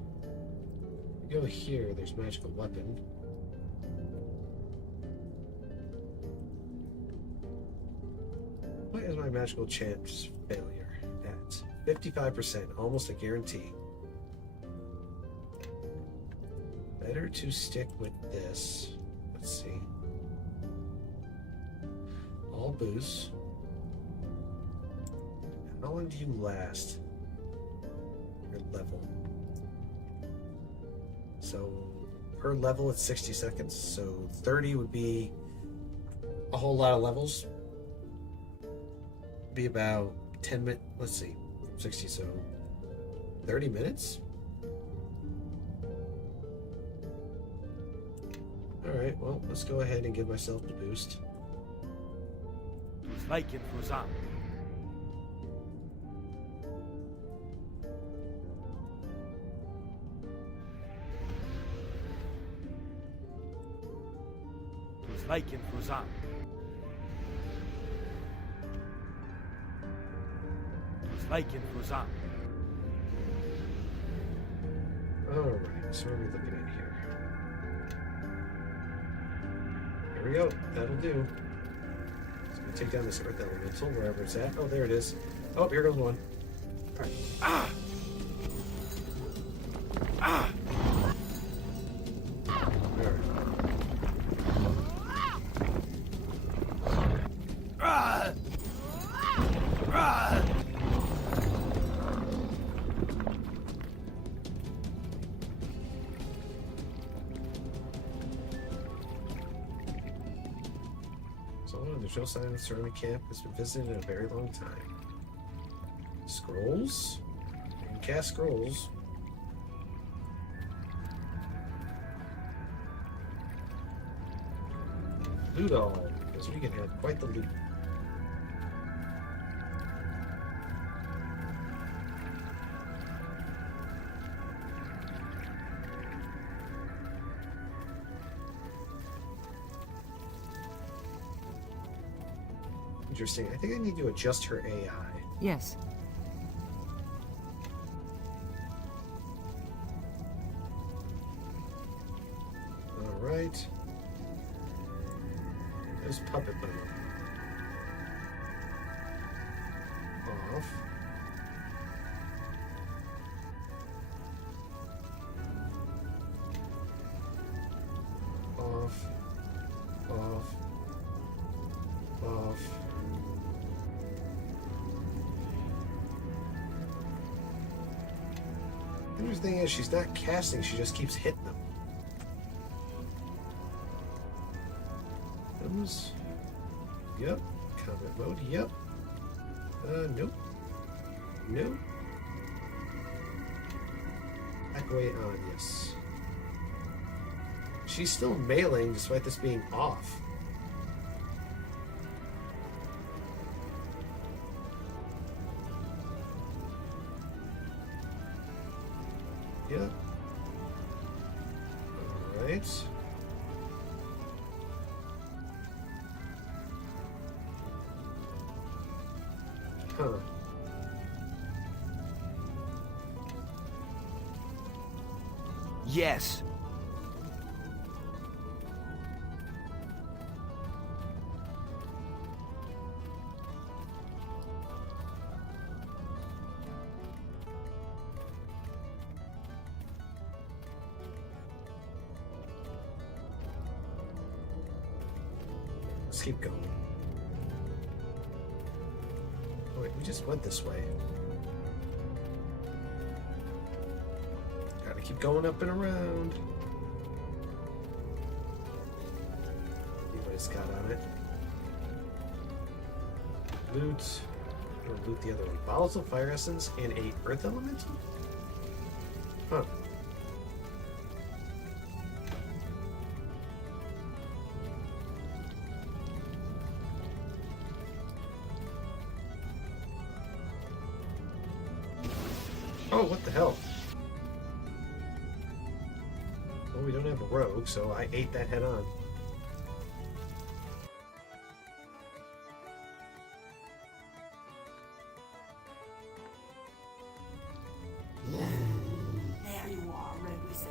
Go here, there's magical weapon. What is my magical chance failure at? 55%, almost a guarantee. Better to stick with this. Let's see. All boosts. How long do you last? Your level. So per level it's 60 seconds. So 30 would be a whole lot of levels. Be about 10 minutes. Let's see. 60, so 30 minutes? Alright, well, let's go ahead and give myself the boost. Alright, so what are we looking at here? Here we go, that'll do. So we take down this earth elemental wherever it's at. Oh, there it is. Oh, here goes one. Alright. Ah! Ah! Alright. There's no sign of the surrounding camp has been visited in a very long time. Scrolls? You can cast scrolls. Loot all, because we can have quite the loot. Interesting. I think I need to adjust her AI. Yes. All right. There's puppet mode. Off. Off. Off. Off. The interesting thing is she's not casting, she just keeps hitting them. Those. Yep. Combat mode, yep. Nope. Nope. Back away on, yes. She's still meleeing despite this being off. Yeah. All right. Huh. Yes. Let's keep going. Oh wait, we just went this way. Gotta keep going up and around. See what it's got on it. Loot. We'll loot the other one. Bottles of fire essence and a earth elemental? Huh. Oh, what the hell? Well, we don't have a rogue, so I ate that head on. There you are, Red Wizard.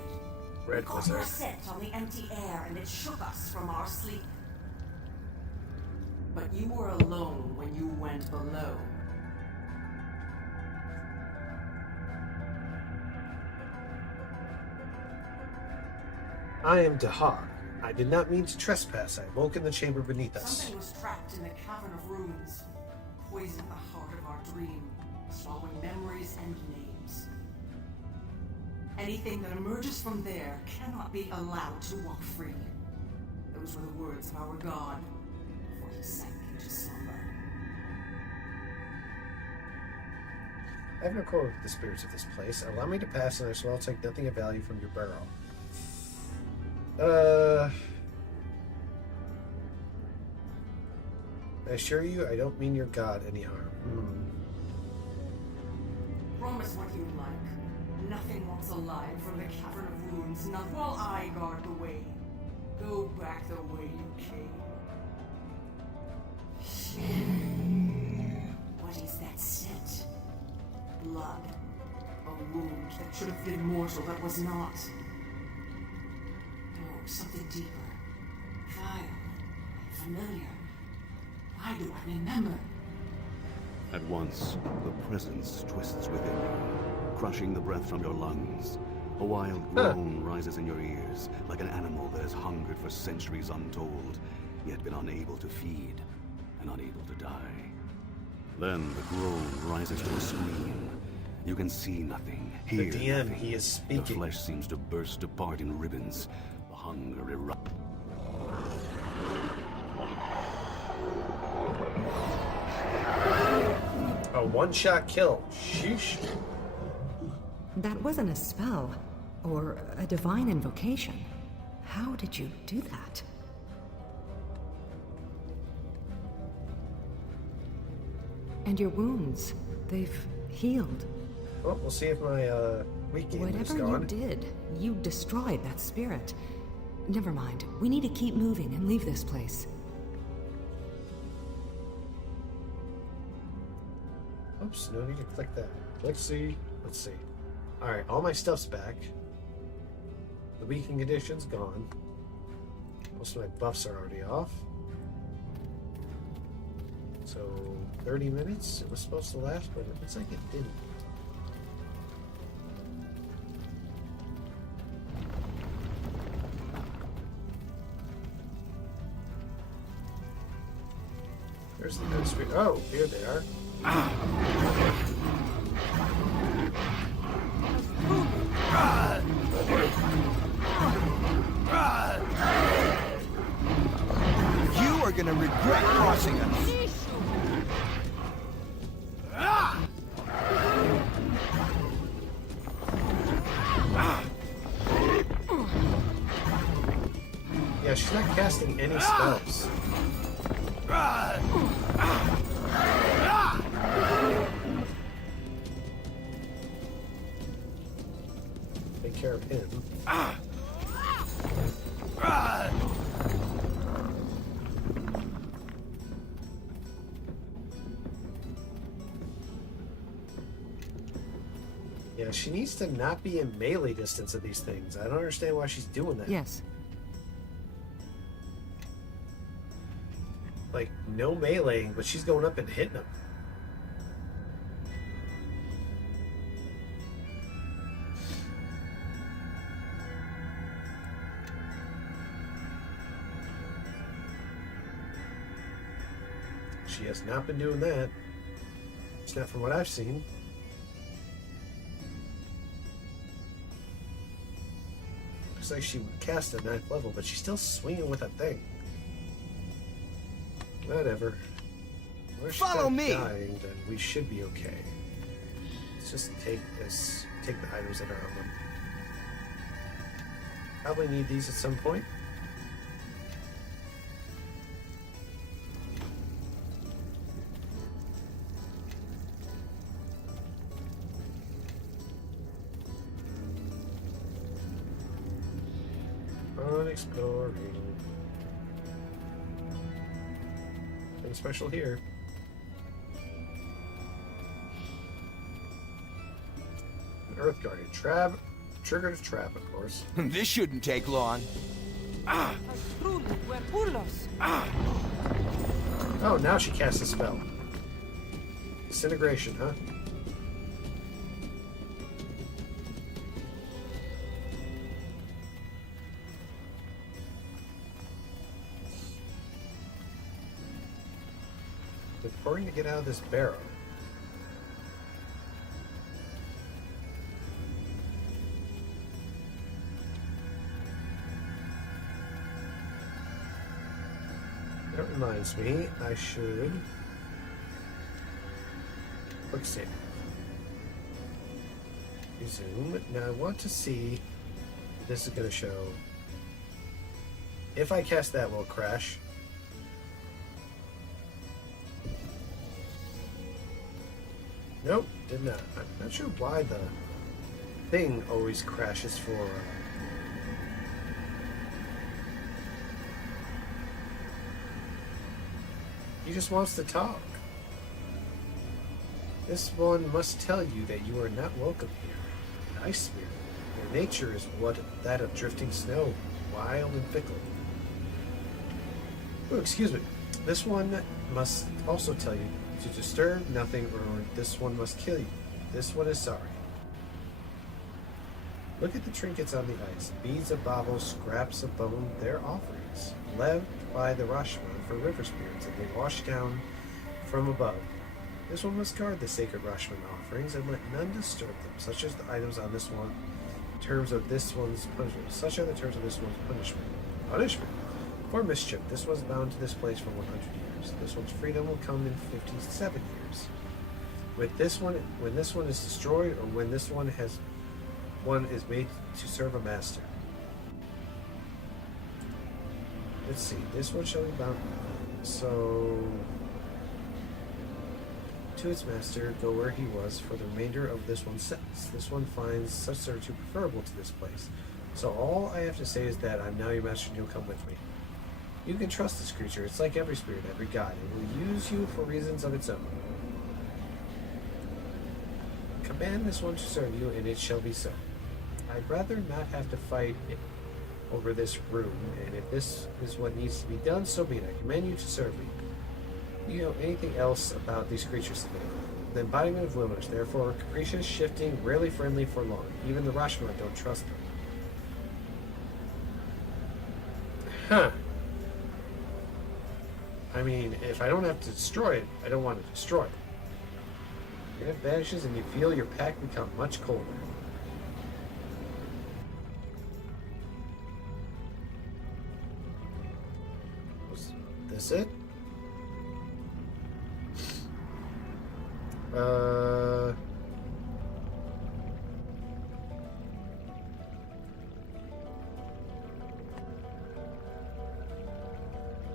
Red We caught your Wizard. scent on the empty air and it shook us from our sleep. But you were alone when you went below. I am Dahar. I did not mean to trespass. I woke in the chamber beneath us. Something was trapped in the cavern of runes, poisoned the heart of our dream, swallowing memories and names. Anything that emerges from there cannot be allowed to walk free. Those were the words of our god before he sank into slumber. I have no quarrel with the spirits of this place. Allow me to pass, and I shall take nothing of value from your barrel. I assure you, I don't mean your god any harm. Promise what you like. Nothing walks alive from the cavern of runes, not while I guard the way. Go back the way you came. What is that scent? Blood. A wound that should have been mortal but was not. No, something deeper. Vile. Familiar. Why do I remember? At once, the presence twists within you, crushing the breath from your lungs. A wild groan rises in your ears, like an animal that has hungered for centuries untold, yet been unable to feed and unable to die. Then the groan rises to a scream. You can see nothing, hear The DM, nothing. he is The speaking. flesh seems to burst apart in ribbons. The hunger erupts. A one-shot kill. Sheesh. That wasn't a spell, or a divine invocation. How did you do that? And your wounds, they've healed. Well, we'll see if my weak game is Whatever gone. you did, you destroyed that spirit. Never mind. We need to keep moving and leave this place. Oops, no need to click that. Let's see. Let's see. Alright, all my stuff's back. The weakening condition's gone. Most of my buffs are already off. So, 30 minutes it was supposed to last, but it looks like it didn't. There's the good street. Oh, here they are. You are gonna regret crossing us. Yeah, she's not casting any spells. Take care of him. Yeah, she needs to not be in melee distance of these things. I don't understand why she's doing that. Yes. Like, no meleeing, but she's going up and hitting them. She has not been doing that. It's not from what I've seen. Looks like she cast at 9th level, but she's still swinging with that thing. Whatever. Well, she's Follow not me! dying, then we should be okay. Let's just take this. Take the items that are on them. Probably need these at some point. Exploring. Nothing special here. An Earth Guardian trap. Triggered a trap, of course. This shouldn't take long. Oh, now she casts a spell. Disintegration, huh? Important to get out of this barrow. That reminds me, I should quick save. Resume. Now I want to see if this is going to show. If I cast that, will it crash? Nope, did not. I'm not sure why the thing always crashes for... He just wants to talk. This one must tell you that you are not welcome here. An ice spirit. Their nature is what that of drifting snow, wild and fickle. Oh, excuse me. This one must also tell you to disturb nothing, or this one must kill you. This one is sorry. Look at the trinkets on the ice. Beads of baubles, scraps of bone, they're offerings, left by the Rashman for river spirits, and they wash down from above. This one must guard the sacred Rashman offerings, and let none disturb them, such as the items on this one, terms of this one's punishment. Such are the terms of this one's punishment. Punishment? For mischief, this was bound to this place for 100 years. This one's freedom will come in 57 years. With this one, when this one is destroyed, or when this one is made to serve a master. Let's see. This one shall be bound. So, to its master, go where he was for the remainder of this one's sentence. This one finds such servitude preferable to this place. So all I have to say is that I'm now your master and you'll come with me. You can trust this creature. It's like every spirit, every god. It will use you for reasons of its own. Command this one to serve you, and it shall be so. I'd rather not have to fight it over this room, and if this is what needs to be done, so be it. I command you to serve me. You know anything else about these creatures today? The embodiment of Luminous, therefore capricious, shifting, rarely friendly for long. Even the Rashomon don't trust them. Huh. I mean, if I don't have to destroy it, I don't want to destroy it. It vanishes and you feel your pack become much colder. Was this it?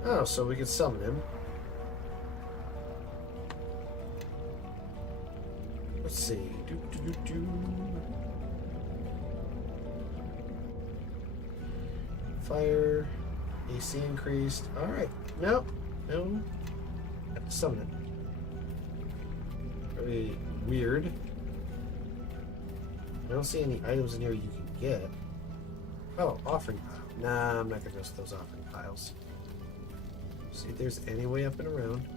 Oh, so we can summon him. Let's see. Fire. AC increased. Alright. No. Have to summon it. Very weird. I don't see any items in here you can get. Oh, offering pile. Nah, I'm not gonna go to those offering piles. See if there's any way up and around.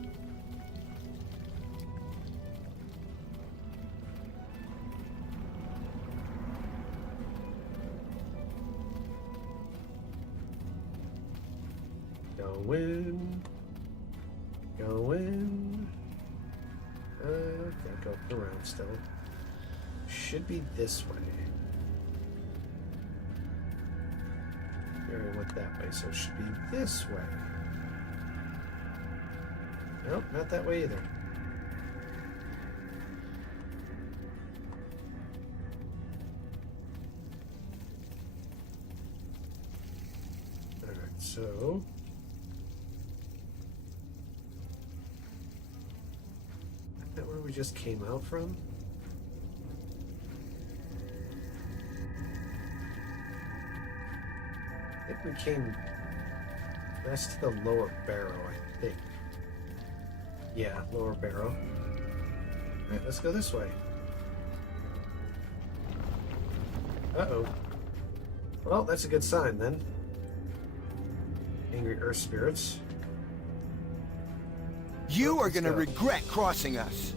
Going. Can't go up and around still. Should be this way. We already went that way, so it should be this way. Nope, not that way either. Alright, so... Is that where we just came out from? I think we came... That's to the lower barrow, I think. Yeah, lower barrow. Alright, let's go this way. Uh-oh. Well, that's a good sign, then. Angry earth spirits. You are Let's gonna go. regret crossing us.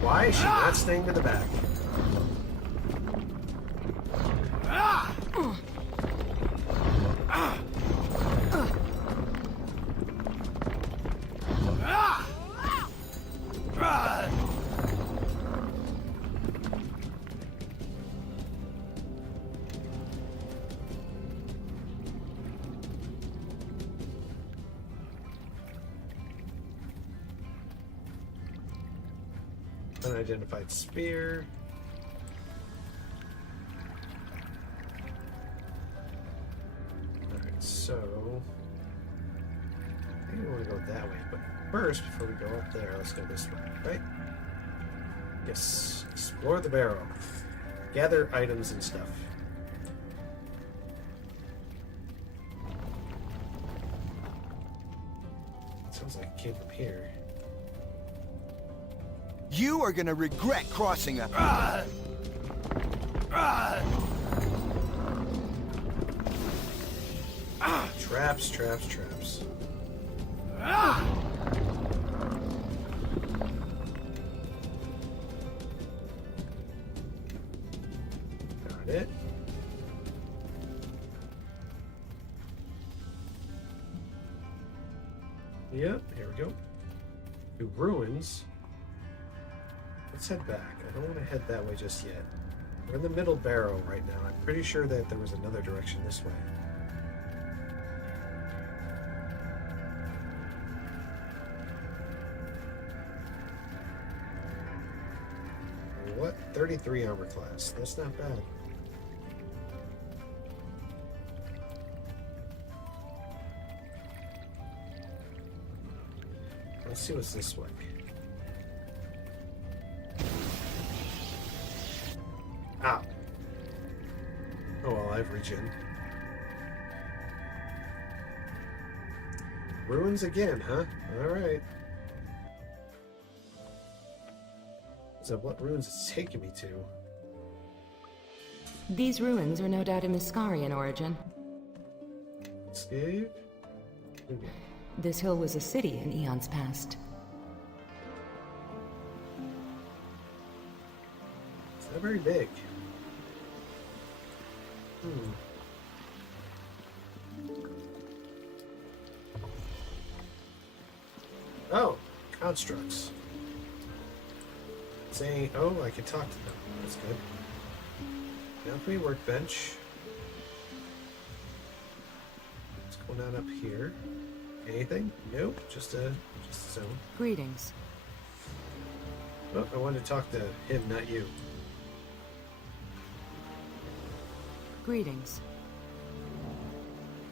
Why is she not staying to the back? Unidentified spear. Alright, so I think we want to go that way, but first, before we go up there, let's go this way, right? Yes. Explore the barrow. Gather items and stuff. Sounds like it came from here. You are gonna regret crossing us. Traps, traps, traps. Got it. Yep, here we go. To ruins. Let's head back. I don't want to head that way just yet. We're in the middle barrow right now. I'm pretty sure that there was another direction this way. What? 33 armor class. That's not bad. Let's see what's this way. Ow. Oh well, I've regen. Ruins again, huh? Alright. So what ruins it's taking me to? These ruins are no doubt of Miscarian origin. Escape? Okay. This hill was a city in eons past. It's not very big. Oh, constructs. Saying, oh, I can talk to them. That's good. Now can we workbench? What's going on up here? Anything? Nope, just a zone. Greetings. Oh, I wanted to talk to him, not you. Greetings.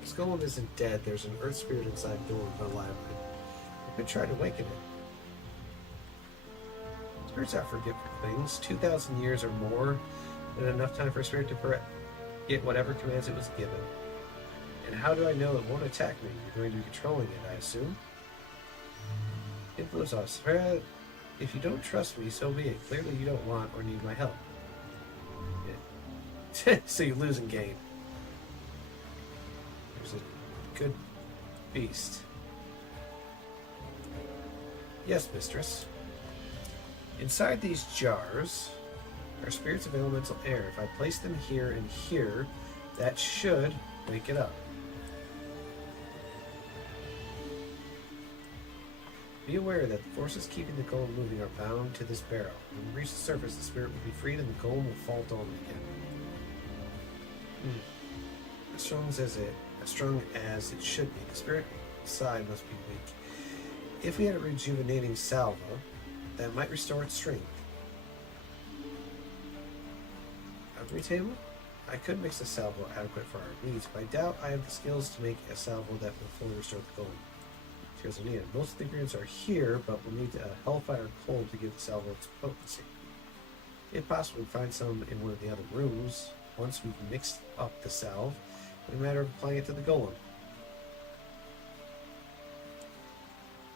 This golem isn't dead. There's an earth spirit inside Dorn, but alive. I've been trying to awaken it. Spirits are forgetful things. 2,000 years or more, and enough time for a spirit to get whatever commands it was given. And how do I know it won't attack me? You're going to be controlling it, I assume. Close us. If you don't trust me, so be it. Clearly you don't want or need my help. Yeah. So you lose and gain. There's a good beast. Yes, mistress. Inside these jars are spirits of elemental air. If I place them here and here, that should wake it up. Be aware that the forces keeping the golem moving are bound to this barrel. When we reach the surface, the spirit will be freed and the golem will fall dormant again. As strong as it should be, the spirit side must be weak. If we had a rejuvenating salvo, that might restore its strength. Every table? I could mix a salvo adequate for our needs, but I doubt I have the skills to make a salvo that will fully restore the golem. Here's a need. Most of the ingredients are here, but we'll need a hellfire coal to give the salvo its potency. If possible, we find some in one of the other rooms. Once we've mixed up the salve, it's a matter of applying it to the golem.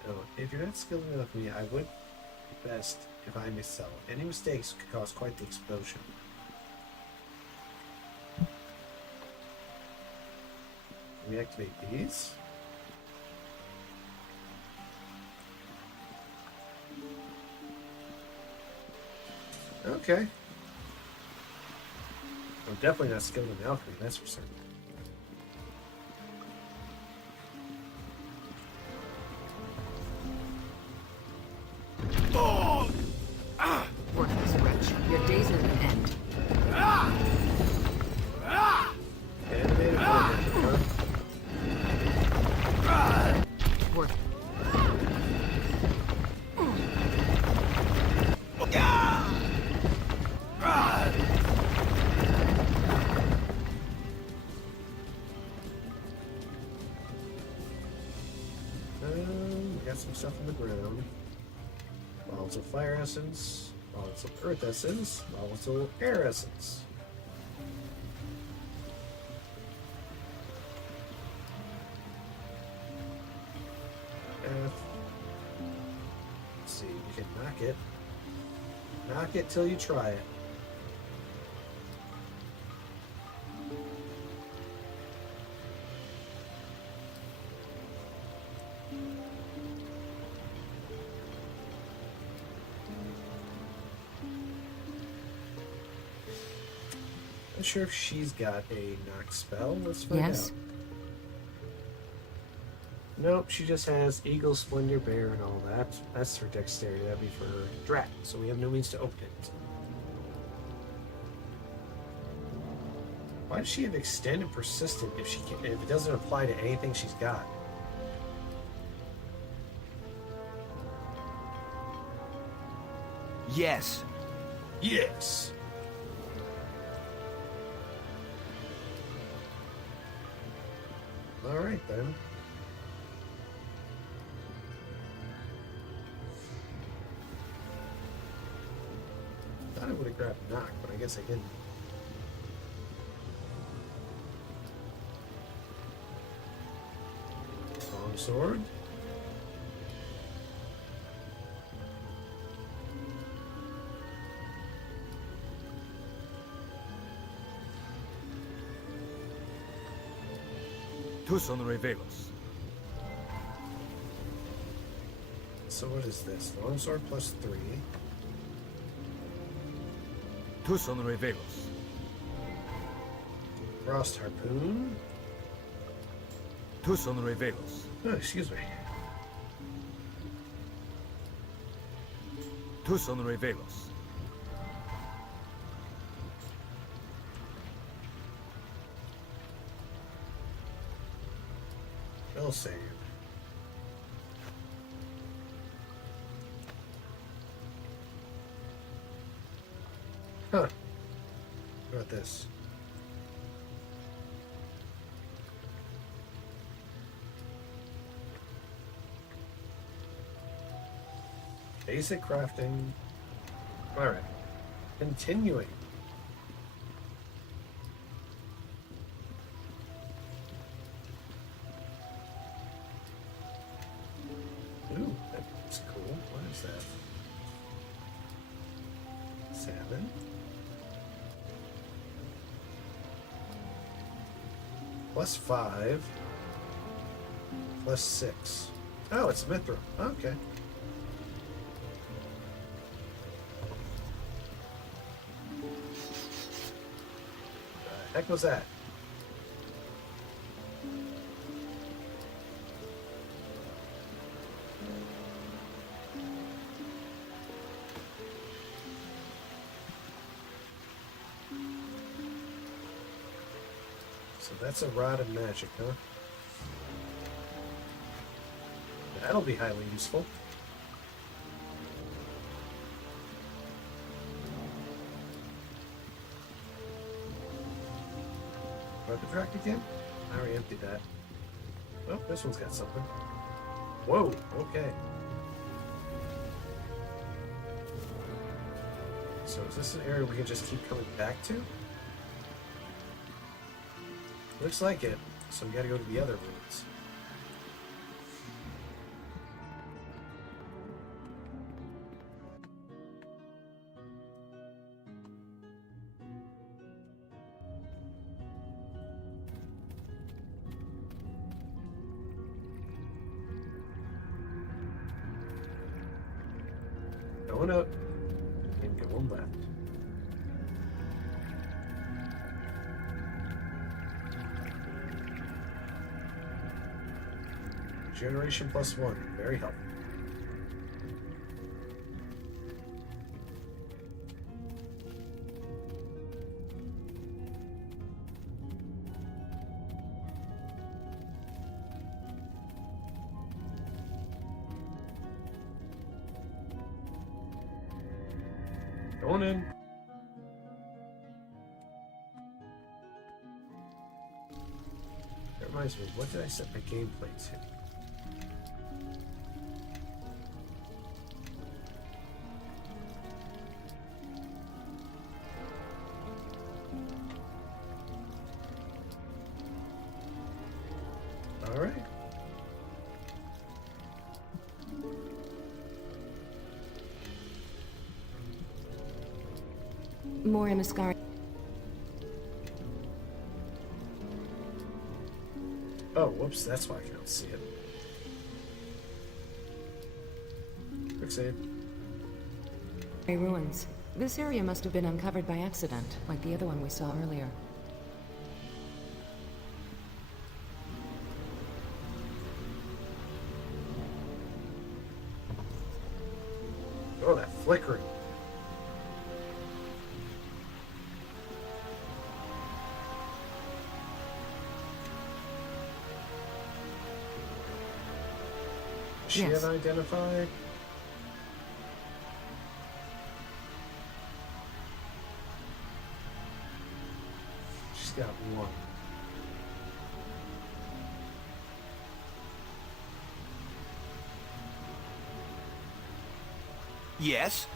Now, if you're not skilled enough with me, I would be best if I mix salve. Any mistakes could cause quite the explosion. Can we activate these? Okay. I'm definitely not skilled in alchemy, that's for certain. Worthless wretch. Your days are at an end. Animated huh? Worth. We got some stuff on the ground. Volatile fire essence, volatile earth essence, volatile air essence. Let's see, you can knock it. Knock it till you try it. Not sure if she's got a knock spell. Let's find Yes? out. Nope, she just has Eagle, Splendor, Bear, and all that. That's her dexterity. That'd be for her drat. So we have no means to open it. Why does she have Extended Persistent if she can, if it doesn't apply to anything she's got? Yes. Yes. All right then. Thought I would have grabbed knock, but I guess I didn't. Long sword. Tu son revelos. So what is this? Longsword plus 3. Tu son revelos. Frost harpoon. Tu son revelos. Oh, excuse me. Tu son revelos. Spell save. Huh. What about this? Basic crafting. Alright. Continuing. Ooh, that's cool. 7. Plus 5. Plus 6. Oh, it's Mithril. Okay. The heck was that? So that's a rod of magic, huh? That'll be highly useful. Weapon track again? I already emptied that. Oh, this one's got something. Whoa, okay. So is this an area we can just keep coming back to? Looks like it. So we gotta go to the other ruins. Going up and going left. Generation +1, very helpful. Going in. That reminds me, what did I set my gameplay to? All right. More Imascari. Oh, whoops, that's why I can't see it. Quick save. Ruins. This area must have been uncovered by accident, like the other one we saw earlier. Oh, that flickering. Is she Yes. unidentified? She's got one. Yes?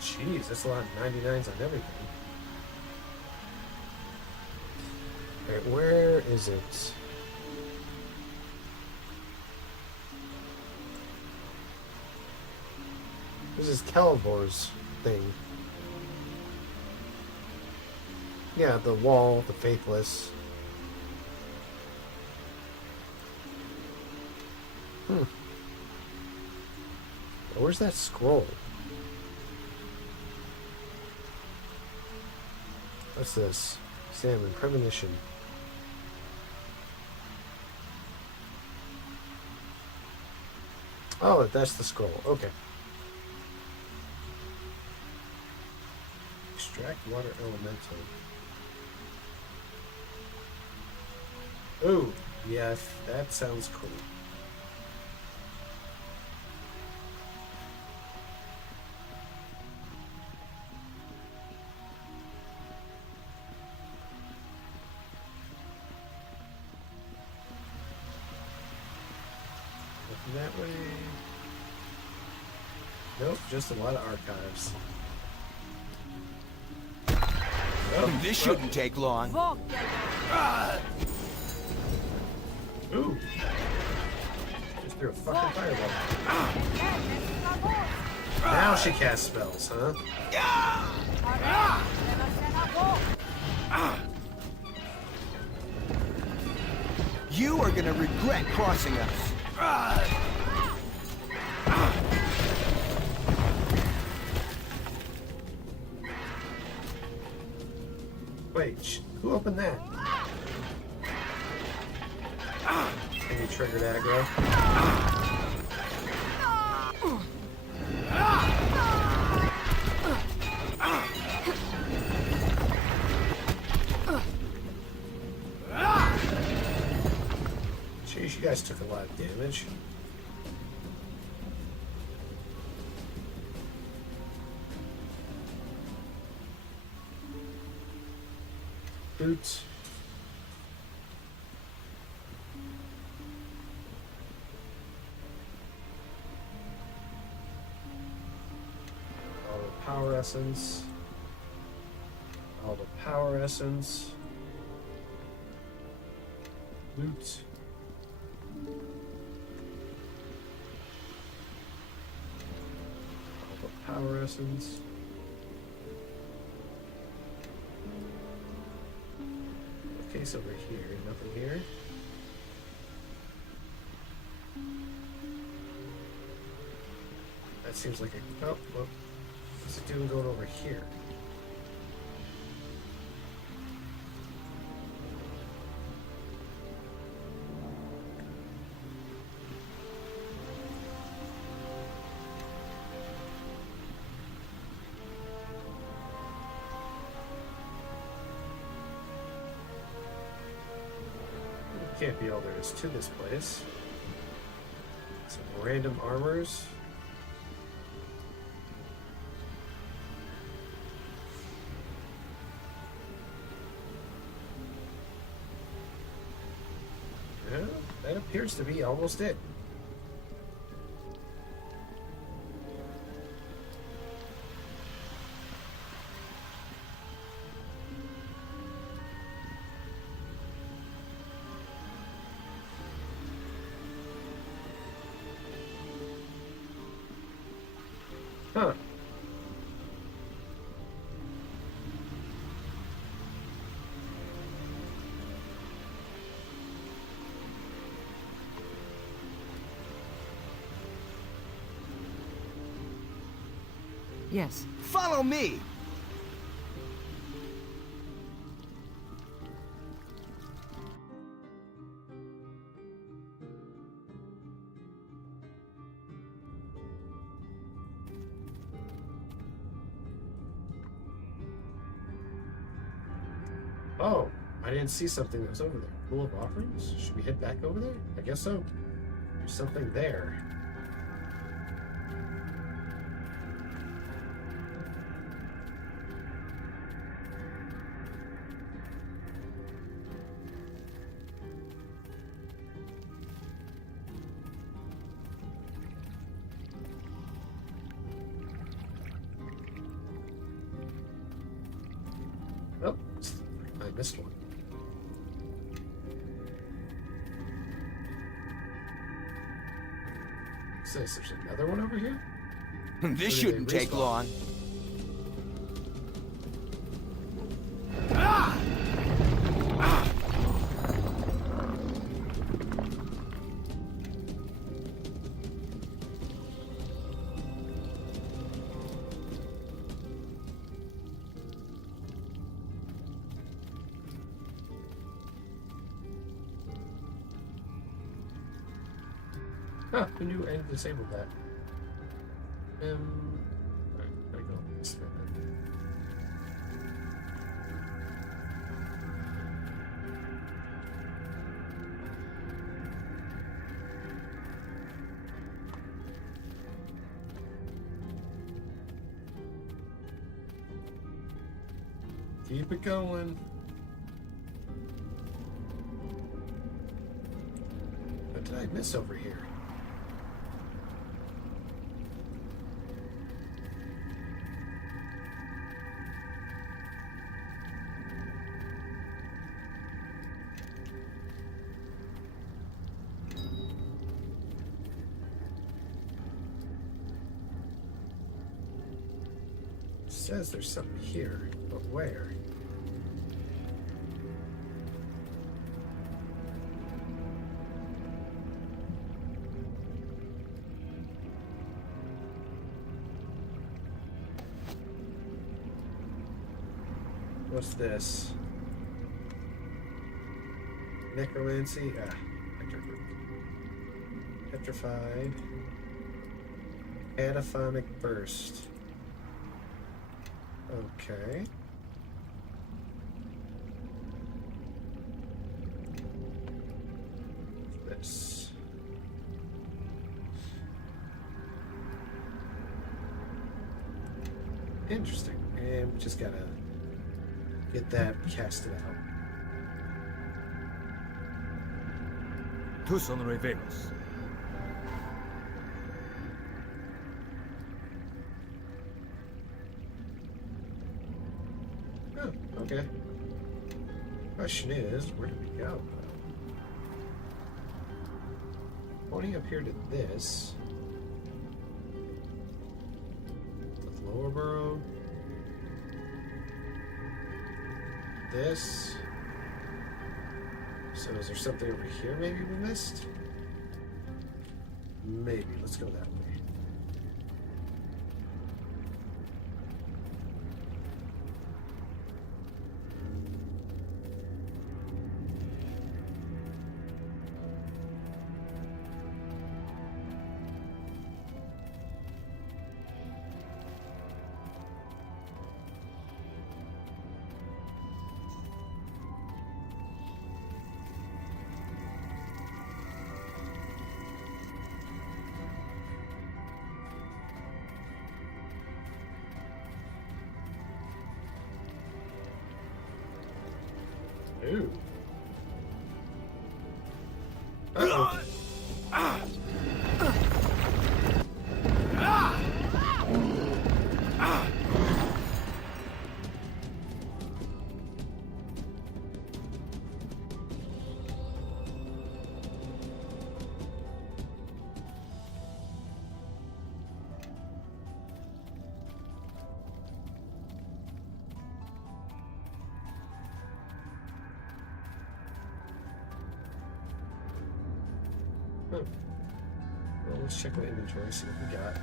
Jeez, that's a lot of 99s on everything. Alright, where is it? This is Calibor's thing. Yeah, the wall, the faithless. Where's that scroll? What's this? Salmon, premonition. Oh, that's the scroll. Okay. Extract water elemental. Ooh, yeah, that sounds cool. That way. Nope, just a lot of archives. Oh, This shouldn't take long. Ooh. Just through a fucking fireball. Now she casts spells, huh? You are gonna regret crossing us. Wait, who opened that? Can you trigger that, aggro? Jeez, you guys took a lot of damage. Boots. All the power essence. All the power essence. Loot. All the power essence. Case over here, nothing here. That seems like a. Oh, well, what's it doing going over here? Can't be all there is to this place. Some random armors. Yeah, that appears to be almost it. Huh. Yes. Follow me! Oh, I didn't see something that was over there. Pool of offerings? Should we head back over there? I guess so. There's something there. Oh, I missed one. Says there's another one over here? This Or shouldn't did they take respawn? long. Huh, who knew I disabled that? Alright, gotta go. Spin it. Keep it going. What did I miss over here? says there's something here, but where? What's this? Necromancy? Petrified. Cataphonic burst. Okay. This. Interesting. And we just gotta get that casted out. Tu son revelos. Oh, okay. Question is, where do we go? Pointing up here to this. With Lower Burrow. This. So is there something over here maybe we missed? Maybe. Let's go that way. Ooh. Uh-oh. Well, let's check my inventory, see what we got.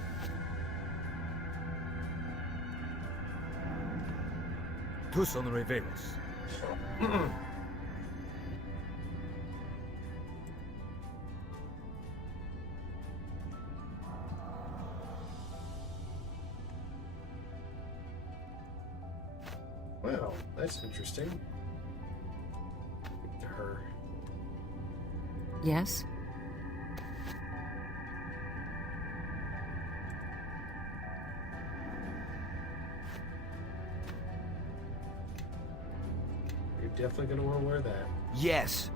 Tu son revelos. Well, that's interesting. To her. Yes? You're definitely gonna want to wear that. Yes.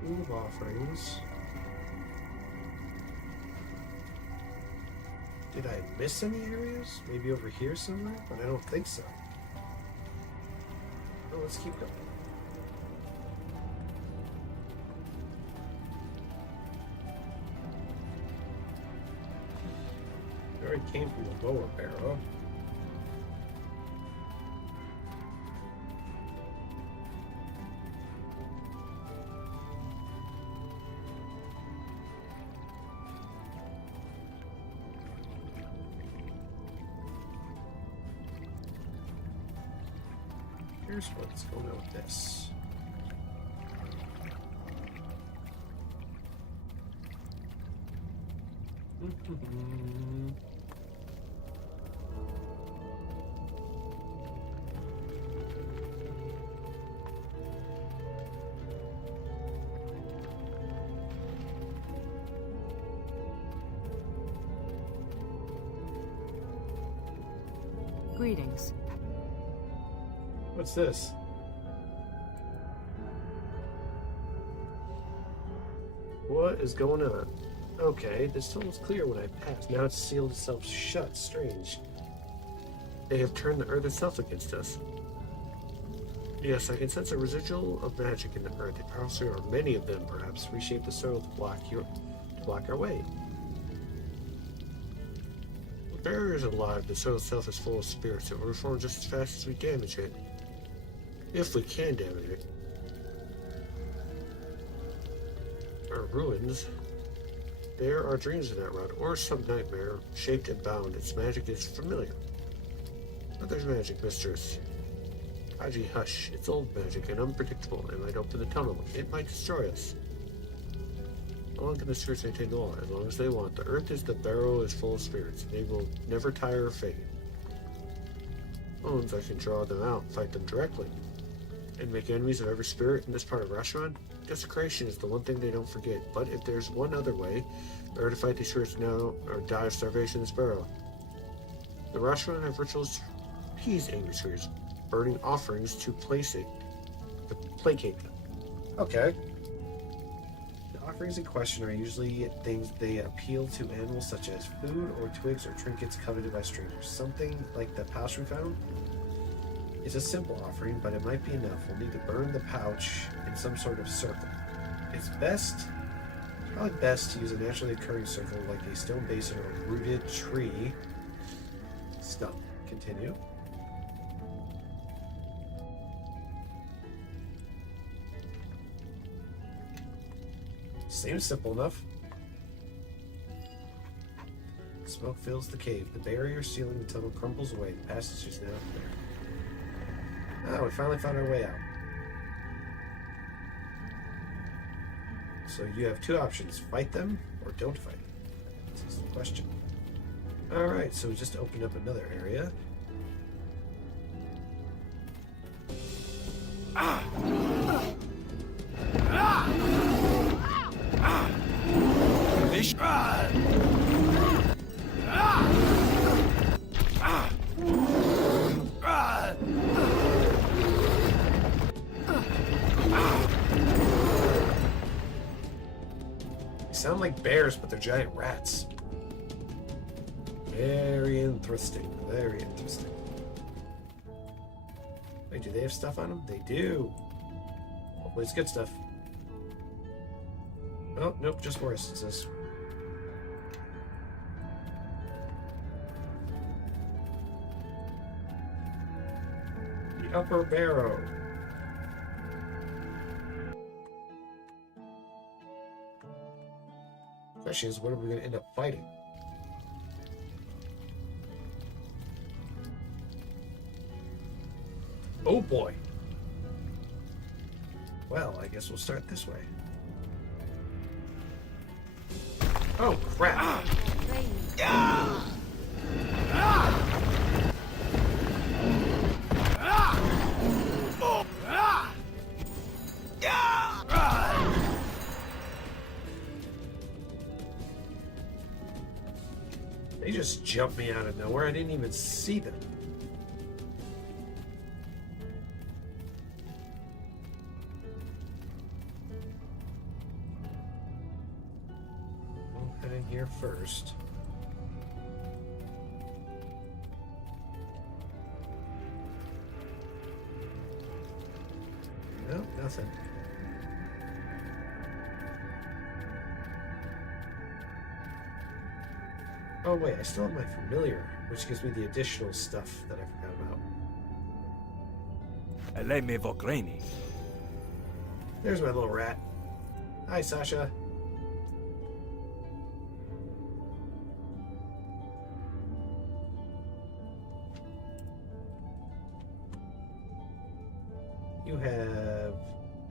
Pool of offerings. Did I miss any areas? Maybe over here somewhere? But I don't think so. Oh, let's keep going. We already came from the lower barrow. Here's what's going on with this. Greetings. What's this? What is going on? Okay, this tunnel was clear when I passed. Now it's sealed itself shut. Strange. They have turned the earth itself against us. Yes, I can sense a residual of magic in the earth. Also, or many of them, perhaps, reshape the soil to block our way. The barrier is alive. The soil itself is full of spirits. It will reform just as fast as we damage it. If we can damage it. Our ruins. There are dreams in that road, or some nightmare, shaped and bound. Its magic is familiar. But there's magic, mistress. Haji, hush. It's old magic and unpredictable. It might open the tunnel. It might destroy us. How long can the spirits maintain the law? As long as they want. The earth is the barrow is full of spirits. They will never tire or fade. Bones, I can draw them out, fight them directly, and make enemies of every spirit in this part of Rasharan. Desecration is the one thing they don't forget. But if there's one other way, better to fight these spirits now or die of starvation in this barrow. The Rasharan have rituals to appease angry spirits, burning offerings to placate them. Okay. The offerings in question are usually things they appeal to animals such as food or twigs or trinkets coveted by strangers. Something like the pouch we found. It's a simple offering, but it might be enough. We'll need to burn the pouch in some sort of circle. It's probably best to use a naturally occurring circle like a stone basin or a rooted tree stump. Continue. Seems simple enough. Smoke fills the cave. The barrier sealing the tunnel crumbles away. The passage is now clear. Ah, we finally found our way out. So you have two options. Fight them or don't fight them. This is the question. Alright, so we just opened up another area. Sound like bears, but they're giant rats. Very interesting. Very interesting. Wait, do they have stuff on them? They do. Hopefully it's good stuff. Oh, nope, just more instances. The upper barrow. Question is, what are we going to end up fighting? Oh boy. Well, I guess we'll start this way. Oh crap. They just jumped me out of nowhere. I didn't even see them. We'll head in here first. No, nothing. Oh wait, I still have my familiar, which gives me the additional stuff that I forgot about. There's my little rat. Hi, Sasha. You have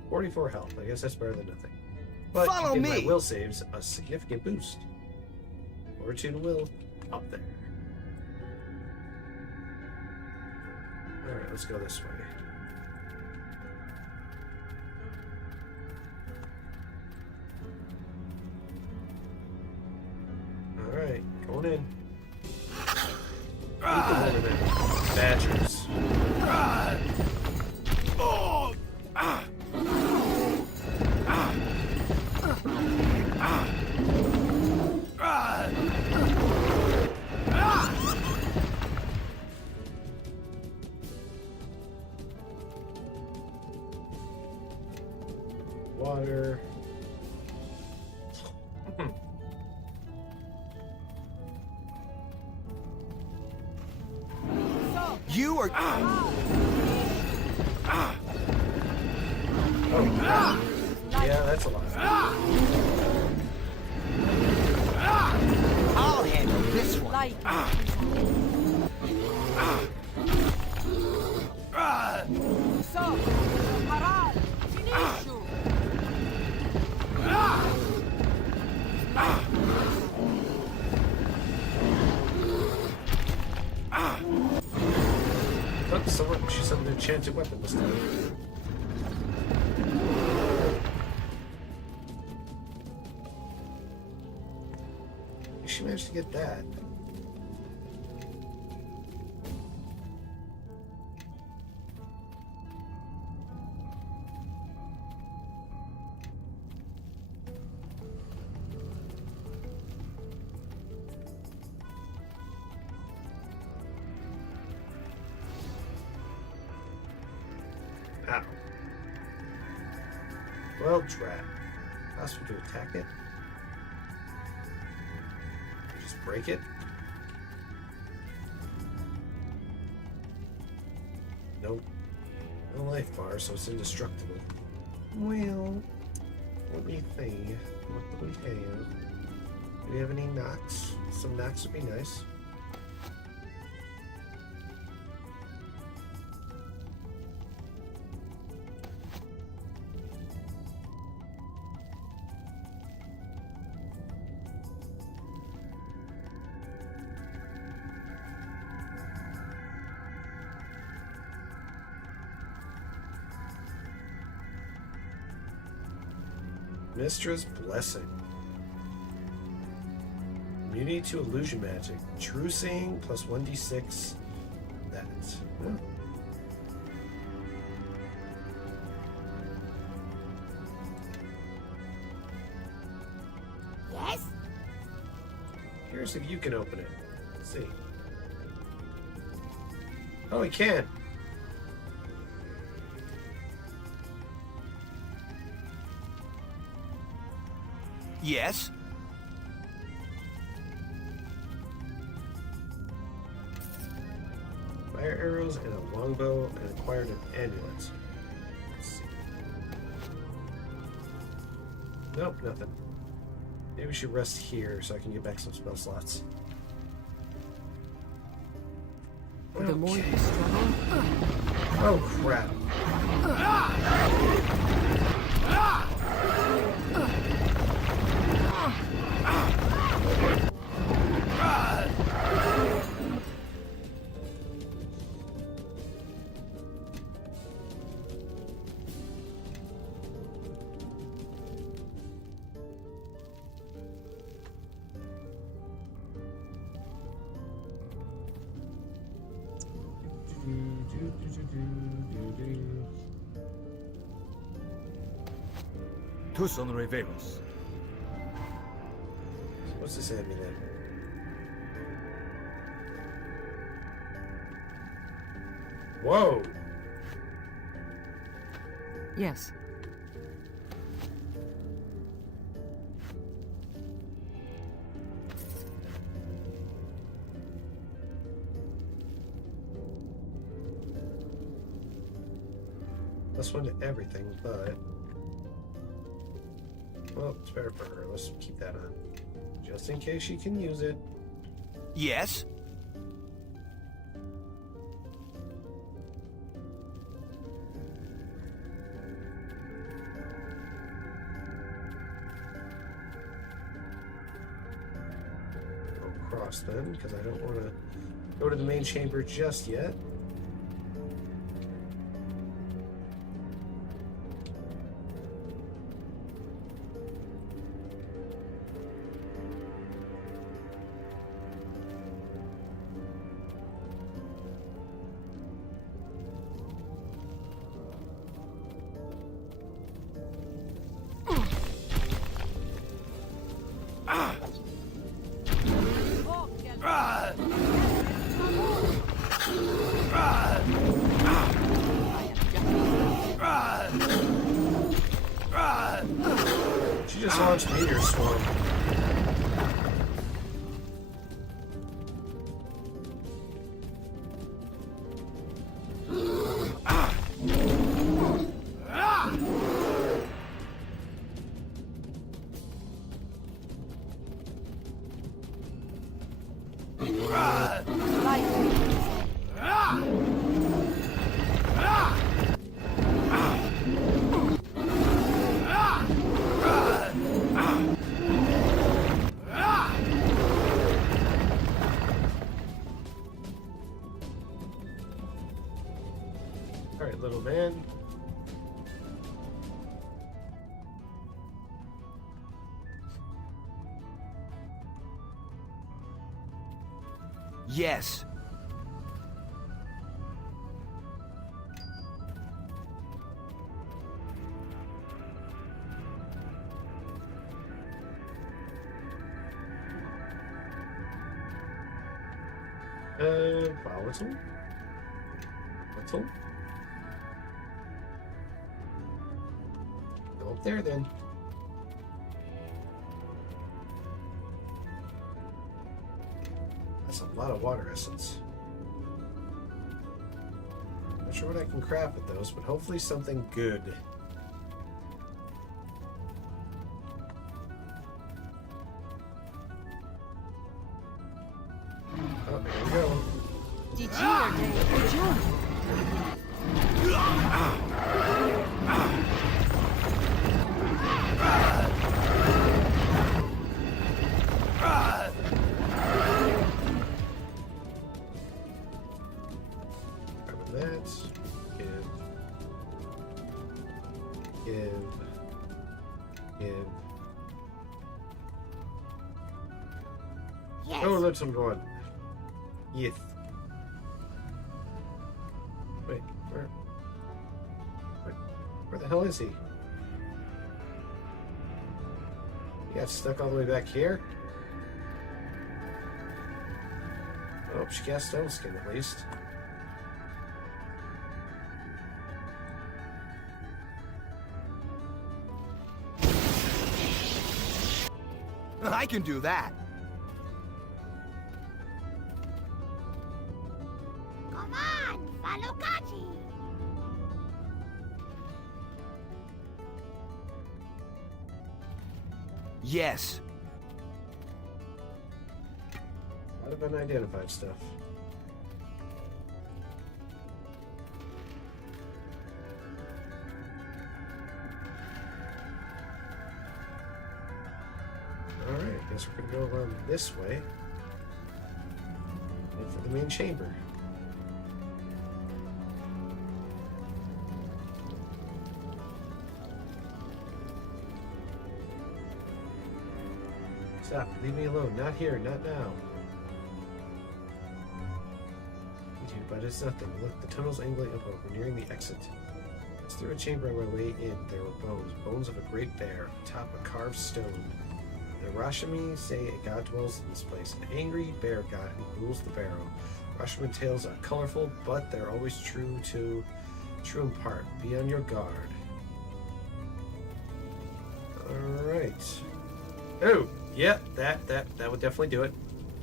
44 health. I guess that's better than nothing. But Follow you give me. my will saves a significant boost. Fortune will up there. Alright, let's go this way. Alright, going in. Over there. Badgers. water. You are. Yeah, that's a lot. I'll handle this one. Like. So, Harald, finish you. Look, someone, she's an enchanted weapon this time. She managed to get that. Ow. Well, trap. Possible to attack it? Just break it? Nope. No life bar, so it's indestructible. Well, let me think. What do we have? Do we have any knocks? Some knocks would be nice. Mistra's Blessing. Immunity to illusion magic. True seeing plus 1d6. That. Huh. Yes? Curious if you can open it. Let's see. Oh, we can. Yes? Fire arrows and a longbow and acquired an amulet. Let's see. Nope, nothing. Maybe we should rest here so I can get back some spell slots. The more you struggle, Oh crap. Tus reveros. What's this amulet? Whoa! yes. Plus one to everything, but... Well, it's better for her. Let's keep that on. Just in case she can use it. Yes? Go across then, because I don't want to go to the main chamber just yet. launch meteor swarm. Alright, little man. Yes. Volatile? Volatile? Go up there then. That's a lot of water essence. Not sure what I can craft with those, but hopefully something good. Oh, there we go. Cover that. Give. Yes. Oh, let's him go on. Yes. Wait, where the hell is he? He got stuck all the way back here? Oh, she got stone skin at least. I can do that. Come on, follow Kachi. Yes. A lot of unidentified stuff. Alright, guess we're gonna go around this way. Head for the main chamber. Stop, leave me alone. Not here, not now. But it's nothing. Look, the tunnel's angling upward. We're nearing the exit. It's through a chamber on my way in. There were bones of a great bear, atop a carved stone. The Rashami say a god dwells in this place, an angry bear god who rules the barrow. Rashomon tales are colorful, but they're always true in part. Be on your guard. Alright. Oh, yep, that would definitely do it.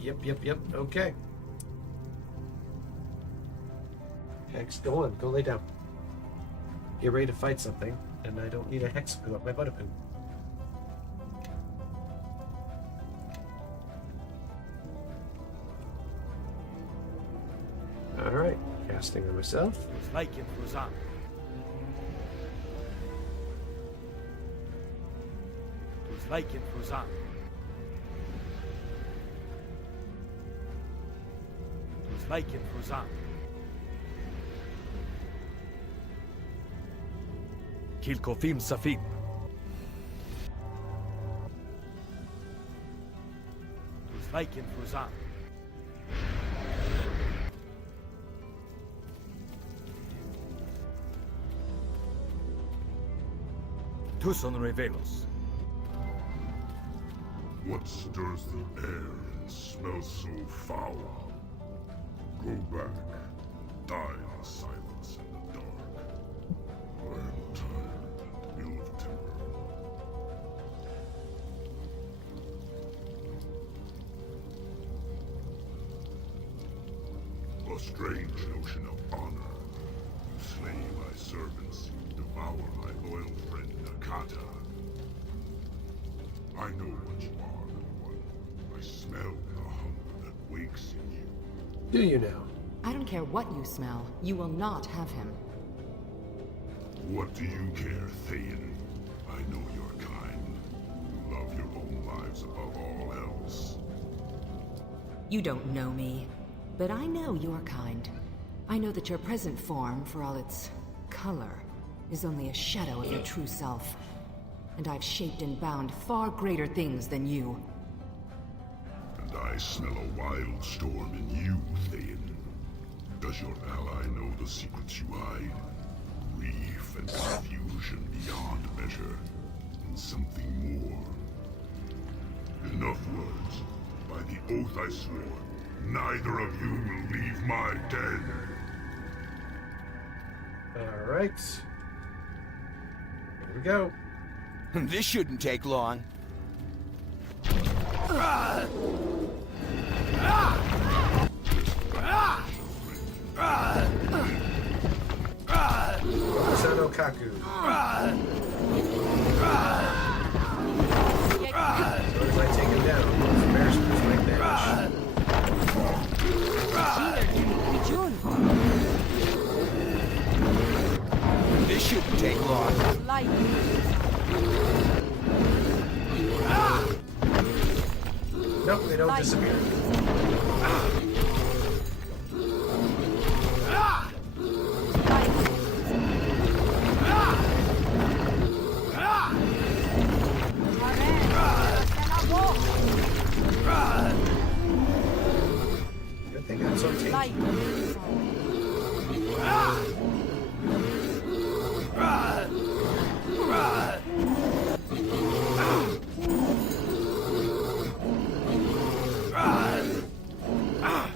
Yep, okay. Hex, go on, go lay down. Get ready to fight something, and I don't need a hex to go up my butterpin. Alright, casting on myself. Like it was on. Like it was on. Like it was on. Kilkofim Safin. Like it was on. Tucson Revelos. What stirs the air and smells so foul? Go back. Die in silence in the dark. I am tired and ill of temper. strange notion of honor. You slay my servants, devour my loyal friend Nakata. I know what you are, little one. I smell the hunger that wakes in you. Do you now? I don't care what you smell. You will not have him. What do you care, Thayan? I know your kind. You love your own lives above all else. You don't know me, but I know your kind. I know that your present form, for all its color, is only a shadow of your true self. And I've shaped and bound far greater things than you. And I smell a wild storm in you, Thayan. Does your ally know the secrets you hide? Grief and confusion beyond measure, and something more. Enough words. By the oath I swore, neither of you will leave my den. Alright. Here we go. This shouldn't take long. Sano Kaku. So as I take him down, those embarrassments might vanish. This shouldn't take long. Nope, they don't disappear. Good thing I'm so tanky.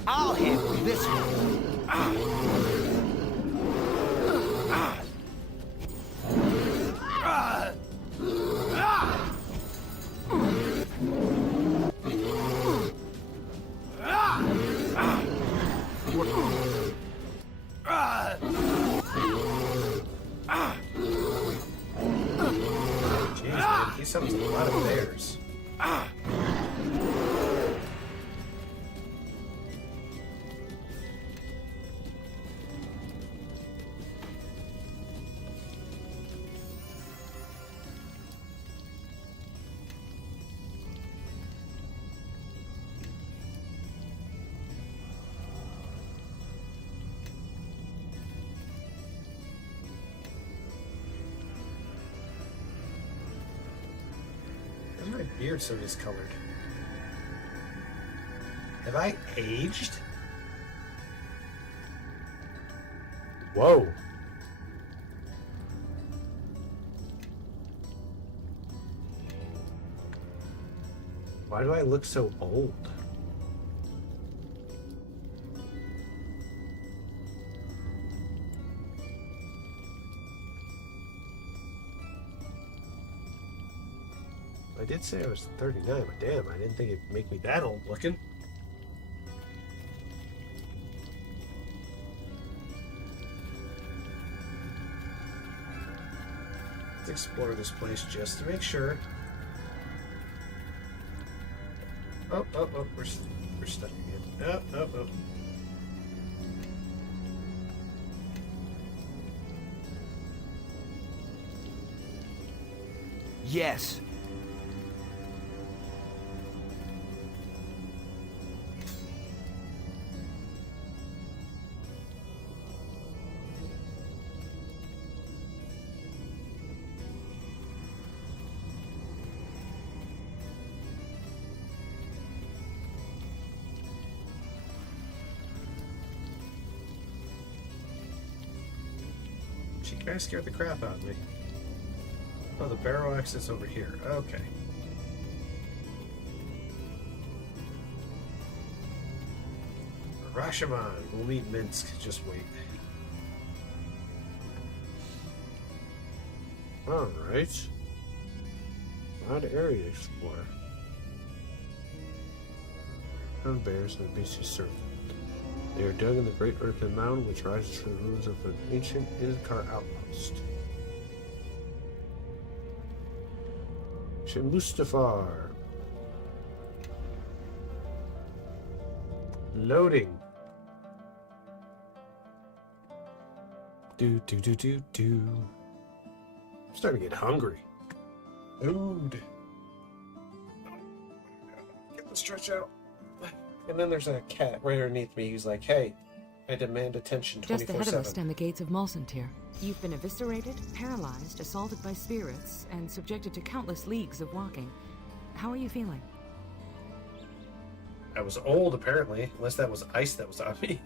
I'll handle this one. Jeez, man, he summons a lot of bears. Why is my beard so discolored? Have I aged? Whoa. Why do I look so old? I did say I was 39, but damn, I didn't think it'd make me that old looking. Let's explore this place just to make sure. Oh, we're stuck again. Oh. Yes. She kind of scared the crap out of me. Oh, the barrel axe is over here. Okay. Rashomon. We'll meet Minsk. Just wait. Alright. Odd area to explore. Found bears and a beastly serpent. They are dug in the great earthen mound which rises from the ruins of an ancient Idkar outpost. Mustafar. Loading. Do. I'm starting to get hungry. Food. Get the stretch out. And then there's a cat right underneath me who's like, hey, I demand attention 24/7. Just ahead of us stand the gates of Malsentir. You've been eviscerated, paralyzed, assaulted by spirits, and subjected to countless leagues of walking. How are you feeling? I was old, apparently, unless that was ice that was on me.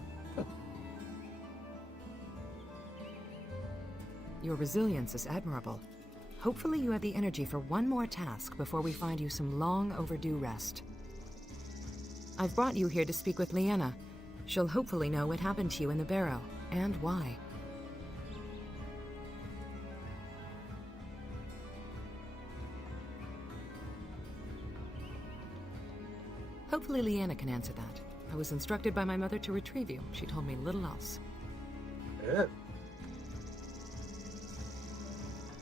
Your resilience is admirable. Hopefully you have the energy for one more task before we find you some long overdue rest. I've brought you here to speak with Liana. She'll hopefully know what happened to you in the barrow, and why. Hopefully Liana can answer that. I was instructed by my mother to retrieve you. She told me little else. Yeah.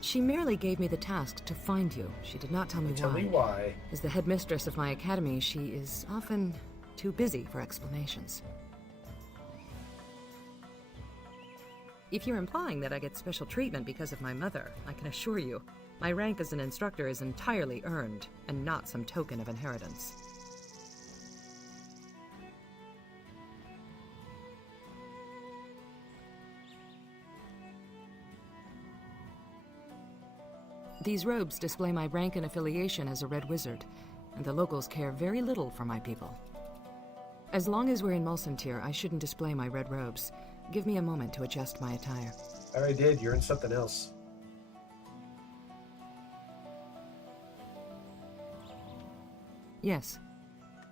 She merely gave me the task to find you. She did not tell me why. Tell me why. As the headmistress of my academy, she is often too busy for explanations. If you're implying that I get special treatment because of my mother, I can assure you, my rank as an instructor is entirely earned, and not some token of inheritance. These robes display my rank and affiliation as a Red Wizard, and the locals care very little for my people. As long as we're in Malsentir, I shouldn't display my red robes. Give me a moment to adjust my attire. I already did. You're in something else. Yes.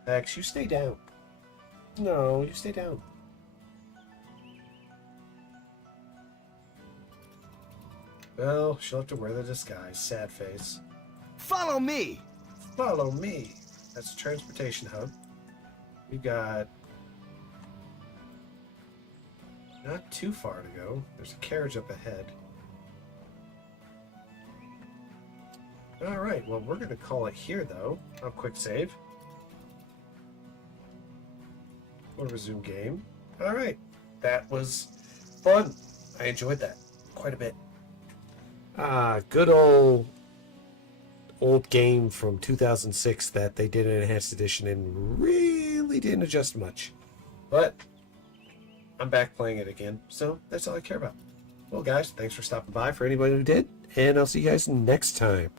Max, you stay down. No, you stay down. Well, she'll have to wear the disguise. Sad face. Follow me! Follow me. That's a transportation hub. We got not too far to go. There's a carriage up ahead. Alright, well, we're going to call it here, though. I'll quick save. We'll resume game. Alright, that was fun. I enjoyed that quite a bit. Good old game from 2006 that they did an enhanced edition and really didn't adjust much. But I'm back playing it again, so that's all I care about. Well, guys, thanks for stopping by for anybody who did, and I'll see you guys next time.